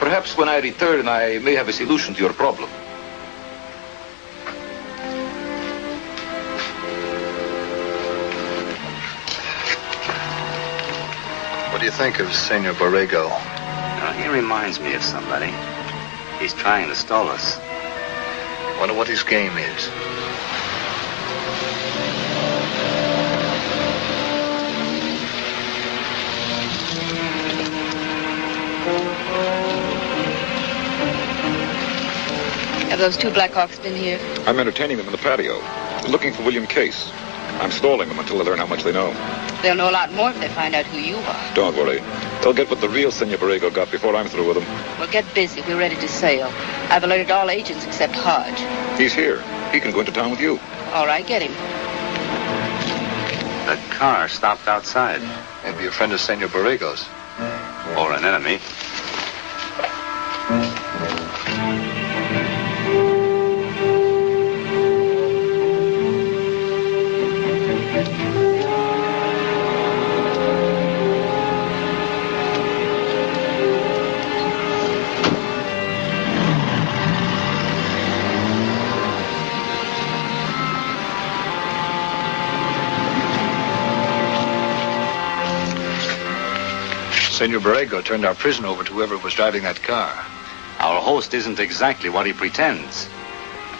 Perhaps when I return, I may have a solution to your problem. What do you think of Senor Borrego? He reminds me of somebody. He's trying to stall us. Wonder what his game is. Have those two Blackhawks been here? I'm entertaining them in the patio. They're looking for William Case. I'm stalling them until they learn how much they know. They'll know a lot more if they find out who you are. Don't worry. They'll get what the real Senor Borrego got before I'm through with them. Well, get busy. We're ready to sail. I've alerted all agents except Hodge. He's here. He can go into town with you. All right, get him. The car stopped outside. Maybe a friend of Senor Borrego's. Or an enemy. Senor Borrego turned our prison over to whoever was driving that car. Our host isn't exactly what he pretends.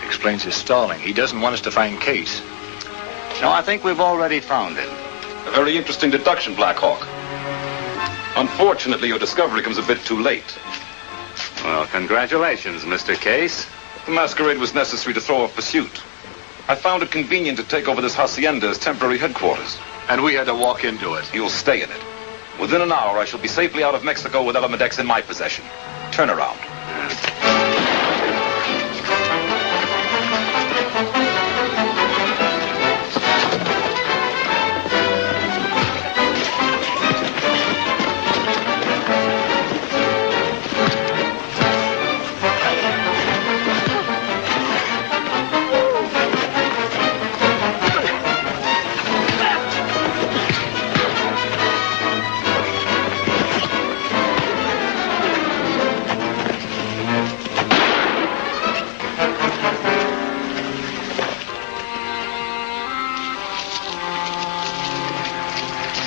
Explains his stalling. He doesn't want us to find Case. No, I think we've already found him. A very interesting deduction, Blackhawk. Unfortunately, your discovery comes a bit too late. Well, congratulations, Mr. Case. The masquerade was necessary to throw off pursuit. I found it convenient to take over this hacienda as temporary headquarters. And we had to walk into it. You'll stay in it. Within an hour, I shall be safely out of Mexico with Element X in my possession. Turn around.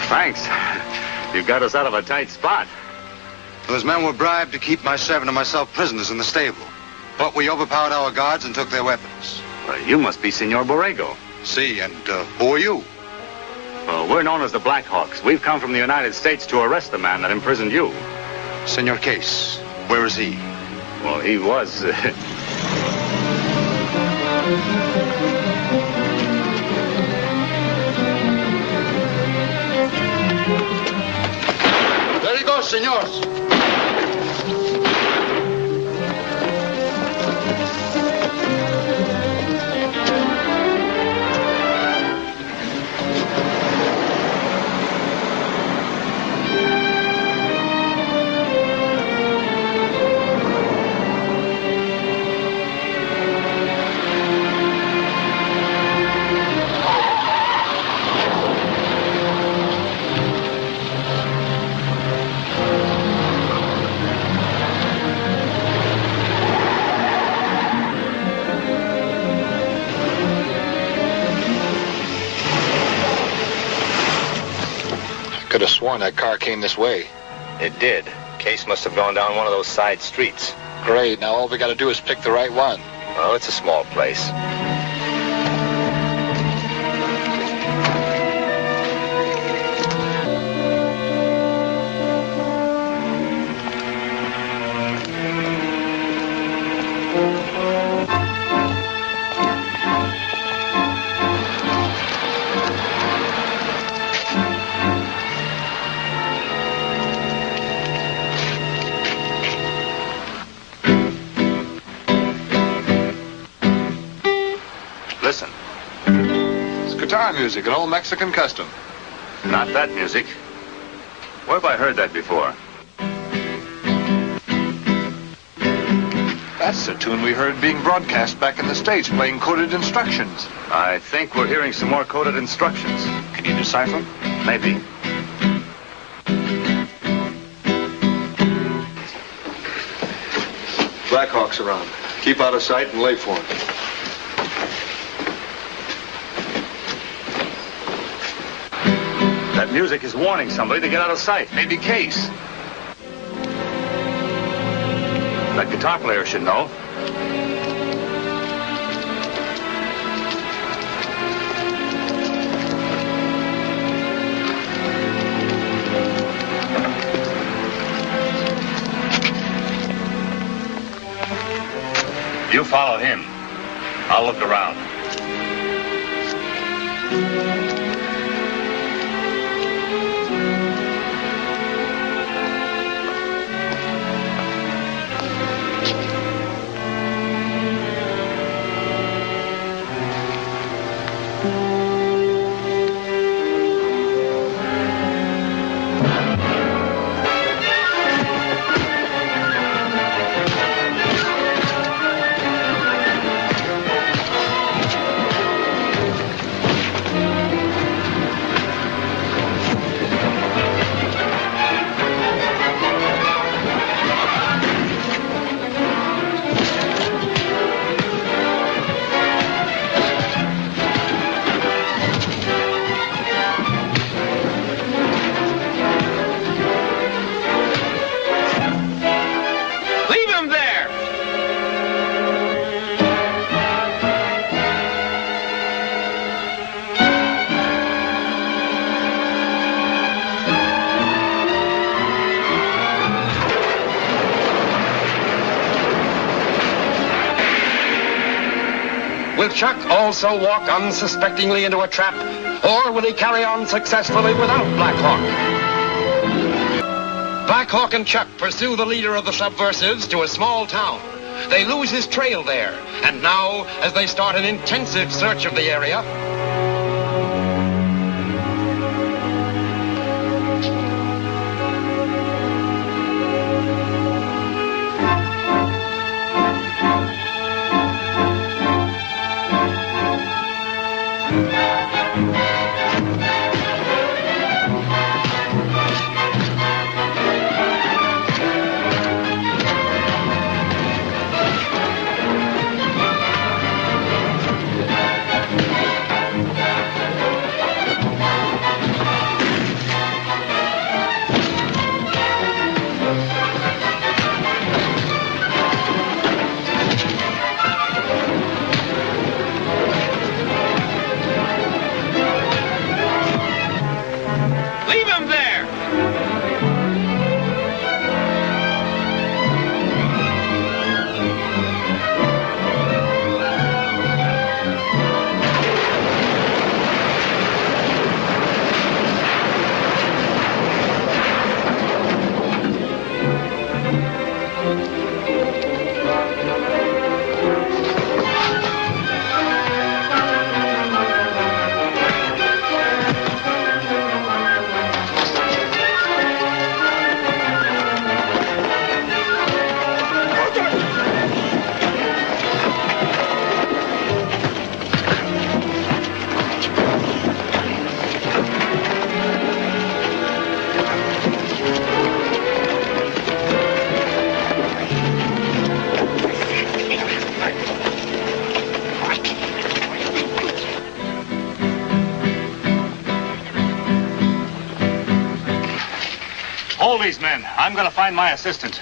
Thanks. You got us out of a tight spot. Those men were bribed to keep my servant and myself prisoners in the stable. But we overpowered our guards and took their weapons. Well, you must be Senor Borrego. See, and who are you? Well, we're known as the Blackhawks. We've come from the United States to arrest the man that imprisoned you. Senor Case, where is he? Well, he was... There he goes, senors. Could have sworn that car came this way. It did. Case must have gone down one of those side streets. Great. Now all we got to do is pick the right one. Well, it's a small place. Listen. It's guitar music, an old Mexican custom. Not that music. Where have I heard that before? That's the tune we heard being broadcast back in the States, playing coded instructions. I think we're hearing some more coded instructions. Can you decipher? Maybe. Blackhawks around. Keep out of sight and lay for him. That music is warning somebody to get out of sight. Maybe Case. That guitar player should know. You follow him. I'll look around. Leave him there! Will Chuck also walk unsuspectingly into a trap, or will he carry on successfully without Black Hawk? Black Hawk and Chuck pursue the leader of the subversives to a small town. They lose his trail there, and now, as they start an intensive search of the area, leave him there! Hold these men. I'm going to find my assistant.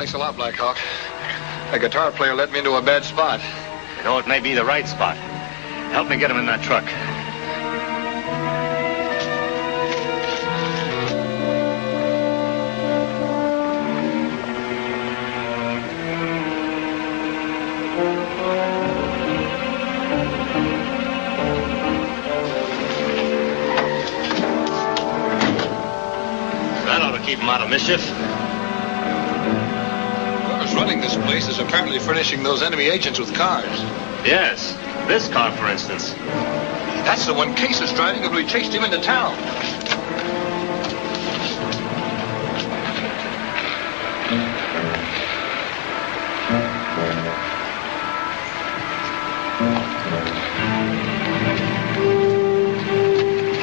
Thanks a lot, Black Hawk. The guitar player led me into a bad spot. You know, it may be the right spot. Help me get him in that truck. That ought to keep him out of mischief. Whoever's running this place is apparently furnishing those enemy agents with cars. Yes, this car, for instance. That's the one Case is driving when we chased him into town.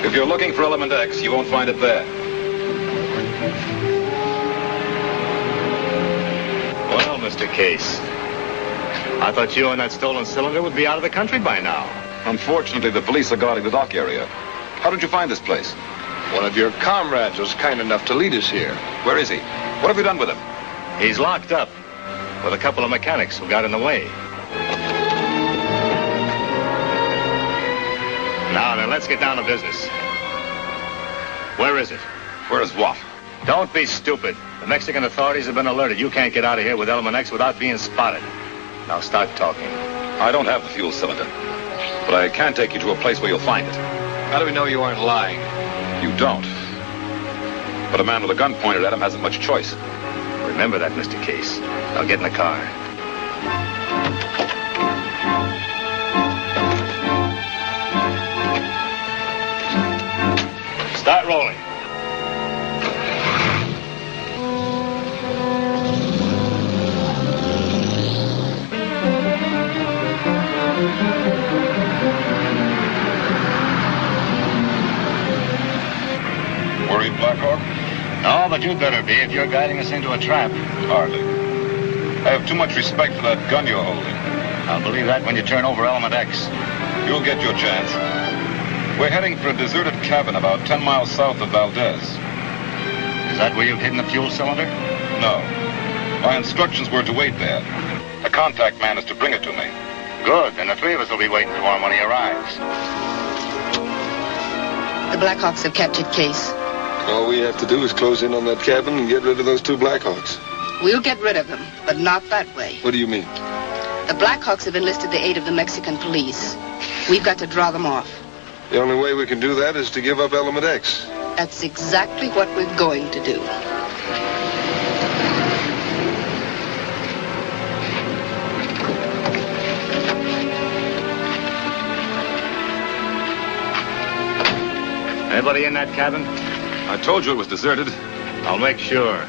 If you're looking for Element X, you won't find it there. Well, Mr. Case, I thought you and that stolen cylinder would be out of the country by now. Unfortunately, the police are guarding the dock area. How did you find this place? One of your comrades was kind enough to lead us here. Where is he? What have you done with him? He's locked up with a couple of mechanics who got in the way. Now then, let's get down to business. Where is it? Where is what? Don't be stupid. The Mexican authorities have been alerted. You can't get out of here with Element X without being spotted. Now start talking. I don't have the fuel cylinder, but I can take you to a place where you'll find it. How do we know you aren't lying? You don't. But a man with a gun pointed at him hasn't much choice. Remember that, Mr. Case. Now get in the car. Start rolling. Worried, Black Hawk? No, but you'd better be if you're guiding us into a trap. Hardly. I have too much respect for that gun you're holding. I'll believe that when you turn over Element X. You'll get your chance. We're heading for a deserted cabin about 10 miles south of Valdez. Is that where you've hidden the fuel cylinder? No. My instructions were to wait there. The contact man is to bring it to me. Good. Then the three of us will be waiting for him when he arrives. The Blackhawks have captured Case. All we have to do is close in on that cabin and get rid of those two Blackhawks. We'll get rid of them, but not that way. What do you mean? The Blackhawks have enlisted the aid of the Mexican police. We've got to draw them off. The only way we can do that is to give up Element X. That's exactly what we're going to do. Anybody in that cabin? I told you it was deserted. I'll make sure.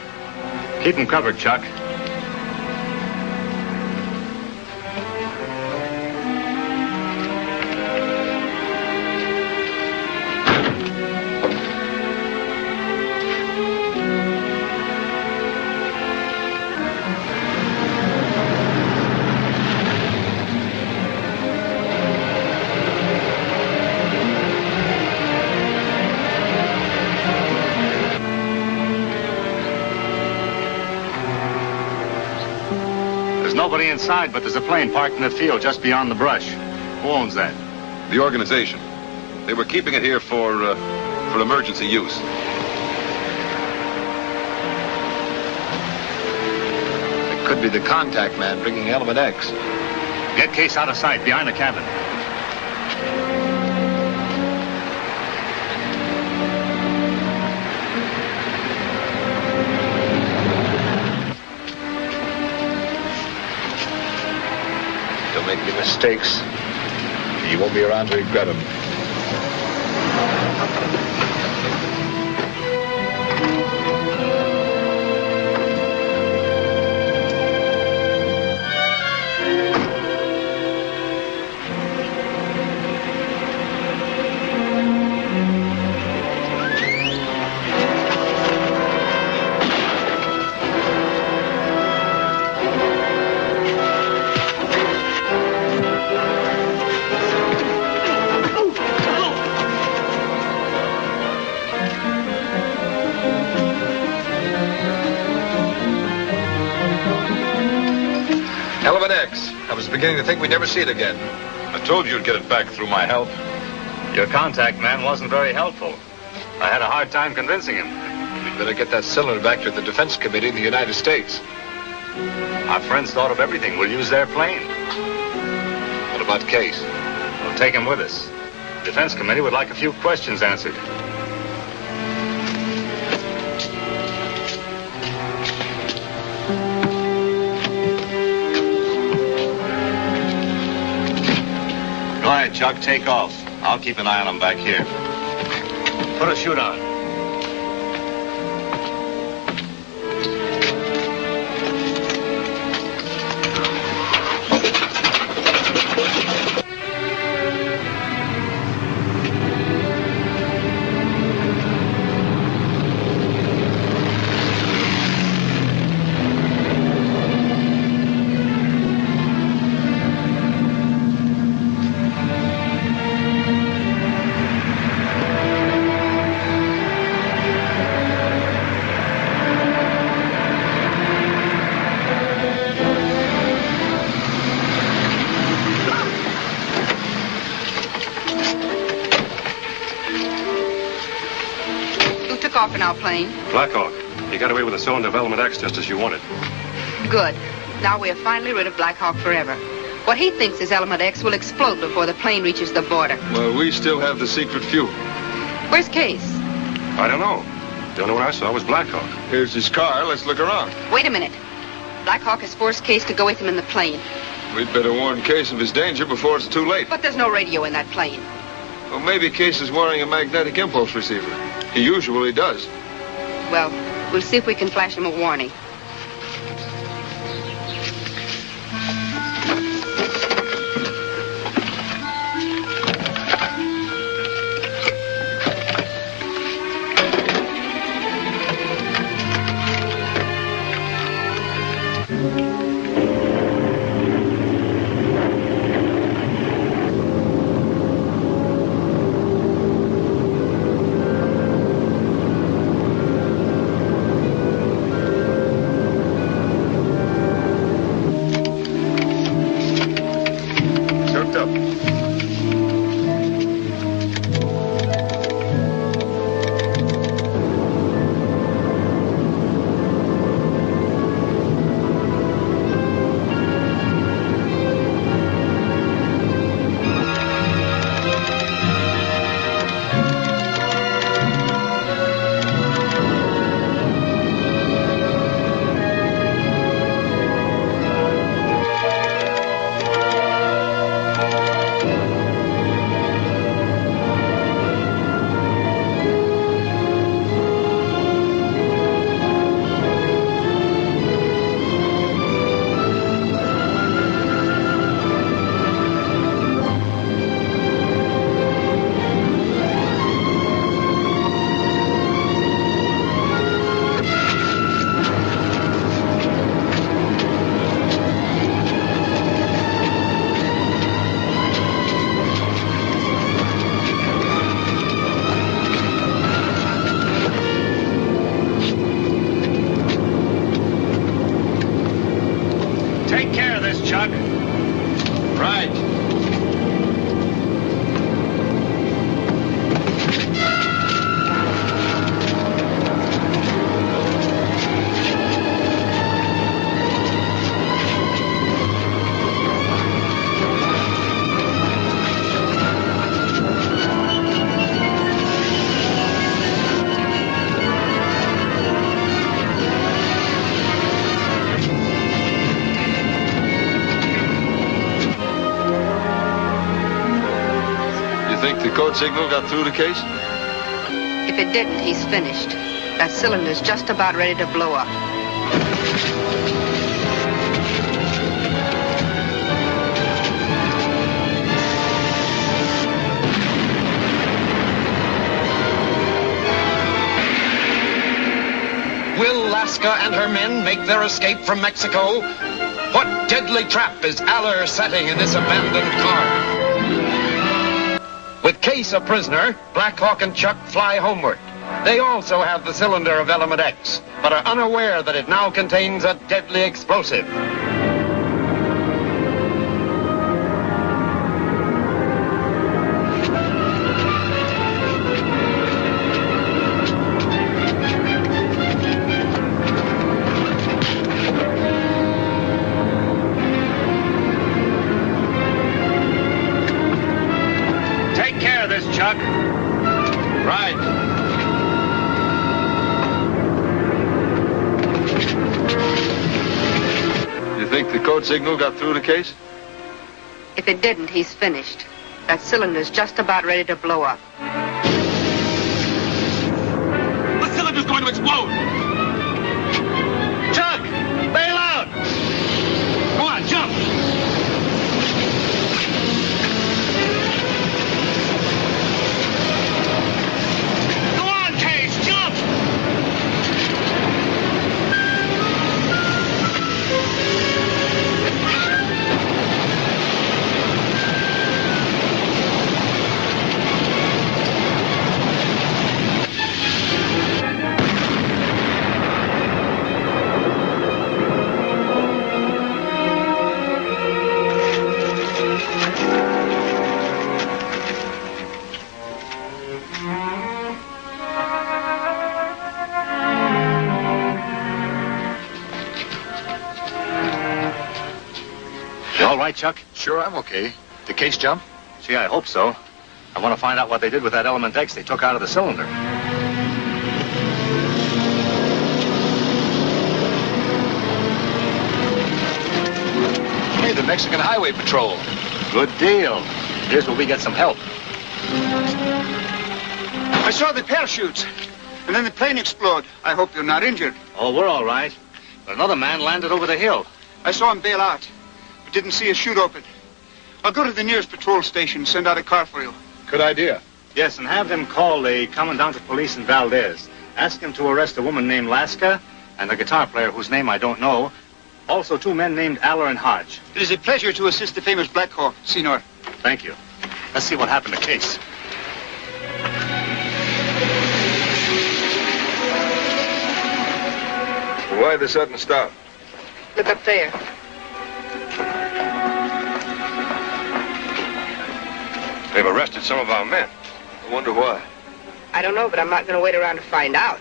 Keep them covered, Chuck. Nobody inside, but there's a plane parked in the field just beyond the brush. Who owns that? The organization. They were keeping it here for emergency use. It could be the contact man bringing Element X. Get Case out of sight, behind the cabin. Make any mistakes, you won't be around to regret them. Element X. I was beginning to think we'd never see it again. I told you you'd get it back through my help. Your contact man wasn't very helpful. I had a hard time convincing him. We'd better get that cylinder back to the Defense Committee in the United States. Our friends thought of everything. We'll use their plane. What about Case? We'll take him with us. The Defense Committee would like a few questions answered. Go ahead, Chuck. Take off. I'll keep an eye on him back here. Put a chute on. Off in our plane. Blackhawk, you got away with the cylinder of Element X just as you wanted. Good. Now we are finally rid of Blackhawk forever. What he thinks is Element X will explode before the plane reaches the border. Well, we still have the secret fuel. Where's Case? I don't know. The only one I saw was Blackhawk. Here's his car. Let's look around. Wait a minute. Blackhawk has forced Case to go with him in the plane. We'd better warn Case of his danger before it's too late. But there's no radio in that plane. Well, maybe Case is wearing a magnetic impulse receiver. He usually does. Well, we'll see if we can flash him a warning. Take care of this, Chuck. Right. Think the code signal got through the Case? If it didn't, he's finished. That cylinder's just about ready to blow up. Will Laska and her men make their escape from Mexico? What deadly trap is Aller setting in this abandoned car? With Case a prisoner, Blackhawk and Chuck fly homeward. They also have the cylinder of Element X, but are unaware that it now contains a deadly explosive. Chuck? Right. You think the code signal got through the case? If it didn't, he's finished. That cylinder's just about ready to blow up. The cylinder's going to explode! Chuck! Bail out! Come on, jump! Go on, Case, jump! You all right, Chuck? Sure, I'm okay. The case jump? Gee, I hope so. I want to find out what they did with that element X they took out of the cylinder. Hey, the Mexican Highway Patrol. Good deal. Here's where we get some help. I saw the parachutes, and then the plane explode. I hope you're not injured. Oh, we're all right. But another man landed over the hill. I saw him bail out, but didn't see a chute open. I'll go to the nearest patrol station, send out a car for you. Good idea. Yes, and have them call the Commandant of Police in Valdez. Ask him to arrest a woman named Laska and a guitar player whose name I don't know. Also, 2 men named Aller and Hodge. It is a pleasure to assist the famous Black Hawk, Senor. Thank you. Let's see what happened to Case. Why the sudden stop? Look up there. They've arrested some of our men. I wonder why. I don't know, but I'm not going to wait around to find out.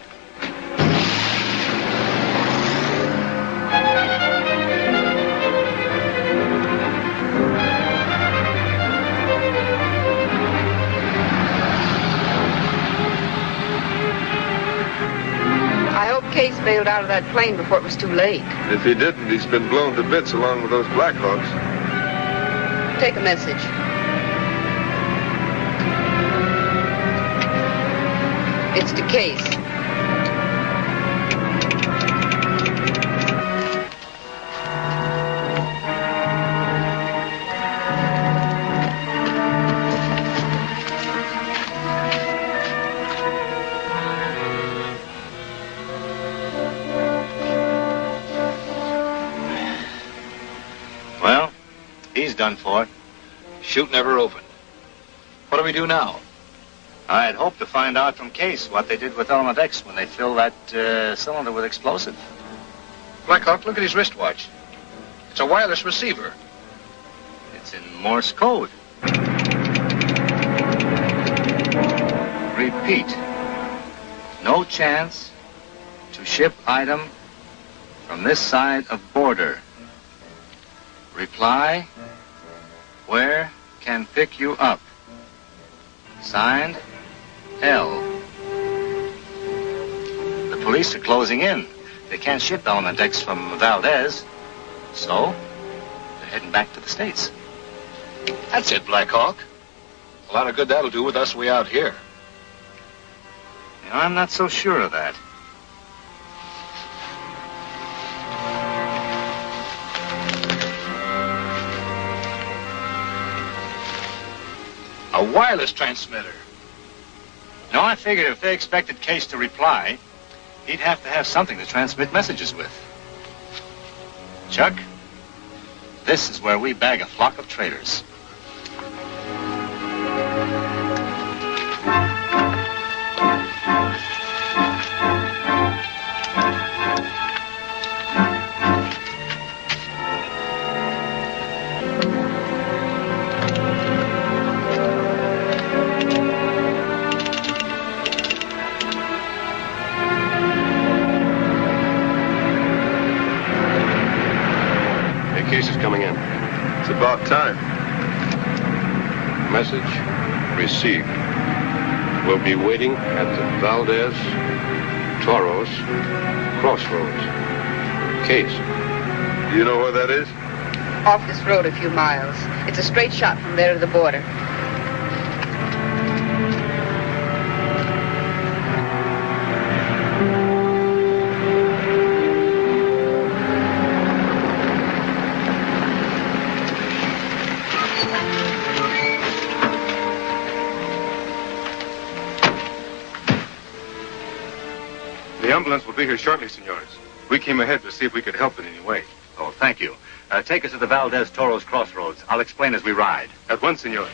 I hope Case bailed out of that plane before it was too late. If he didn't, he's been blown to bits along with those Blackhawks. Take a message. It's to Case. Well, he's done for it. Chute never opened. What do we do now? I'd hoped to find out from Case what they did with element X when they filled that cylinder with explosive. Blackhawk, look at his wristwatch. It's a wireless receiver. It's in Morse code. Repeat. No chance to ship item from this side of border. Reply, where can pick you up? Signed, L. The police are closing in. They can't ship element X from Valdez. So, they're heading back to the States. That's it, Blackhawk. A lot of good that'll do with us way out here. You know, I'm not so sure of that. A wireless transmitter. No, I figured if they expected Case to reply, he'd have to have something to transmit messages with. Chuck, this is where we bag a flock of traitors. Case is coming in. It's about time. Message received. will be waiting at the Valdez-Toros crossroads. Case. Do you know where that is? Off this road a few miles. It's a straight shot from there to the border. The ambulance will be here shortly, senores. We came ahead to see if we could help in any way. Oh, thank you. Take us to the Valdez-Toros crossroads. I'll explain as we ride. At once, senores.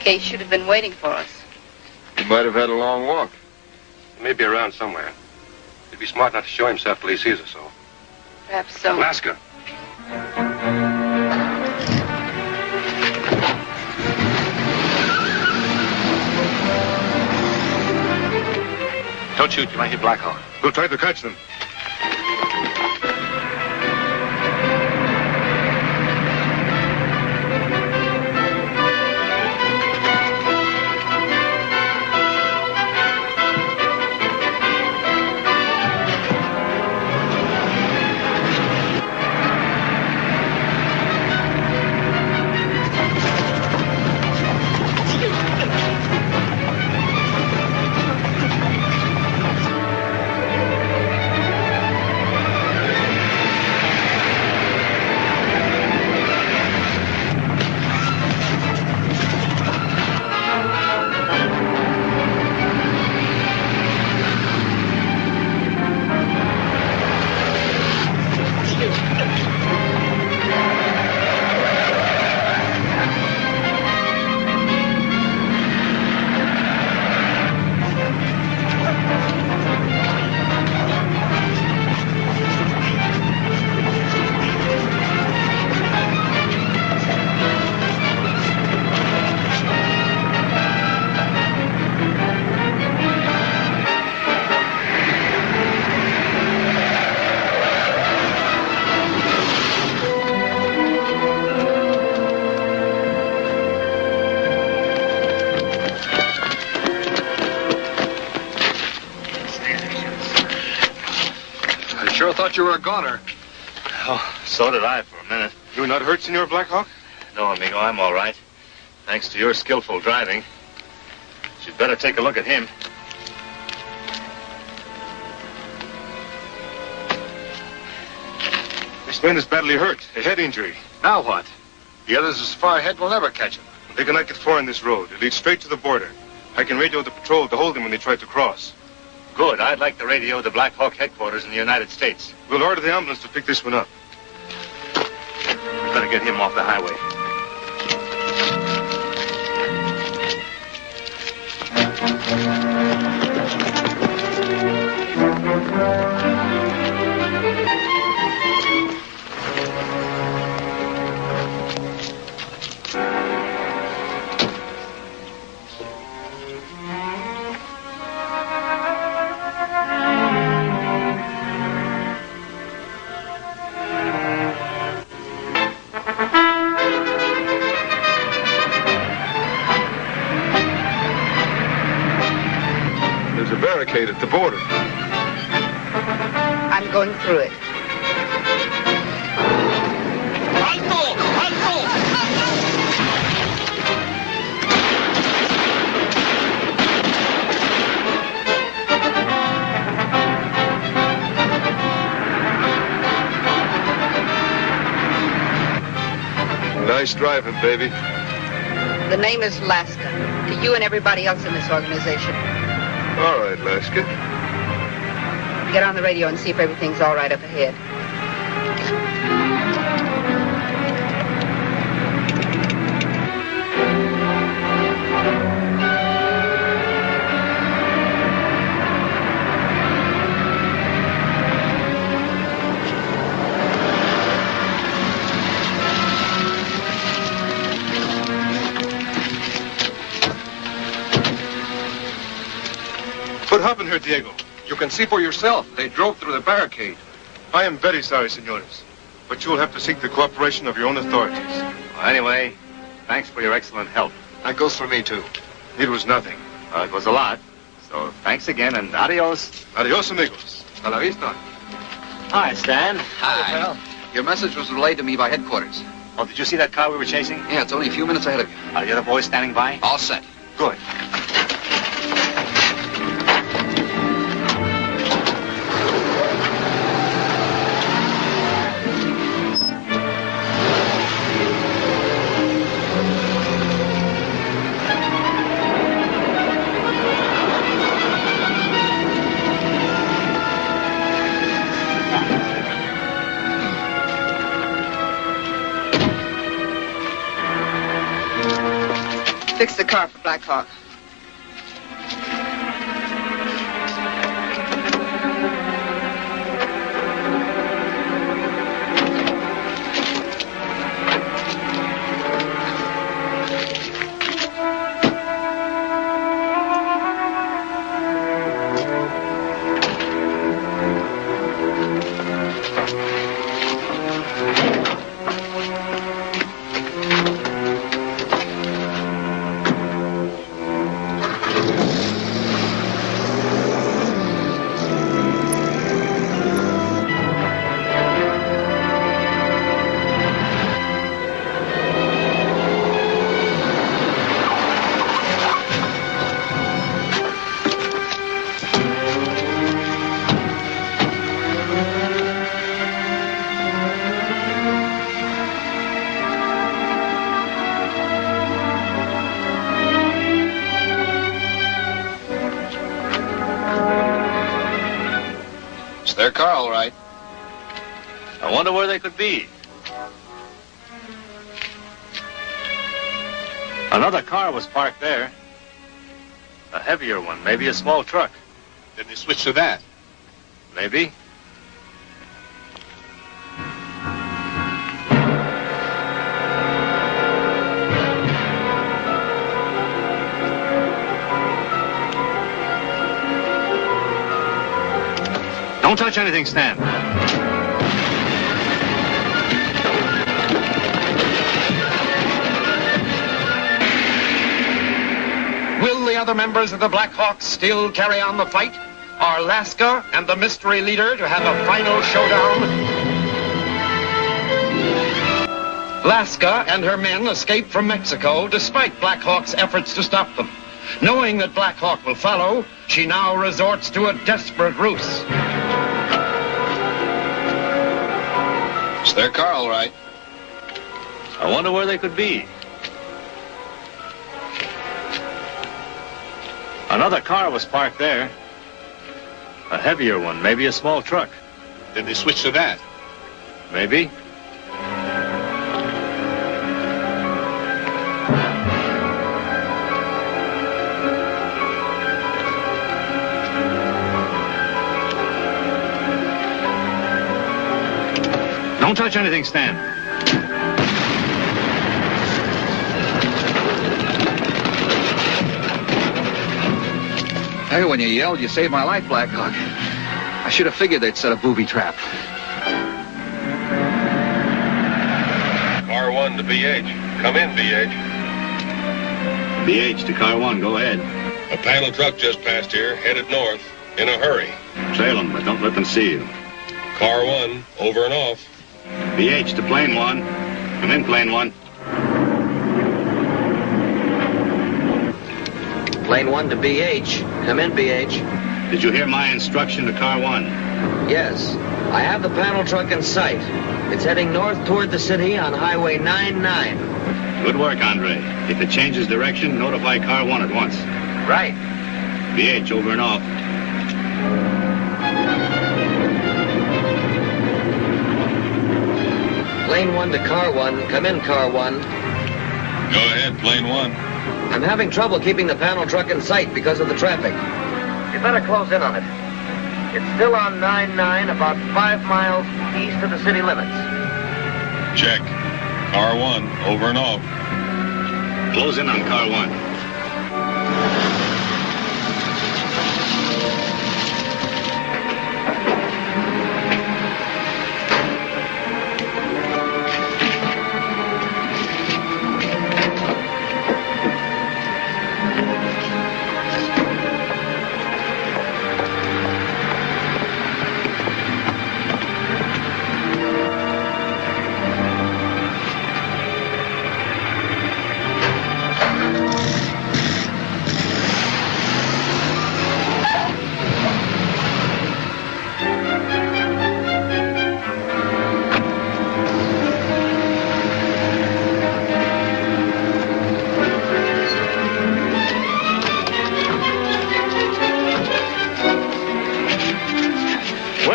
Case should have been waiting for us. He might have had a long walk. He may be around somewhere. He'd be smart not to show himself till he sees us all. Perhaps so. Alaska. Don't shoot. You might hit Blackhawk. We'll try to catch them. Sure thought you were a goner. Oh, so did I for a minute. You were not hurt, Senor Blackhawk? No, amigo, I'm all right. Thanks to your skillful driving. You'd better take a look at him. This man is badly hurt. A head injury. Now what? The others as far ahead will never catch him. They cannot get far on this road. It leads straight to the border. I can radio the patrol to hold them when they try to cross. Good. I'd like to radio the Black Hawk headquarters in the United States. We'll order the ambulance to pick this one up. We better get him off the highway. Barricade at the border. I'm going through it. Alto! Alto! Nice driving, baby. The name is Laska. To you and everybody else in this organization. All right, Laska. Get on the radio and see if everything's all right up ahead. What happened here, Diego? You can see for yourself. They drove through the barricade. I am very sorry, senores. But you will have to seek the cooperation of your own authorities. Well, anyway, thanks for your excellent help. That goes for me, too. It was nothing. It was a lot. So thanks again, and adios. Adios, amigos. A la vista. Hi, Stan. Hi. Your message was relayed to me by headquarters. Oh, did you see that car we were chasing? Yeah, it's only a few minutes ahead of you. Are the other boys standing by? All set. Good. Fix the car for Black Hawk. It's their car, all right. I wonder where they could be. Another car was parked there. A heavier one, maybe a small truck. Did they switch to that? Maybe. Don't touch anything, Stan. Will the other members of the Black Hawks still carry on the fight? Are Laska and the mystery leader to have a final showdown? Laska and her men escaped from Mexico despite Black Hawk's efforts to stop them. Knowing that Black Hawk will follow, she now resorts to a desperate ruse. It's their car, all right. I wonder where they could be. Another car was parked there. A heavier one, maybe a small truck. Did they switch to that? Maybe. Don't touch anything, Stan. Hey, when you yelled, you saved my life, Black Hawk. I should have figured they'd set a booby trap. Car 1 to BH. Come in, BH. BH to car 1, go ahead. A panel truck just passed here, headed north, in a hurry. Trail them, but don't let them see you. Car 1, over and off. BH to plane 1. Come in, plane 1. Plane 1 to BH. Come in, BH. Did you hear my instruction to car 1? Yes. I have the panel truck in sight. It's heading north toward the city on Highway 99. Good work, Andre. If it changes direction, notify car 1 at once. Right. BH, over and off. Plane 1 to car 1. Come in, car 1. Go ahead, plane 1. I'm having trouble keeping the panel truck in sight because of the traffic. You better close in on it. It's still on 99, about 5 miles east of the city limits. Check. Car 1, over and off. Close in on car 1.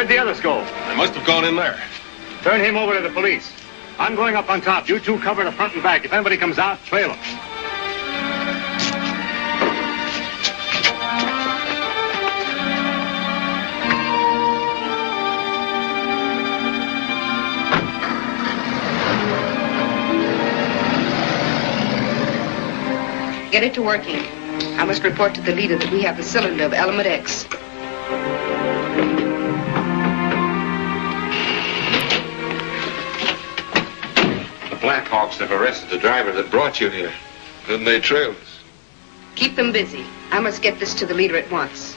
Where'd the others go? They must have gone in there. Turn him over to the police. I'm going up on top. You two cover the front and back. If anybody comes out, trail them. Get it to working. I must report to the leader that we have the cylinder of element X. The Blackhawks have arrested the driver that brought you here. Then they trailed us. Keep them busy. I must get this to the leader at once.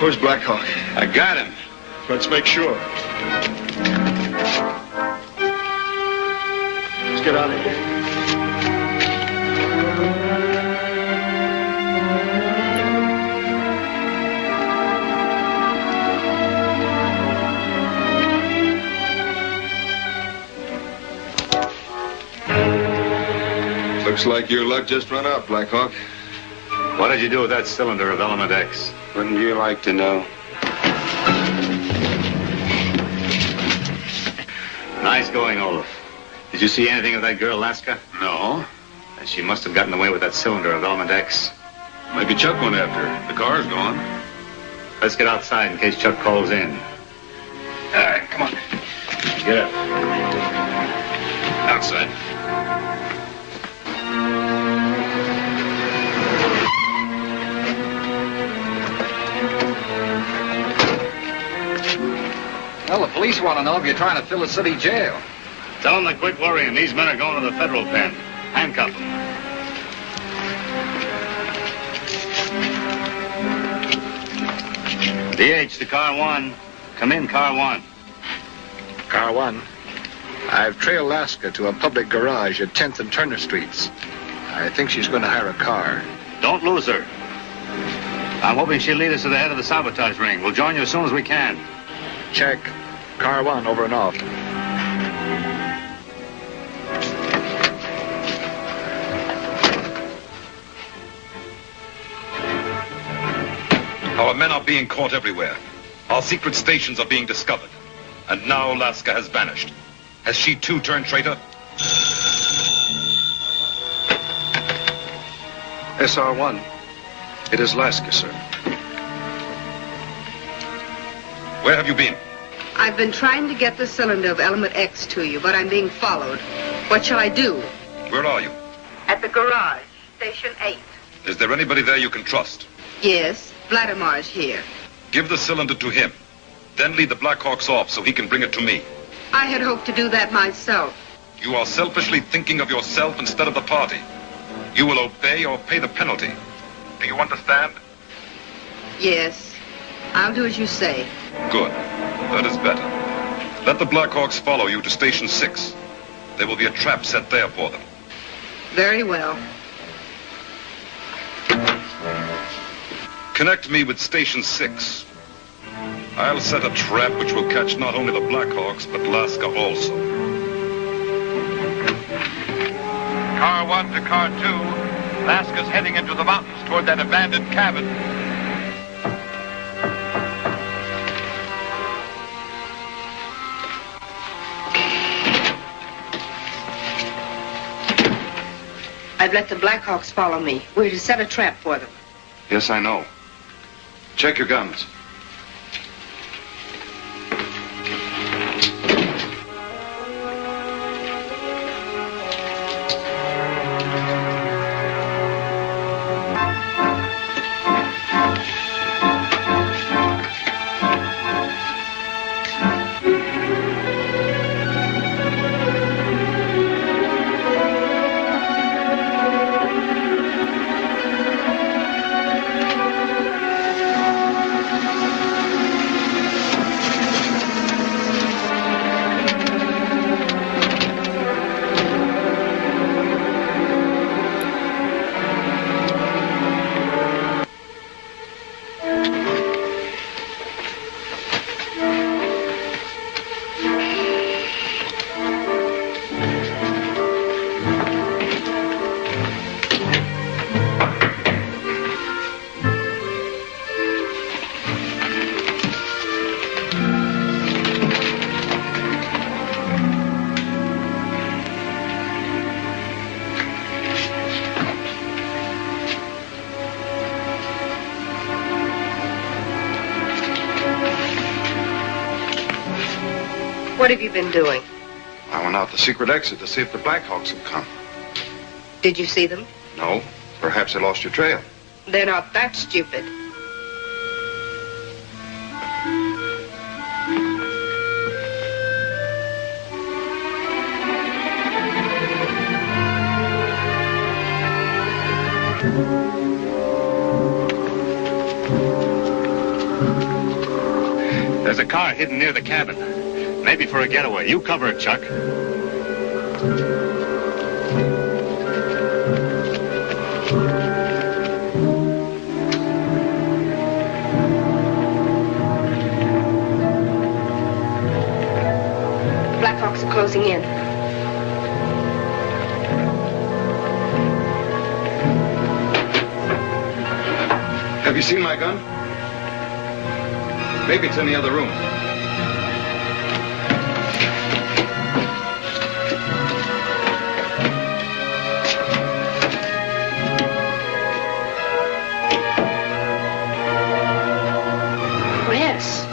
Where's Blackhawk? I got him. Let's make sure. Let's get out of here. Looks like your luck just run out, Blackhawk. What did you do with that cylinder of element X? Wouldn't you like to know? Nice going, Olaf. Did you see anything of that girl, Laska? No. Then she must have gotten away with that cylinder of element X. Maybe Chuck went after her. The car's gone. Let's get outside in case Chuck calls in. All right, come on. Get up. Outside. Well, the police want to know if you're trying to fill a city jail. Tell them to quit worrying. These men are going to the federal pen. Handcuff them. DH to car 1. Come in, car 1. Car 1. I've trailed Laska to a public garage at 10th and Turner Streets. I think she's going to hire a car. Don't lose her. I'm hoping she'll lead us to the head of the sabotage ring. We'll join you as soon as we can. Check. Car 1, over and off. Our men are being caught everywhere. Our secret stations are being discovered. And now Laska has vanished. Has she too turned traitor? SR1. It is Laska, sir. Where have you been? I've been trying to get the cylinder of element X to you, but I'm being followed. What shall I do? Where are you? At the garage, station 8. Is there anybody there you can trust? Yes, Vladimir's here. Give the cylinder to him. Then lead the Blackhawks off so he can bring it to me. I had hoped to do that myself. You are selfishly thinking of yourself instead of the party. You will obey or pay the penalty. Do you understand? Yes, I'll do as you say. Good. That is better. Let the Blackhawks follow you to Station 6. There will be a trap set there for them. Very well. Connect me with Station 6. I'll set a trap which will catch not only the Blackhawks, but Laska also. Car 1 to car 2. Laska's heading into the mountains toward that abandoned cabin. I've let the Blackhawks follow me. We're to set a trap for them. Yes, I know. Check your guns. What have you been doing? I went out the secret exit to see if the Blackhawks had come. Did you see them? No. Perhaps they lost your trail. They're not that stupid. There's a car hidden near the cabin. Maybe for a getaway. You cover it, Chuck. Blackhawks are closing in. Have you seen my gun? Maybe it's in the other room. Chris.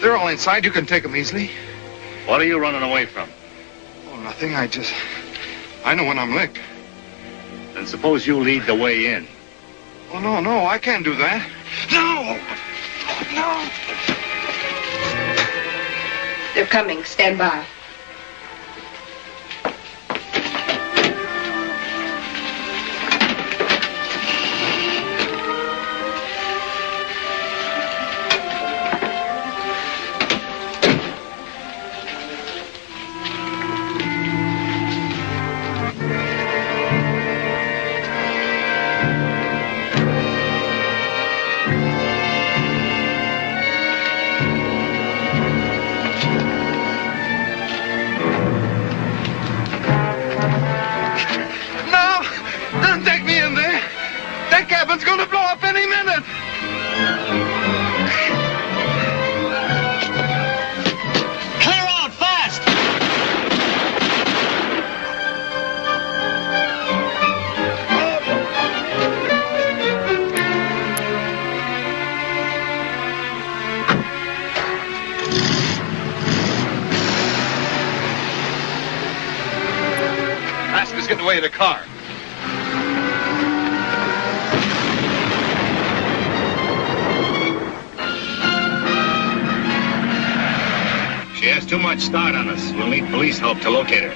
They're all inside. You can take them easily. What are you running away from? Oh, nothing. I know when I'm licked. Then suppose you lead the way in. Oh, no, I can't do that. No! No! They're coming. Stand by. Let's get away in a car. She has too much start on us. We'll need police help to locate her.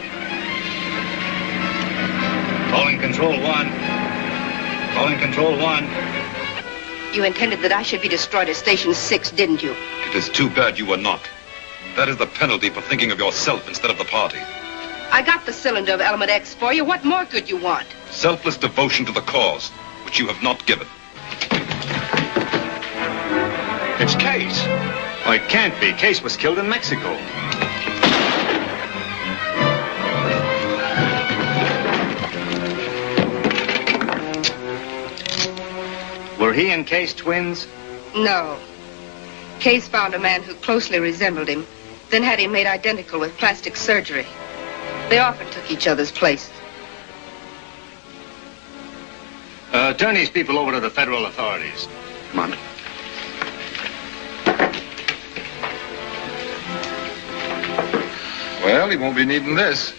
Calling Control 1. Calling Control 1. You intended that I should be destroyed at Station 6, didn't you? It is too bad you were not. That is the penalty for thinking of yourself instead of the party. I got the cylinder of Element X for you. What more could you want? Selfless devotion to the cause, which you have not given. It's Case. Well, it can't be. Case was killed in Mexico. Were he and Case twins? No. Case found a man who closely resembled him, then had him made identical with plastic surgery. They often took each other's place. Turn these people over to the federal authorities. Come on. Well, he won't be needing this.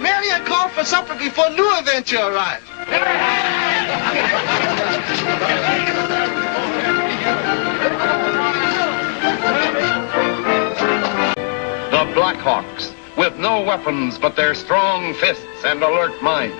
Mary had called for supper before new adventure arrived. The Blackhawks, with no weapons but their strong fists and alert minds.